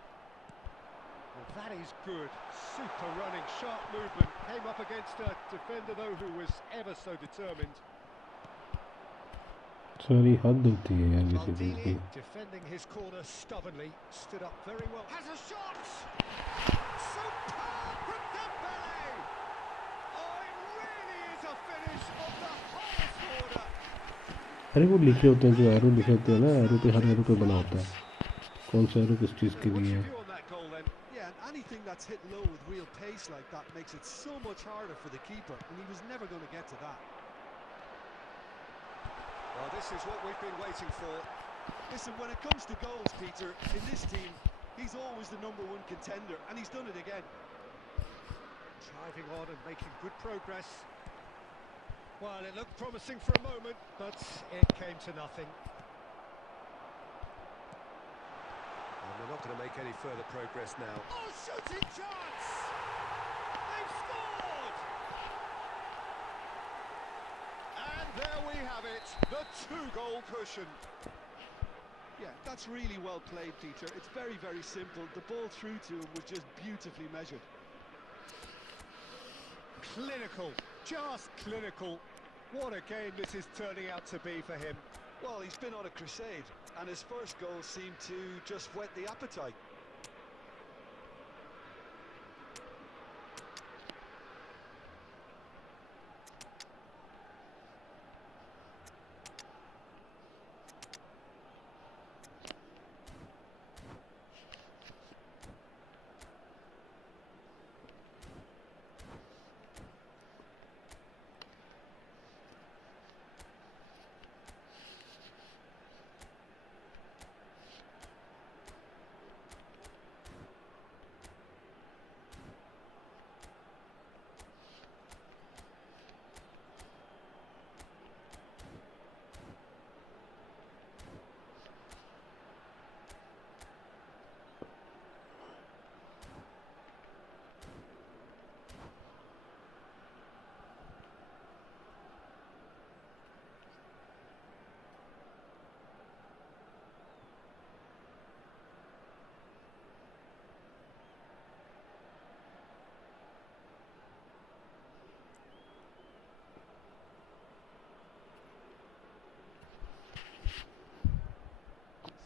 Well, that is good. Super running, sharp movement. Came up against a defender, though, who was ever so determined. सारी हद होती है यार किसी चीज़ की Defending his corner stubbornly. Stood up very well. Has a shot! Superb from Dembele! Oh, it really is a finish of the highest order. अरे वो लिखे होते हैं जो एरो लिखे होते हैं ना एरो पे हर एरो पे बना होता है कौन सा एरो किस चीज़ के लिए है Anything that's hit low with real pace like that makes it so much harder for the keeper, and he was never going to get to that. Well, this is what we've been waiting for. Listen, when it comes to goals, Peter, in this team, he's always the #1 contender, and he's done it again. Driving on and making good progress. Well, it looked promising for a moment, but it came to nothing. They're not going to make any further progress now. Oh, shooting chance! They've scored! And there we have it, the 2-goal cushion. Yeah, that's really well played, Peter. It's very, very simple. The ball through to him was just beautifully measured. Clinical, just clinical. What a game this is turning out to be for him. Well, he's been on a crusade, and his first goal seemed to just whet the appetite.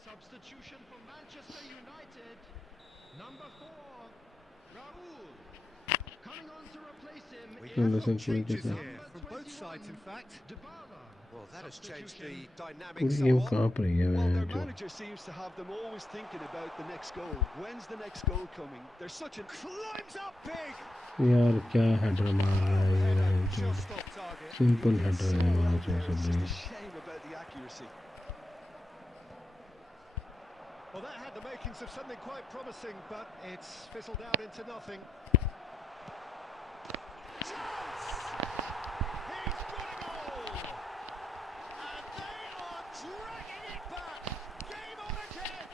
Substitution for Manchester United. Number 4, Raul. Coming on to replace him. We have got changes here from both sides, in fact. Well, that has changed the dynamics somewhat. Well, their manager seems to have them always thinking about the next goal. When's the next goal coming? There's such a climbs up big. यार क्या header मार रहा है यार simple header है यार जो सब नहीं shame about the accuracy. Well, that had the makings of something quite promising, but it's fizzled out into nothing. Chance! He's got a goal! And they are dragging it back! Game on again!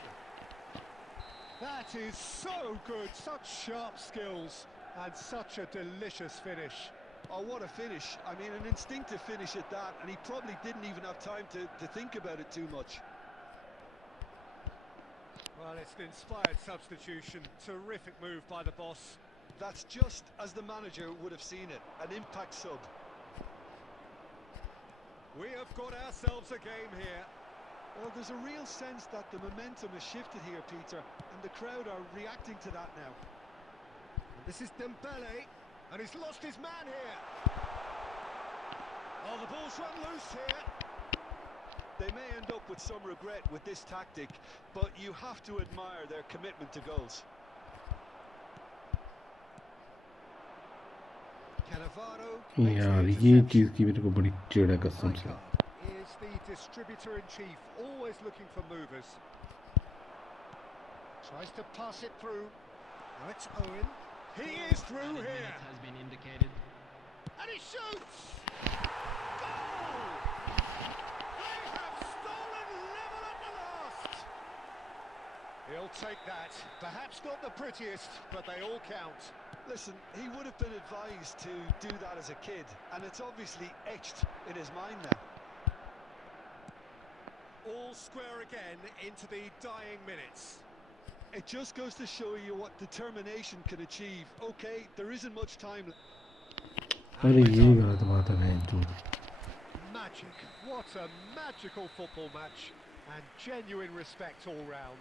That is so good, such sharp skills, and such a delicious finish. Oh, what a finish. I mean, an instinctive finish at that, and he probably didn't even have time to think about it too much. Well, it's an inspired substitution. Terrific move by the boss. That's just as the manager would have seen it. An impact sub. We have got ourselves a game here. Well, there's a real sense that the momentum has shifted here, Peter, and the crowd are reacting to that now. And this is Dembele, and he's lost his man here. Oh, the ball's run loose here. They may end up with some regret with this tactic, but you have to admire their commitment to goals. यार ये चीज़ की मेरे को बड़ी चिढ़ है कसम से Is the distributor in chief, always looking for movers. Tries to pass it through. Now it's Owen. He is through here. Has been indicated. And he shoots! Goal! They have stolen level at the last! He'll take that. Perhaps not the prettiest, but they all count. Listen, he would have been advised to do that as a kid, and it's obviously etched in his mind now. All square again into the dying minutes. It just goes to show you what determination can achieve. Okay, there isn't much time. अरे ये गलत बात है बहन चोद. Magic. What a magical football match. And genuine respect all round.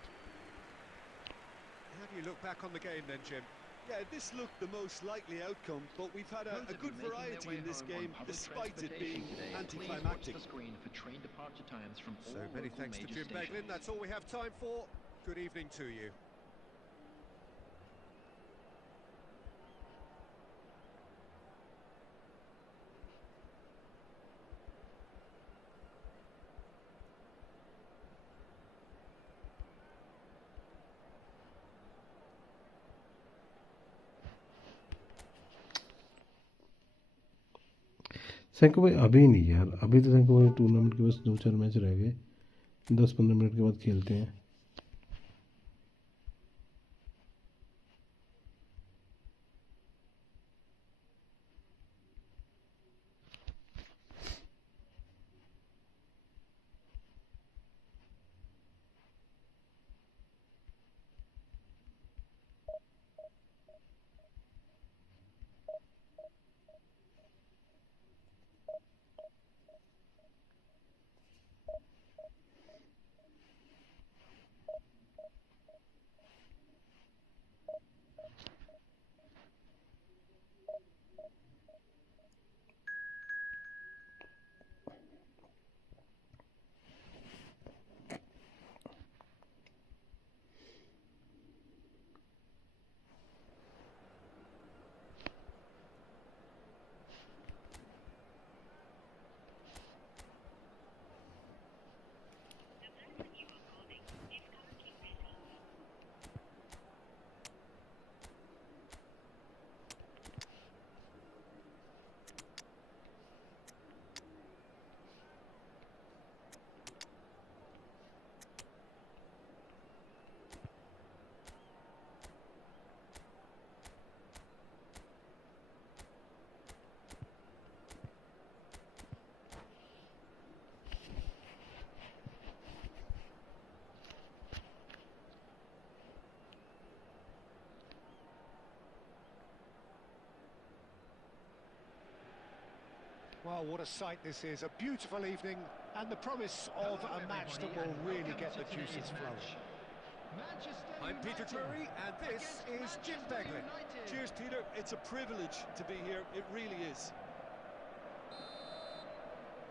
How do you look back on the game then, Jim? Yeah, this looked the most likely outcome, but we've had a good variety in this game, despite it being anticlimactic. So many thanks to Jim Beglin. That's all we have time for. Good evening to you. Senco भाई अभी नहीं यार, अभी तो सैंको भाई tournament के बस 2-4 match रह गए, 10-15 मिनट के बाद खेलते हैं. Well, what a sight this is. A beautiful evening and the promise of a match that will really get the juices flowing. I'm Peter Drury and this is Jim Beglin. Cheers, Peter. It's a privilege to be here. It really is.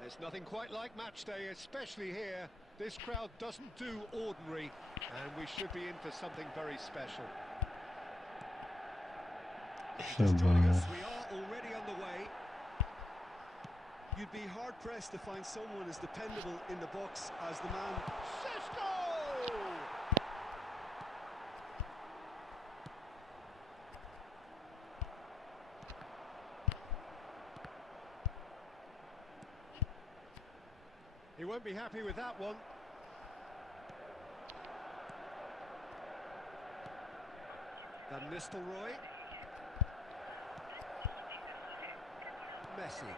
There's nothing quite like match day, especially here. This crowd doesn't do ordinary, and we should be in for something very special. Just joining us, we are already on the way. You'd be hard-pressed to find someone as dependable in the box as the man. Cisco! He won't be happy with that one. Van Nistelrooy. Messi.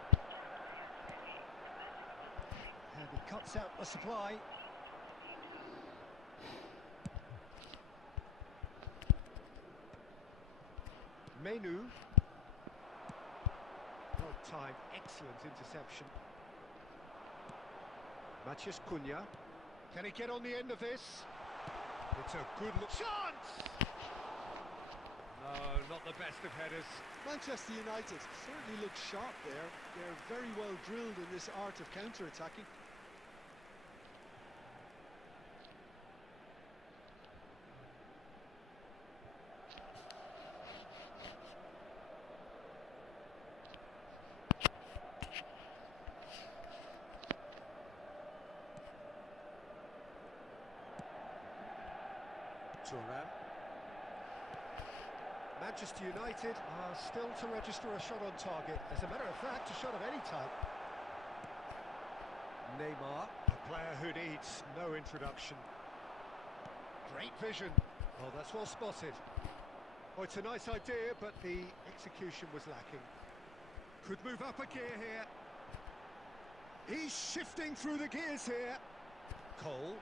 And he cuts out the supply. Menu. Well timed, excellent interception. Matías Cunha. Can he get on the end of this? It's a good look. Chance! No, not the best of headers. Manchester United certainly look sharp there. They're very well drilled in this art of counter-attacking. Thuram. Manchester United are still to register a shot on target. As a matter of fact, a shot of any type. Neymar, a player who needs no introduction. Great vision. Oh, that's well spotted. Oh, it's a nice idea, but the execution was lacking. Could move up a gear here. He's shifting through the gears here. Cole.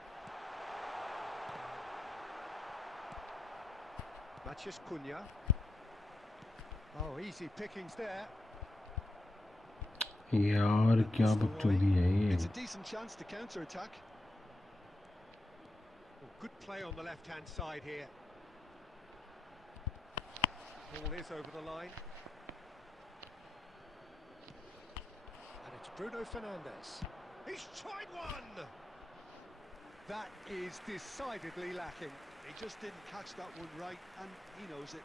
Matheus Cunha. Oh, easy pickings there. यार क्या बकचोदी है ये. It's a decent chance to counter attack. Oh, good play on the left-hand side here. Ball is over the line. And it's Bruno Fernandes. He's tried one! That is decidedly lacking. He just didn't catch that one right, and he knows it.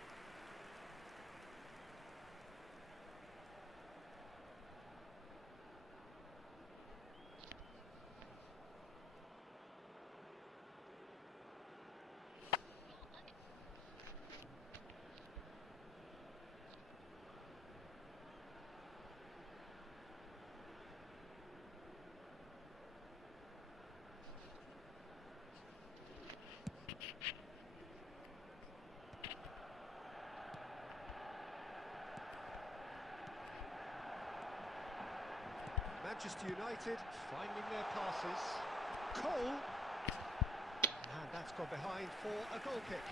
Manchester United finding their passes. Cole! And that's gone behind for a goal kick.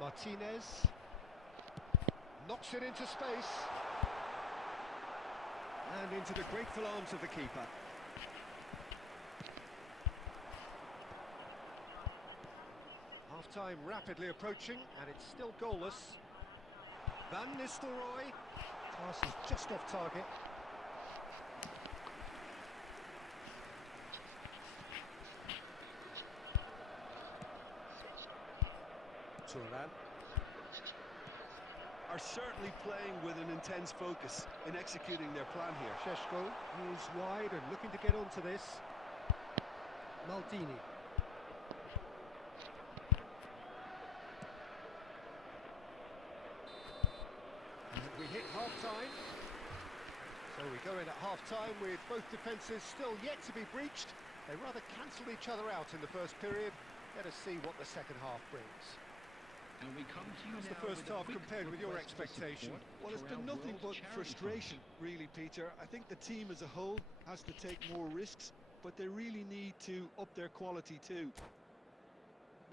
Martinez knocks it into space and into the grateful arms of the keeper. Half-time rapidly approaching, and it's still goalless. Van Nistelrooy, pass is just off target. Thuram are certainly playing with an intense focus in executing their plan here. Šeško is wide and looking to get onto this. Maldini. And we hit half-time. So we go in at half-time with both defences still yet to be breached. They rather cancelled each other out in the first period. Let us see what the second half brings. And we come to you What's now the first with a half quick compared with your request for expectation? support Well, it's for been our nothing World but Charity frustration, Fund. really, Peter. I think the team as a whole has to take more risks, but they really need to up their quality too.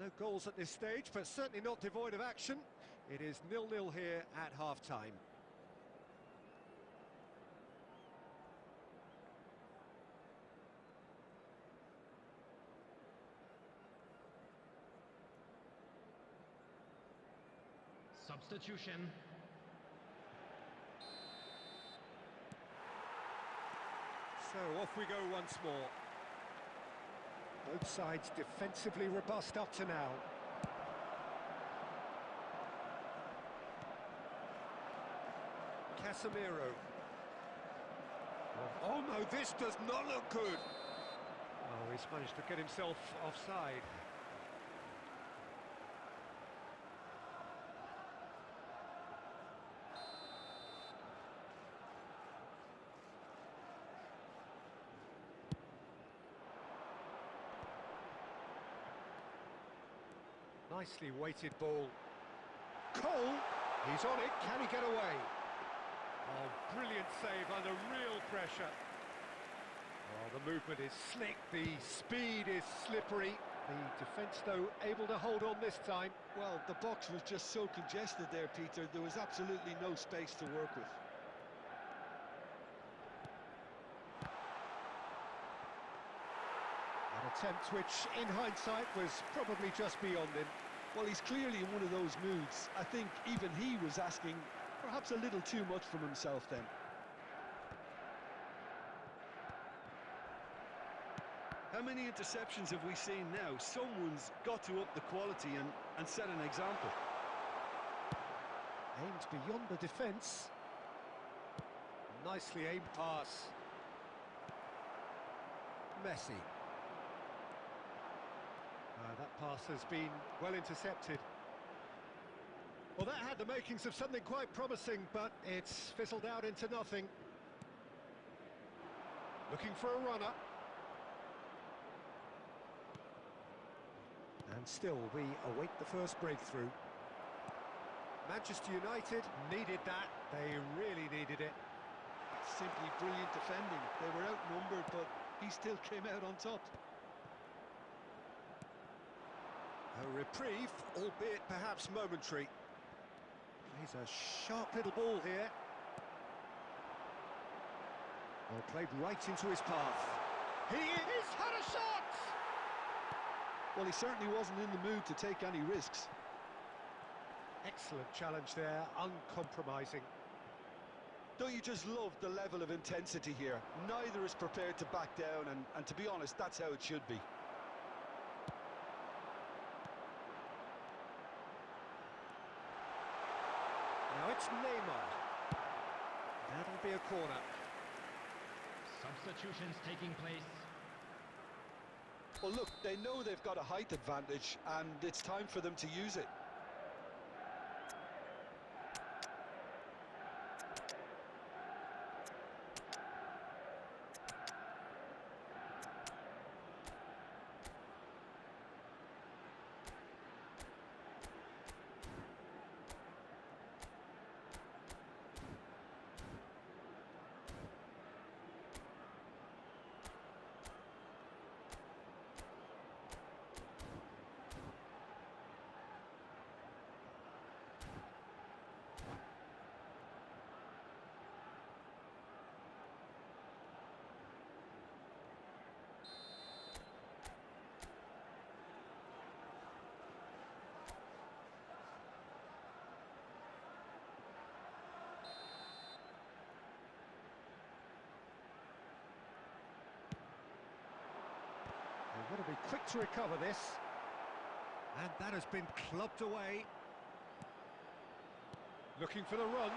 No goals at this stage, but certainly not devoid of action. It is 0-0 here at half-time. Substitution. So off we go once more. Both sides defensively robust up to now. Casemiro. Oh no, this does not look good. Oh, he's managed to get himself offside. Nicely weighted ball. Cole, he's on it, can he get away? Oh, brilliant save under real pressure. Oh, the movement is slick, the speed is slippery. The defence, though, able to hold on this time. Well, the box was just so congested there, Peter. There was absolutely no space to work with. An attempt which, in hindsight, was probably just beyond him. Well, he's clearly in one of those moods. I think even he was asking perhaps a little too much from himself then. How many interceptions have we seen now? Someone's got to up the quality and set an example. Aimed beyond the defence. Nicely aimed pass. Messi. That pass has been well intercepted. Well, that had the makings of something quite promising, but it's fizzled out into nothing. Looking for a runner. And still, we await the first breakthrough. Manchester United needed that. They really needed it. Simply brilliant defending. They were outnumbered, but he still came out on top. A reprieve, albeit perhaps momentary. Plays a sharp little ball here. Well, played right into his path. He's had a shot! Well, he certainly wasn't in the mood to take any risks. Excellent challenge there, uncompromising. Don't you just love the level of intensity here? Neither is prepared to back down, and to be honest, that's how it should be. Now it's Neymar. That'll be a corner. Substitutions taking place. Well, look, they know they've got a height advantage, and it's time for them to use it. They've got to be quick to recover this. And that has been clubbed away. Looking for the run.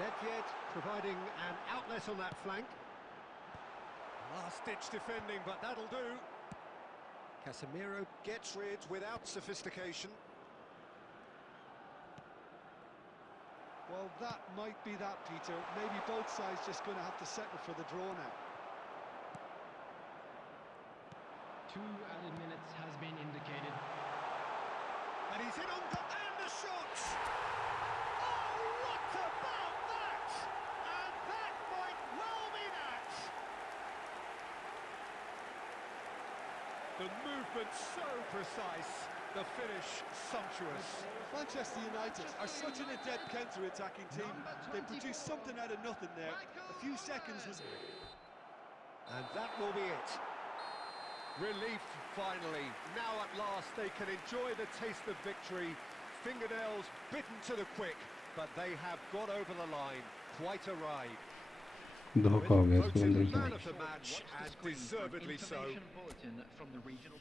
Nedved providing an outlet on that flank. Last-ditch defending, but that'll do. Casemiro gets rid without sophistication. Well, that might be that, Peter. Maybe both sides just going to have to settle for the draw now. 2 added minutes has been indicated. And he's in on and the shot! Oh, what about that? And that might well be that! The movement so precise, the finish sumptuous. Manchester United are such an adept counter-attacking team. They produced something out of nothing there. A few seconds was... And that will be it. Relief, finally. Now at last they can enjoy the taste of victory. Fingernails bitten to the quick, but they have got over the line. Quite a ride. धोखा हो गया इसके Voted अंदर man से of the match, and deservedly so. Bulletin from the regional.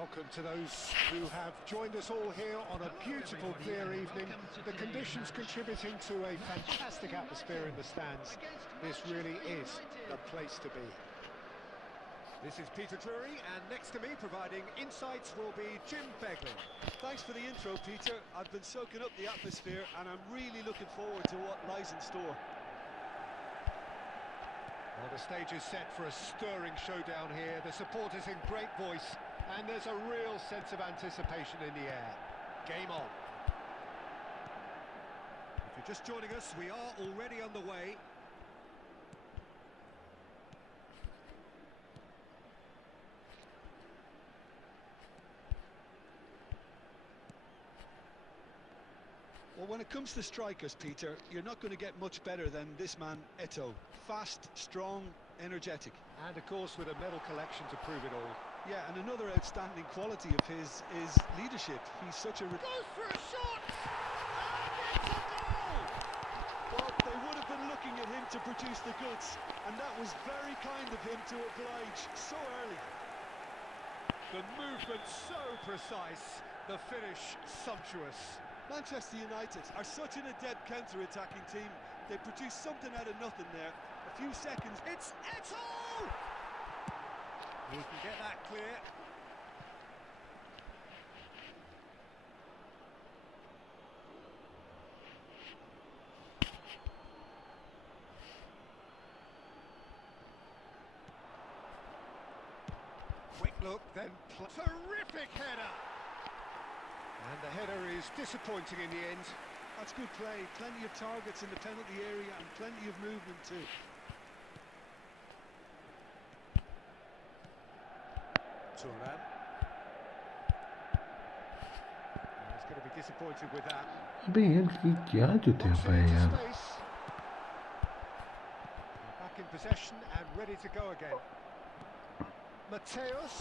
Welcome to those who have joined us all here on a beautiful, clear evening. The conditions contributing to a fantastic atmosphere in the stands. This really is the place to be. This is Peter Drury, and next to me providing insights will be Jim Beglin. Thanks for the intro, Peter. I've been soaking up the atmosphere and I'm really looking forward to what lies in store. Well, the stage is set for a stirring showdown here. The supporters in great voice, and there's a real sense of anticipation in the air. Game on. If you're just joining us, we are already underway. Well, when it comes to strikers, Peter, you're not going to get much better than this man, Eto'o. Fast, strong, energetic. And of course with a medal collection to prove it all. Yeah, and another outstanding quality of his is leadership. He's such a... Goes for a shot! And it's a goal! Well, they would have been looking at him to produce the goods, and that was very kind of him to oblige so early. The movement so precise, the finish sumptuous. Manchester United are such an adept counter-attacking team. They produce something out of nothing there. A few seconds. It's Eto'o! He can get that clear. Quick look, then terrific header. And the header is disappointing in the end. That's good play. Plenty of targets in the penalty area and plenty of movement too. Turan. He's going to be disappointed with that. अबे ये क्या जूते पे यार? Back in possession and ready to go again. Mateus.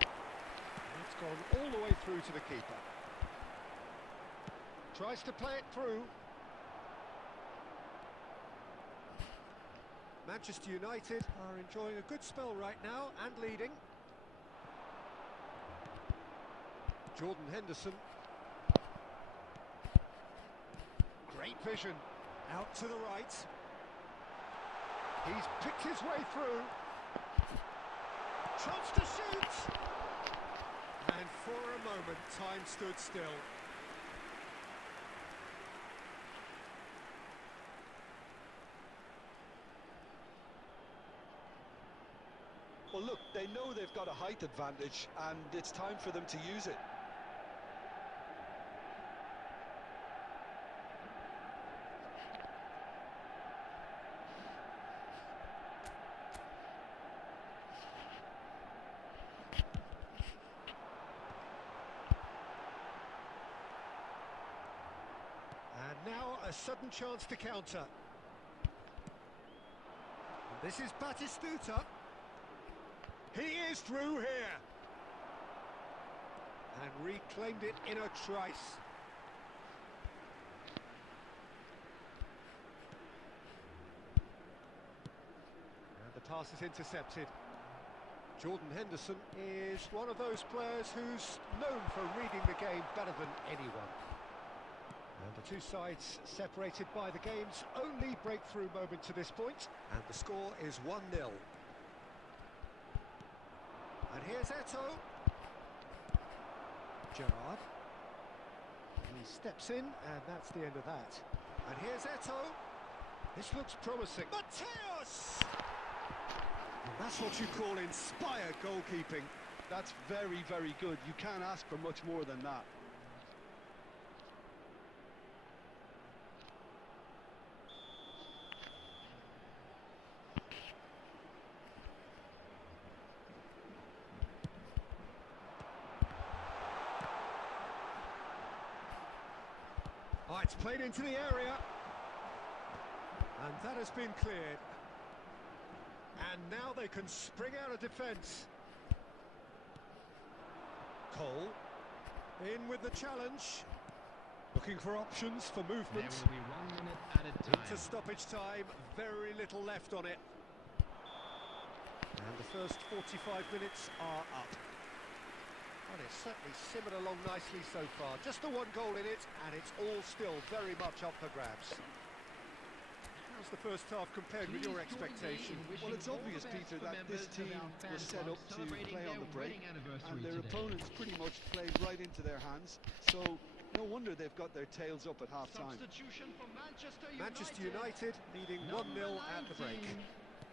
It's gone all the way through to the keeper. Tries to play it through. Manchester United are enjoying a good spell right now and leading. Jordan Henderson. Great vision. Out to the right. He's picked his way through. Chance to shoot. And for a moment, time stood still. Well, look, they know they've got a height advantage, and it's time for them to use it. And now a sudden chance to counter. This is Batistuta. He is through here. And reclaimed it in a trice. And the pass is intercepted. Jordan Henderson is one of those players who's known for reading the game better than anyone. And the two sides separated by the game's only breakthrough moment to this point. And the score is 1-0. And here's Eto'o. Gerrard. He steps in, and that's the end of that. And here's Eto'o. This looks promising. Mateus! And that's what you call inspired goalkeeping. That's very, very good. You can't ask for much more than that. Oh, it's played into the area. And that has been cleared. And now they can spring out of defence. Cole in with the challenge. Looking for options for movement. There will be 1 minute added time. Into stoppage time, very little left on it. And the first 45 minutes are up. Well, it's certainly simmered along nicely so far. Just the one goal in it, and it's all still very much up for grabs. How's the first half compared with your expectation? Well, it's obvious, Peter, that this team was set up to play on the break, and their opponents pretty much played right into their hands, so no wonder they've got their tails up at half-time. Manchester United leading 1-0 at the break.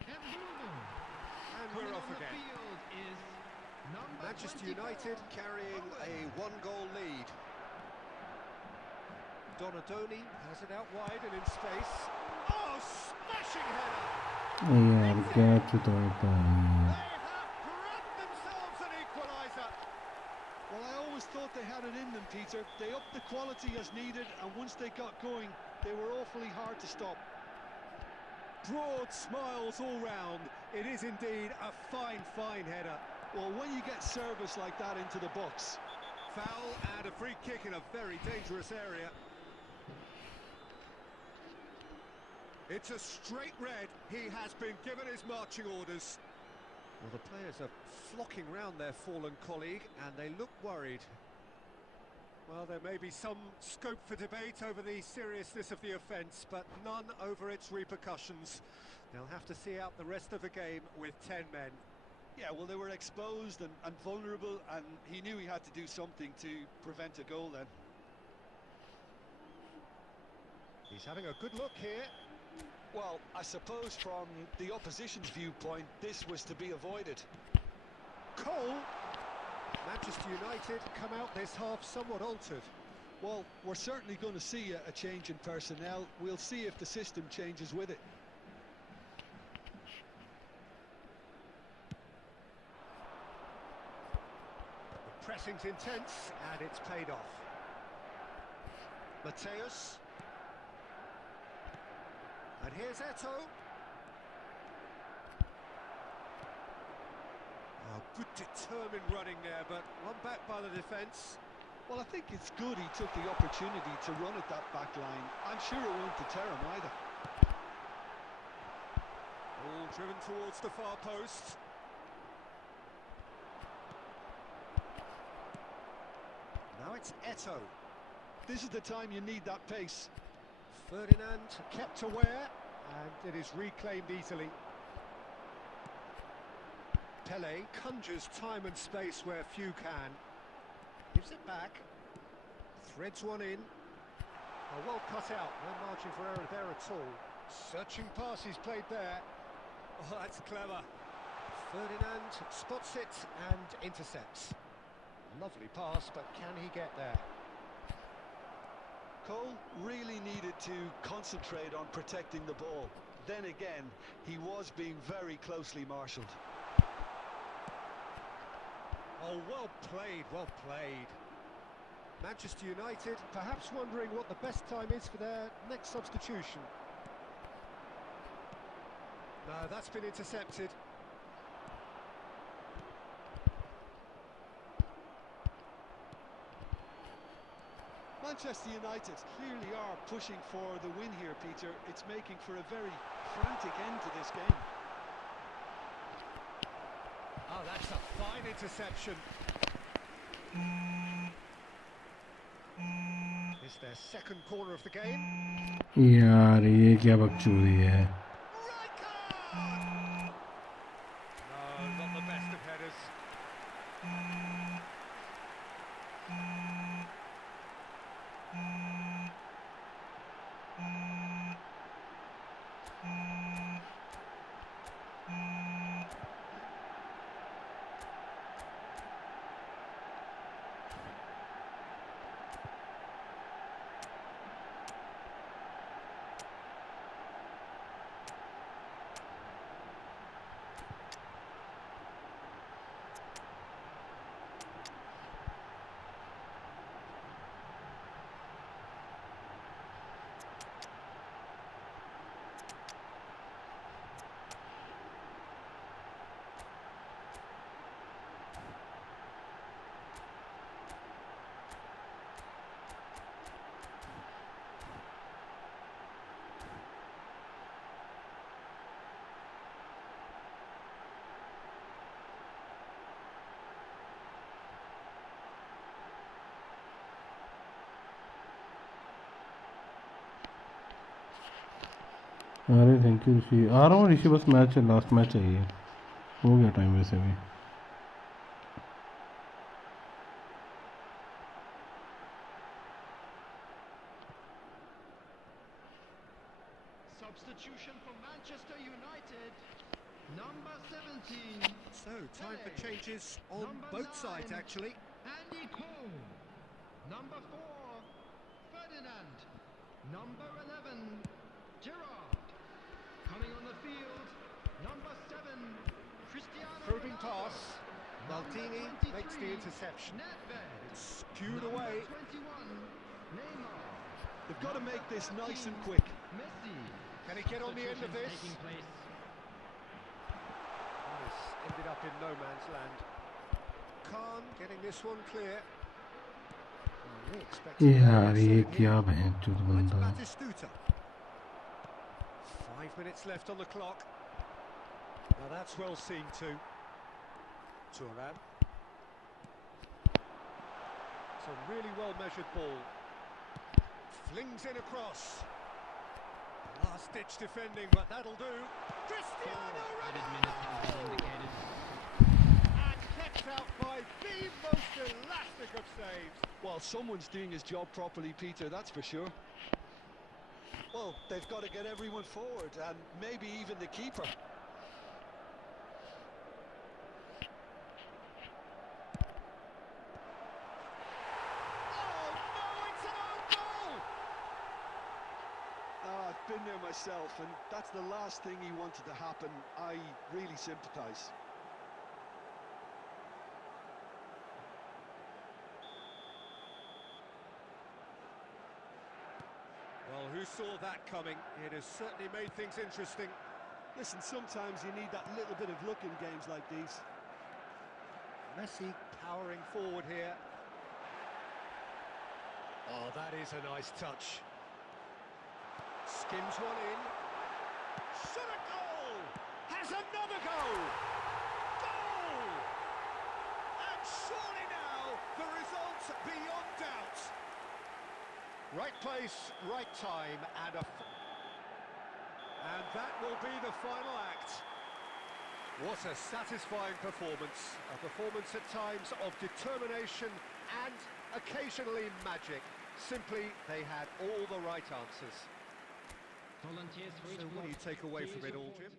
And we're off again. Manchester United carrying a one-goal lead. Donadoni has it out wide and in space. Oh, smashing header! यार क्या चुतौता है They have grabbed themselves an equaliser. Well, I always thought they had it in them, Peter. They upped the quality as needed, and once they got going, they were awfully hard to stop. Broad smiles all round. It is indeed a fine, fine header. Well, when you get service like that into the box. Foul and a free kick in a very dangerous area. It's a straight red. He has been given his marching orders. Well, the players are flocking round their fallen colleague, and they look worried. Well, there may be some scope for debate over the seriousness of the offence, but none over its repercussions. They'll have to see out the rest of the game with 10 men. Yeah, well, they were exposed and vulnerable, and he knew he had to do something to prevent a goal then. He's having a good look here. Well, I suppose from the opposition's viewpoint, this was to be avoided. Cole! Manchester United come out this half somewhat altered. Well, we're certainly going to see a change in personnel. We'll see if the system changes with it. The pressing's intense, and it's paid off. Mateus. And here's Eto'o. Oh, good determined running there, but one back by the defence. Well, I think it's good he took the opportunity to run at that back line. I'm sure it won't deter him either. All driven towards the far post. Now it's Eto'o. This is the time you need that pace. Ferdinand kept aware, and it is reclaimed easily. Pele conjures time and space where few can. Gives it back. Threads one in. Oh, well cut out. No margin for error there at all. Searching pass he's played there. Oh, that's clever. Ferdinand spots it and intercepts. Lovely pass, but can he get there? Cole really needed to concentrate on protecting the ball. Then again, he was being very closely marshalled. Oh, well played, well played. Manchester United perhaps wondering what the best time is for their next substitution. No, that's been intercepted. Manchester United clearly are pushing for the win here, Peter. It's making for a very frantic end to this game. Oh, that's a fine interception. It's their second corner of the game. यार ये क्या बकचोदी है. Right card! No, not the best of headers. अरे thank you ऋषि, आ रहा हूँ ऋषि, बस match है, लास्ट मैच है ये, हो गया टाइम वैसे भी। Substitution for Manchester United. Number 17. So, time for changes on Number both sides, 9, actually. Andy Cole. Number 4, Ferdinand. Number 11, Gerrard. Coming on the field, number 7, Cristiano Probing Ronaldo. pass. Maldini makes the interception. Nedved. It's skewed Number away. 21, Neymar. They've got to make this nice and 13, quick. Messi. Can he get on the end of this? Taking place. This ended up in no man's land. Khan getting this one clear. We expect यार ये क्या भैंचोद It's बंदा। Batistuta. 5 minutes left on the clock. Now that's well seen too. Turan. It's a really well measured ball. Flings in across. Last ditch defending, but that'll do. Cristiano Added Ronaldo! minutes have been indicated. And kept out by the most elastic of saves. Well, someone's doing his job properly, Peter, that's for sure. Well, they've got to get everyone forward, and maybe even the keeper. I've been there myself, and that's the last thing he wanted to happen. I really sympathise. Well, who saw that coming? It has certainly made things interesting. Listen, sometimes you need that little bit of luck in games like these. Messi powering forward here. Oh, that is a nice touch. Skims one in. Shot a goal! Has another goal! Goal! And surely now, the result's beyond doubt. Right place, right time, and that will be the final act. What a satisfying performance. A performance at times of determination and occasionally magic. Simply, they had all the right answers. Volunteers for each So what do you block. take away Please from it all, report Jim?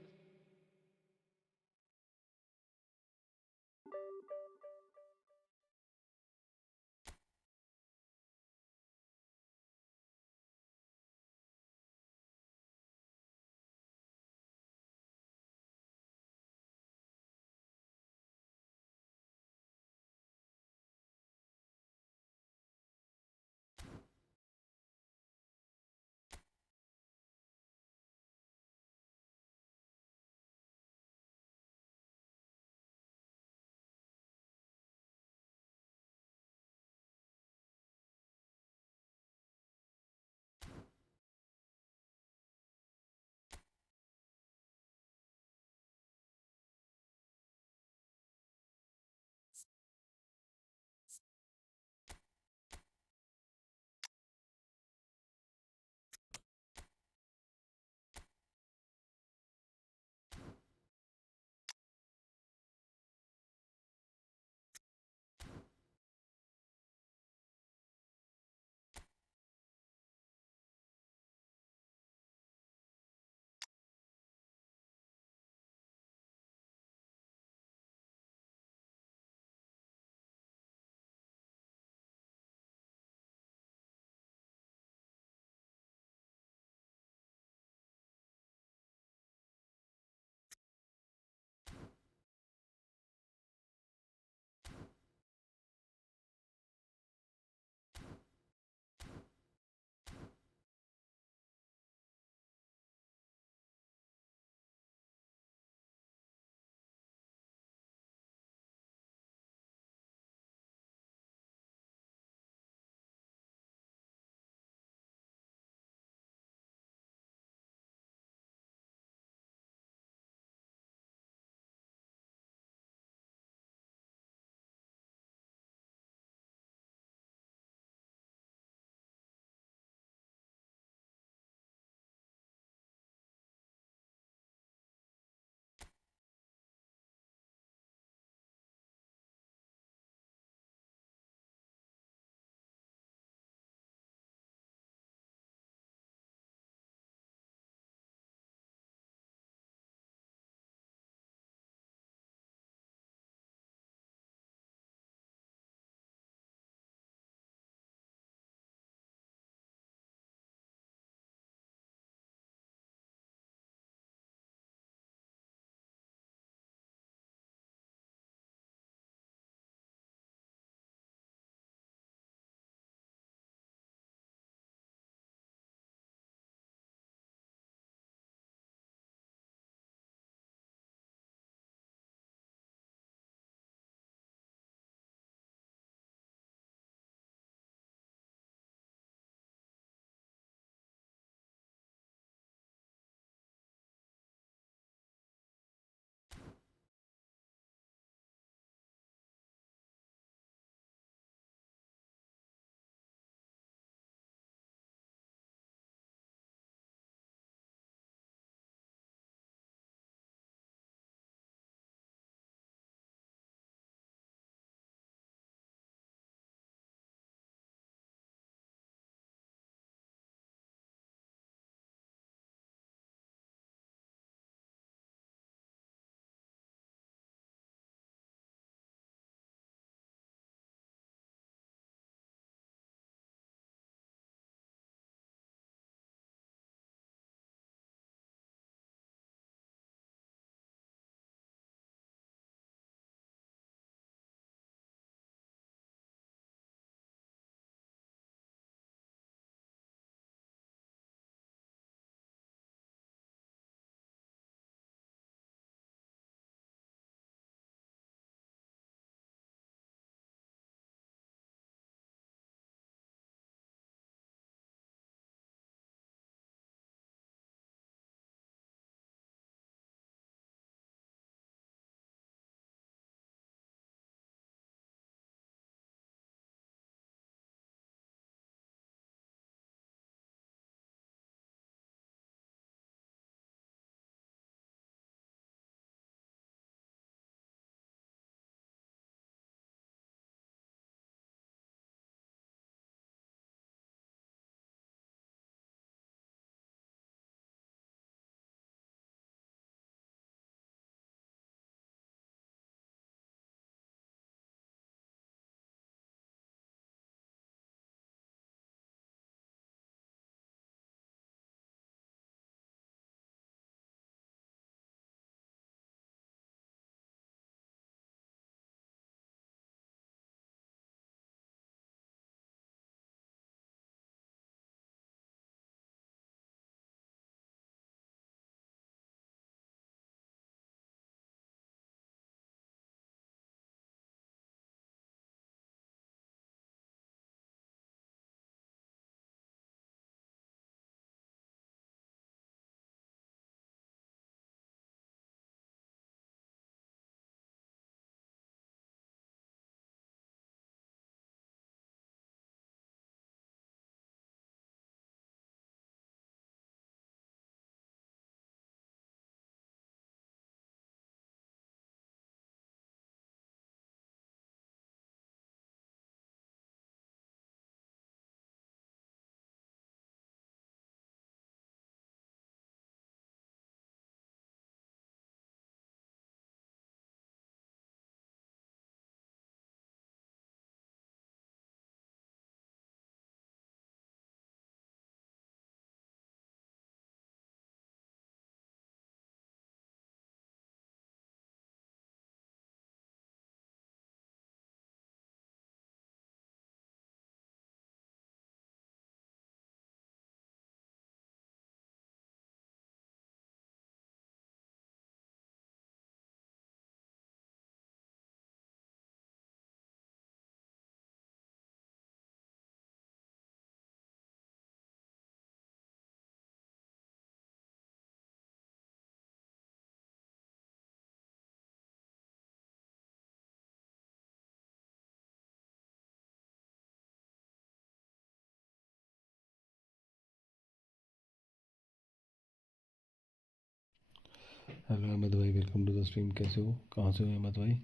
Hello Ahmed भाई, welcome to the stream. कैसे हो, कहाँ से हो अहमद भाई?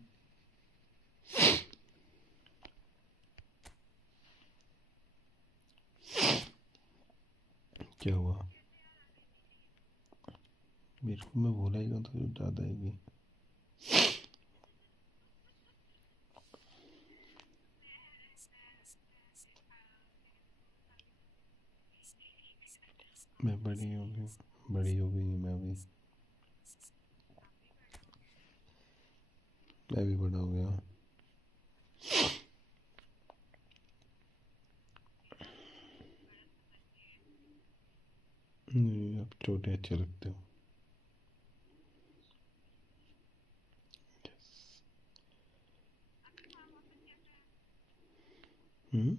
क्या हुआ? मेरे को मैं बोला ही कौन था जो ज़्यादा आएगी। मैं बड़ी हो गई मैं भी बड़ा हो गया। नहीं, अब छोटे अच्छे लगते हो। हम्म,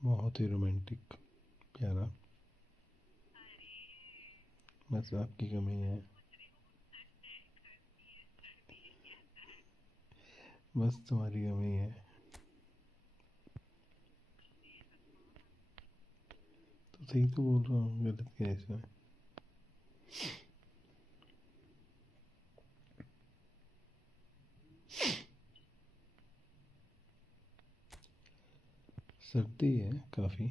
बहुत ही रोमांटिक, प्यारा। बस आपकी कमी है, बस तुम्हारी कमी है। तो सही तो बोल रहा हूँ, गलत क्या है इसमें? सर्दी है काफ़ी।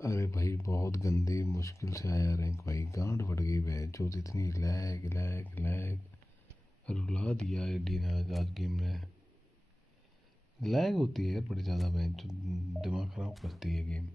अरे भाई, बहुत गंदी मुश्किल से आया रैंक भाई। गांड फट गई भाई, जो इतनी लैग लैग लैग रुला दिया एडी ने। आज गेम ने लैग होती है बड़ी ज़्यादा भाई, जो दिमाग ख़राब करती है game.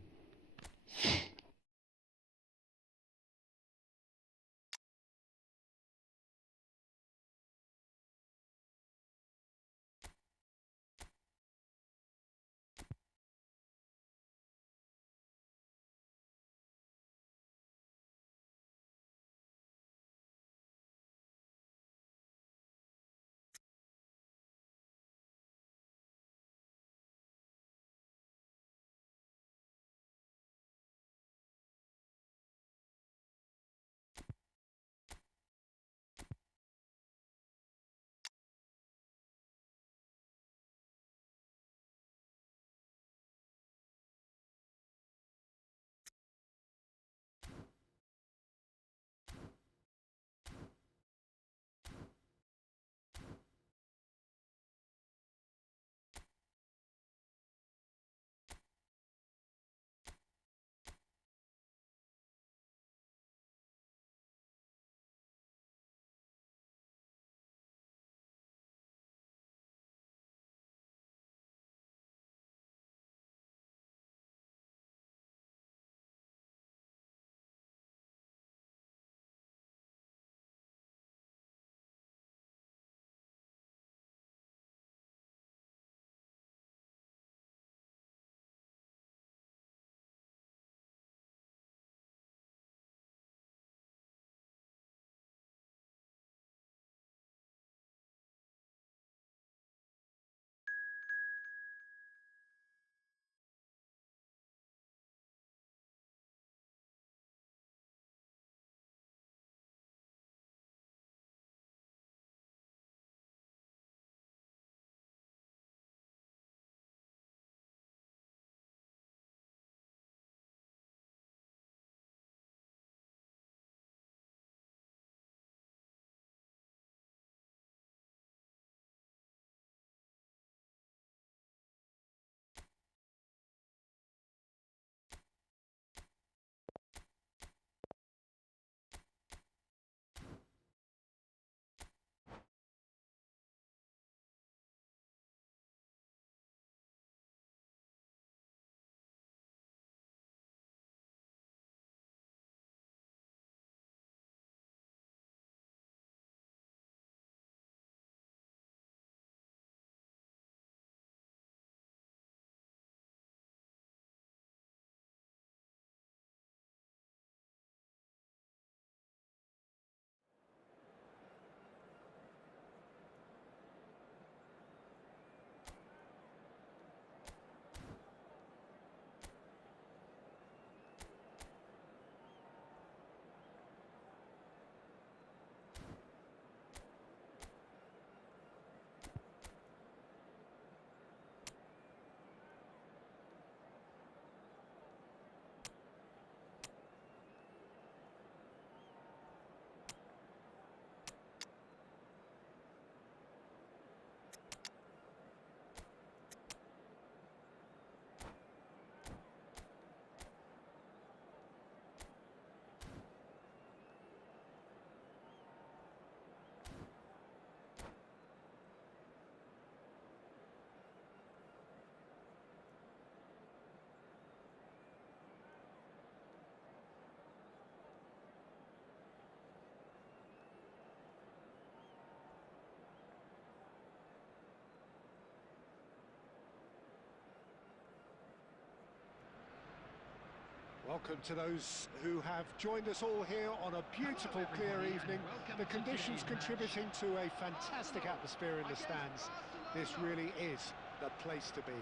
Welcome to those who have joined us all here on a beautiful, clear evening. The conditions contributing to a fantastic atmosphere in the stands. This really is the place to be.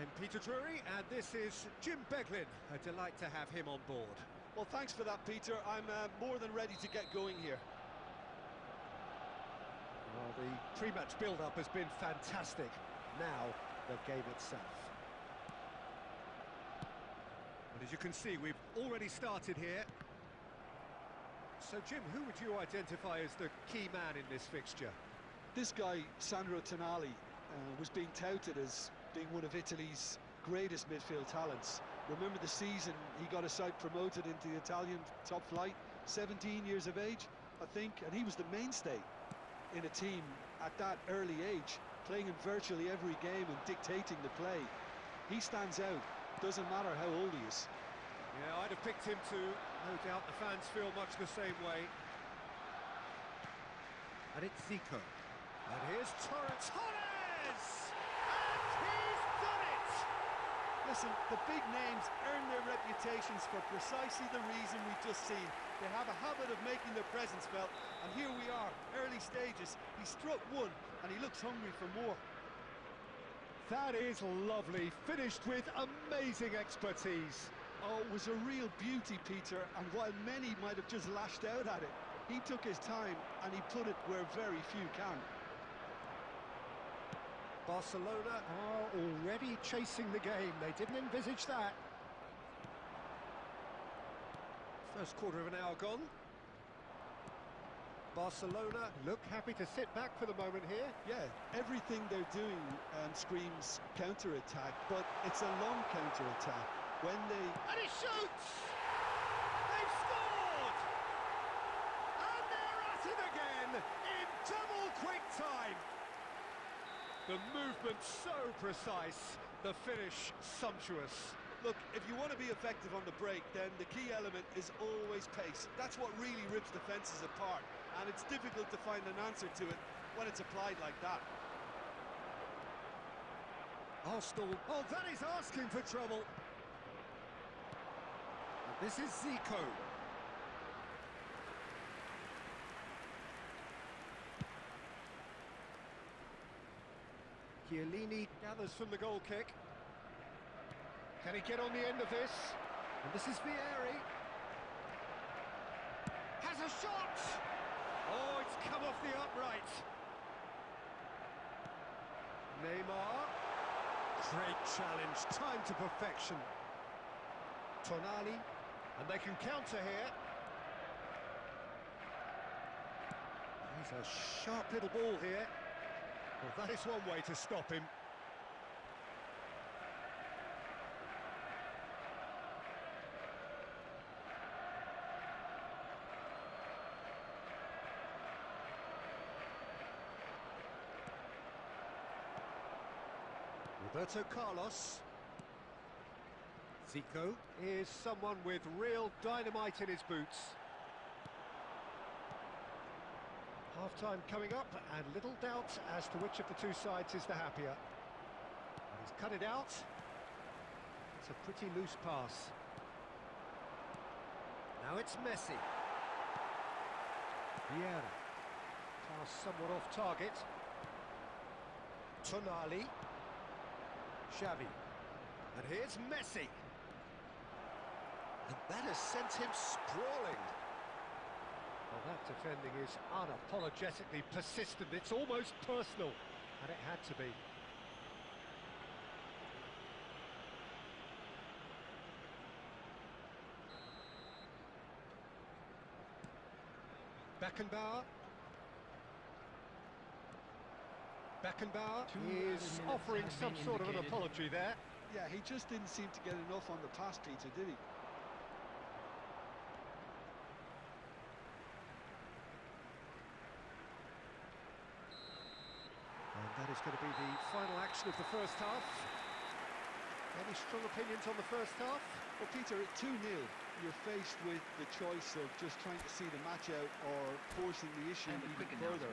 I'm Peter Drury, and this is Jim Beglin. A delight to have him on board. Well, thanks for that, Peter. I'm more than ready to get going here. Well, the pre-match build-up has been fantastic. Now, the game itself. Well, as you can see, we've already started here. So, Jim, who would you identify as the key man in this fixture? This guy, Sandro Tonali, was being touted as being one of Italy's greatest midfield talents. Remember the season he got a side promoted into the Italian top flight, 17 years of age, I think, and he was the mainstay in a team at that early age, playing in virtually every game and dictating the play. He stands out, doesn't matter how old he is. Yeah, I'd have picked him too. No doubt the fans feel much the same way. And it's Zico. And here's Torres. And he's done it! Listen, the big names earn their reputations for precisely the reason we've just seen. They have a habit of making their presence felt, and here we are, early stages. He struck one, and he looks hungry for more. That is lovely, finished with amazing expertise. Oh, it was a real beauty, Peter, and while many might have just lashed out at it, he took his time and he put it where very few can. Barcelona are already chasing the game. They didn't envisage that. First quarter of an hour gone. Barcelona look happy to sit back for the moment here. Yeah, everything they're doing screams counter-attack, but it's a long counter-attack. When they... And he shoots! They've scored! And they're at it again in double quick time. The movement so precise, the finish sumptuous. Look, if you want to be effective on the break, then the key element is always pace. That's what really rips defences apart, and it's difficult to find an answer to it when it's applied like that. Arsenal, oh, that is asking for trouble. And this is Zico. Chiellini gathers from the goal kick. Can he get on the end of this? And this is Vieri. Has a shot! Oh, it's come off the upright. Neymar. Great challenge, time to perfection. Tonali, and they can counter here. He's a sharp little ball here. Well, that is one way to stop him. Roberto Carlos. Zico is someone with real dynamite in his boots. Half-time coming up, and little doubt as to which of the two sides is the happier. And he's cut it out. It's a pretty loose pass. Now it's Messi. Vieira. Pass somewhat off target. Tonali. Xavi. And here's Messi. And that has sent him sprawling. Well, that defending is unapologetically persistent. It's almost personal, and it had to be. Beckenbauer. Beckenbauer is offering some sort of an apology there. Yeah, he just didn't seem to get enough on the pass, Peter, did he? And that is going to be the final action of the first half. Any strong opinions on the first half? Well, Peter, at 2-0, you're faced with the choice of just trying to see the match out or forcing the issue even further.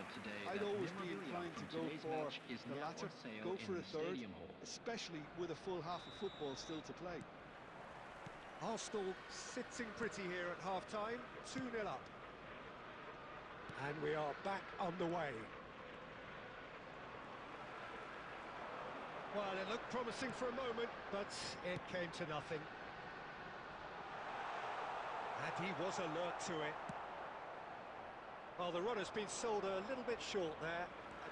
I'd always be inclined to go for the latter, go for a third, especially with a full half of football still to play. Arsenal sitting pretty here at half-time, 2-0 up. And we are back on the way. Well, it looked promising for a moment, but it came to nothing. And he was alert to it. Well, the runner's been sold a little bit short there.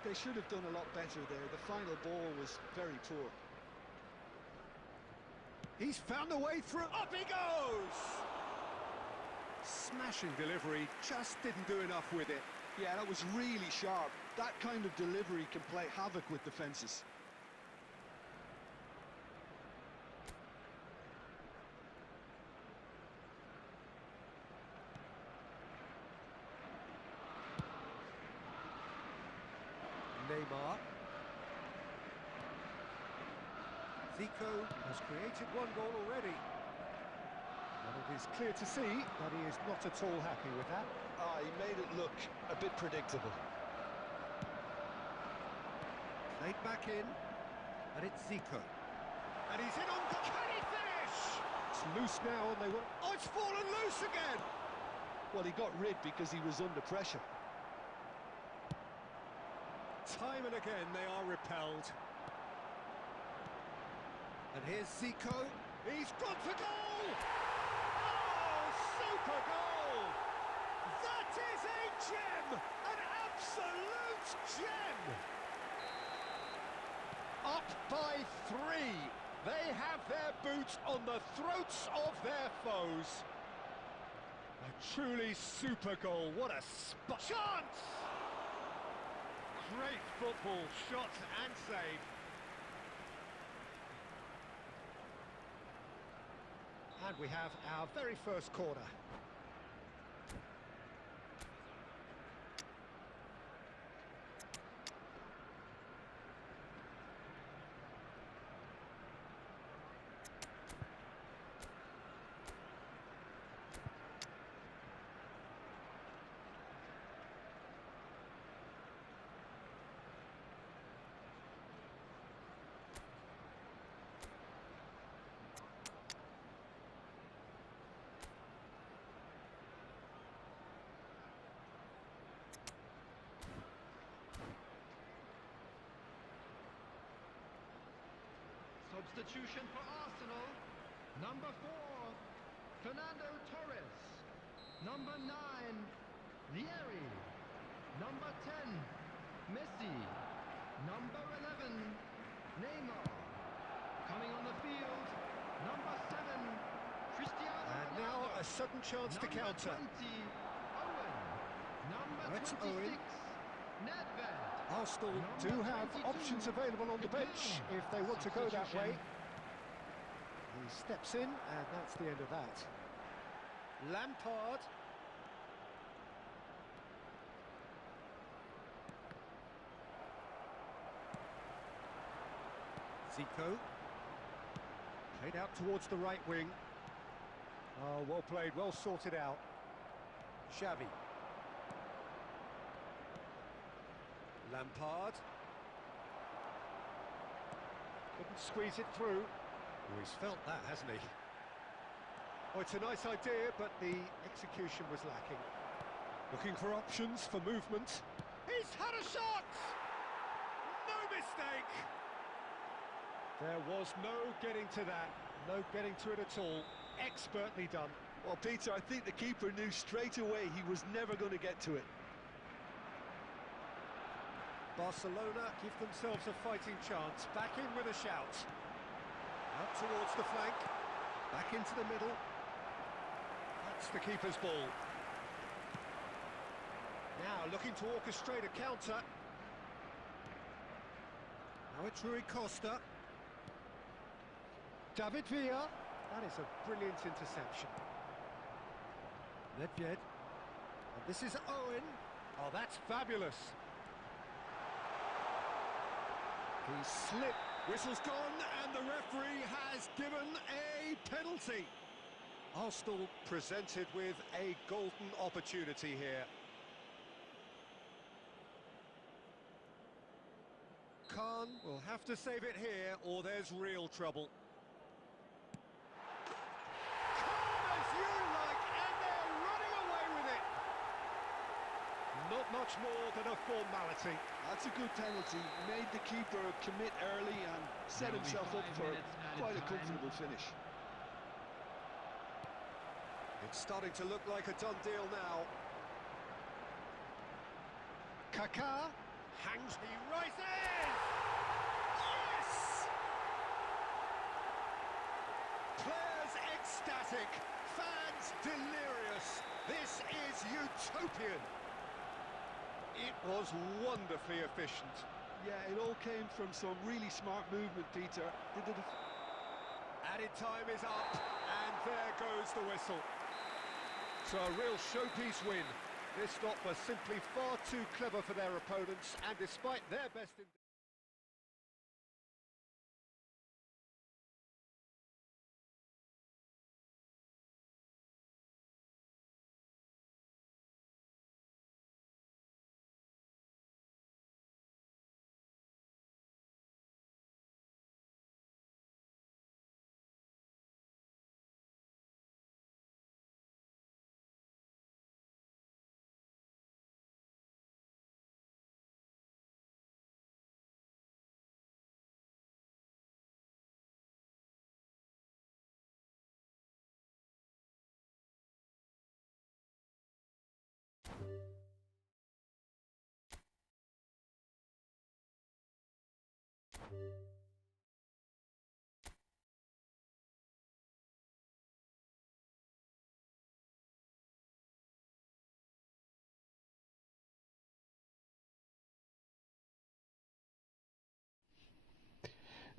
They should have done a lot better there. The final ball was very poor. He's found a way through. Up he goes! Smashing delivery, just didn't do enough with it. Yeah, that was really sharp. That kind of delivery can play havoc with defences. Neymar. Zico has created one goal already. And it is clear to see that he is not at all happy with that. He made it look a bit predictable. Played back in, and it's Zico. And he's in on goal. Can he finish? It's loose now, and they will... Oh, it's fallen loose again! Well, he got rid because he was under pressure. Time and again they are repelled. And here's Zico. He's gone for goal! Oh, super goal! That is a gem! An absolute gem! Up by 3. They have their boots on the throats of their foes. A truly super goal. What a spot! Chance! Great football, shot and save. And we have our very first corner. Substitution for Arsenal. Number 4, Fernando Torres. Number 9, Vieri. Number 10, Messi. Number 11, Neymar. Coming on the field, number 7, Cristiano And Ronaldo. now a sudden chance to Number counter. 20, Owen. Number That's 26, Owen. Nedved. Arsenal Number do have 22, options available on the bench if they want to go that way. He steps in, and that's the end of that. Lampard. Zico. Played out towards the right wing. Oh, well played, well sorted out. Xavi. Lampard. Couldn't squeeze it through. Oh, he's felt that, hasn't he? Oh, it's a nice idea, but the execution was lacking. Looking for options for movement. He's had a shot! No mistake! There was no getting to that. No getting to it at all. Expertly done. Well, Peter, I think the keeper knew straight away he was never going to get to it. Barcelona give themselves a fighting chance. Back in with a shout. Out towards the flank. Back into the middle. That's the keeper's ball. Now looking to orchestrate a counter. Now it's Rui Costa. David Villa. That is a brilliant interception. Nedved. And this is Owen. Oh, that's fabulous. He slipped. Whistle's gone, and the referee has given a penalty. Arsenal presented with a golden opportunity here. Khan will have to save it here, or there's real trouble. much more than a formality. That's a good penalty. Made the keeper commit early and set There'll be himself up 5 for minutes added quite a time. comfortable finish. It's starting to look like a done deal now. Kaká hangs, he rises! Yes! Players ecstatic, fans delirious. This is utopian. It was wonderfully efficient. Yeah, it all came from some really smart movement, Peter. Added time is up, and there goes the whistle. So a real showpiece win. This lot were simply far too clever for their opponents, and despite their best...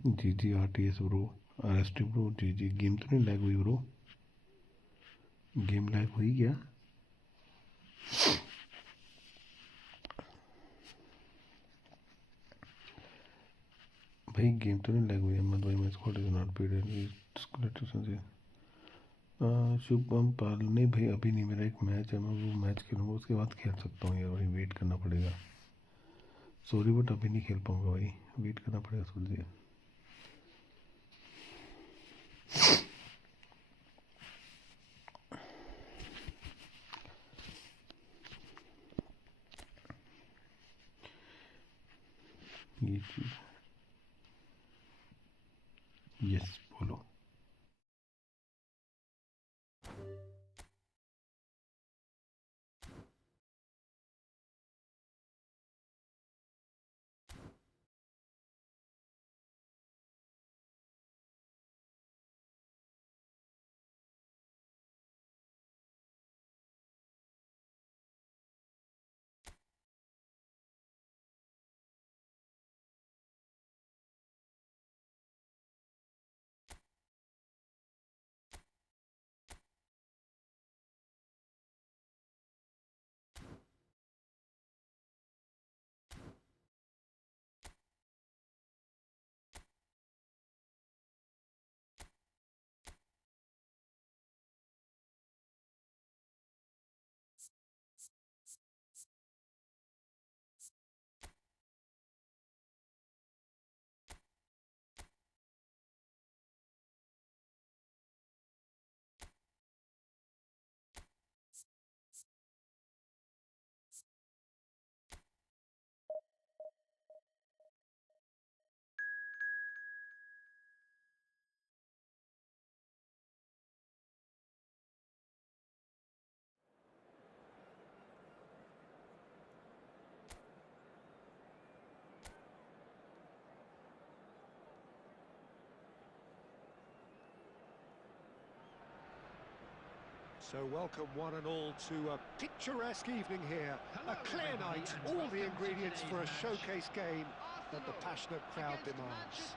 जी RTS bro, RST bro, जी game तो नहीं lag हुई bro? Game lag हुई क्या? भाई game तो नहीं लैग हुई? अहमद भाई, my squad is not paid and Shubham Pal, नहीं भाई अभी नहीं, मेरा एक मैच है, मैं वो मैच खेलूँगा उसके बाद खेल सकता हूँ यार भाई, वेट करना पड़ेगा। सॉरी बट अभी नहीं खेल पाऊँगा भाई, वेट करना पड़ेगा थोड़ी देर। ये चीज़ यस बोलो। So welcome one and all to a picturesque evening here. A clear night, all the ingredients for a showcase game that the passionate crowd demands.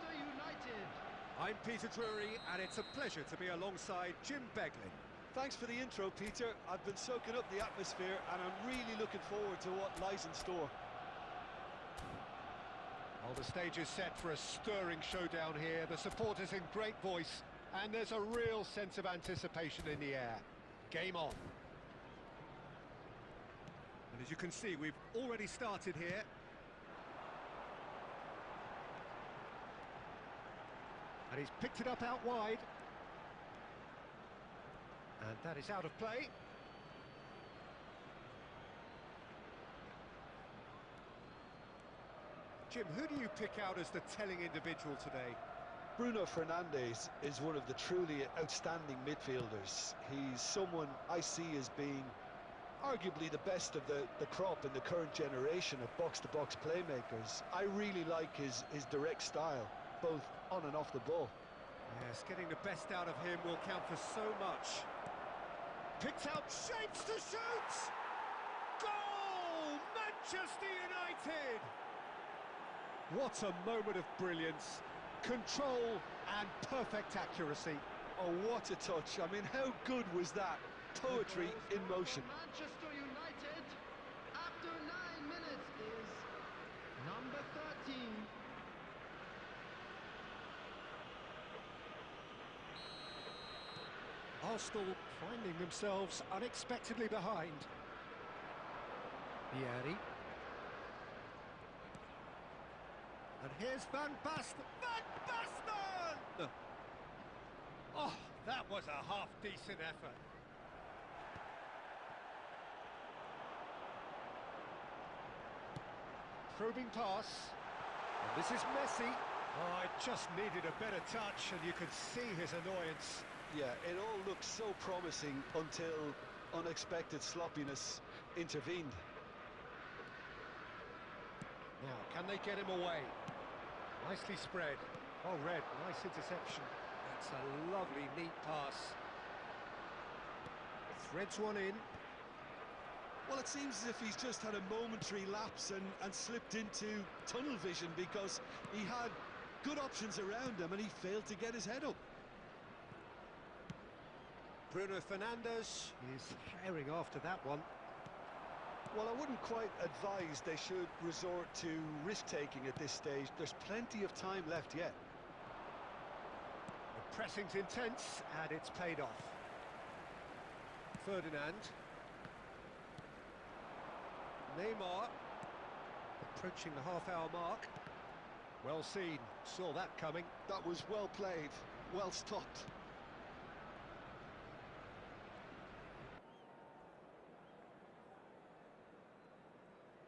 I'm Peter Drury, and it's a pleasure to be alongside Jim Beglin. Thanks for the intro, Peter. I've been soaking up the atmosphere and I'm really looking forward to what lies in store. Well, the stage is set for a stirring showdown here. The supporters in great voice, and there's a real sense of anticipation in the air. Game on. And as you can see, we've already started here. And he's picked it up out wide. And that is out of play. Jim, who do you pick out as the telling individual today? Bruno Fernandes is one of the truly outstanding midfielders. He's someone I see as being arguably the best of the crop in the current generation of box-to-box playmakers. I really like his direct style, both on and off the ball. Yes, getting the best out of him will count for so much. Picks out shapes to shoot! Goal! Manchester United! What a moment of brilliance. Control and perfect accuracy. Oh, what a touch. I mean, how good was that? Poetry in motion. Manchester United, after 9 minutes, is number 13. Arsenal finding themselves unexpectedly behind. Vieri. And here's Van Basten. Van Basten! Oh, that was a half-decent effort. Probing pass. And this is Messi. Oh, it just needed a better touch, and you could see his annoyance. Yeah, it all looked so promising until unexpected sloppiness intervened. Now, can they get him away? Nicely spread. Oh, Red, nice interception. That's a lovely, neat pass. Threads one in. Well, it seems as if he's just had a momentary lapse and slipped into tunnel vision, because he had good options around him and he failed to get his head up. Bruno Fernandes is firing after that one. Well, I wouldn't quite advise they should resort to risk-taking at this stage. There's plenty of time left yet. The pressing's intense, and it's paid off. Ferdinand. Neymar. Approaching the half-hour mark. Well seen. Saw that coming. That was well played, well stopped.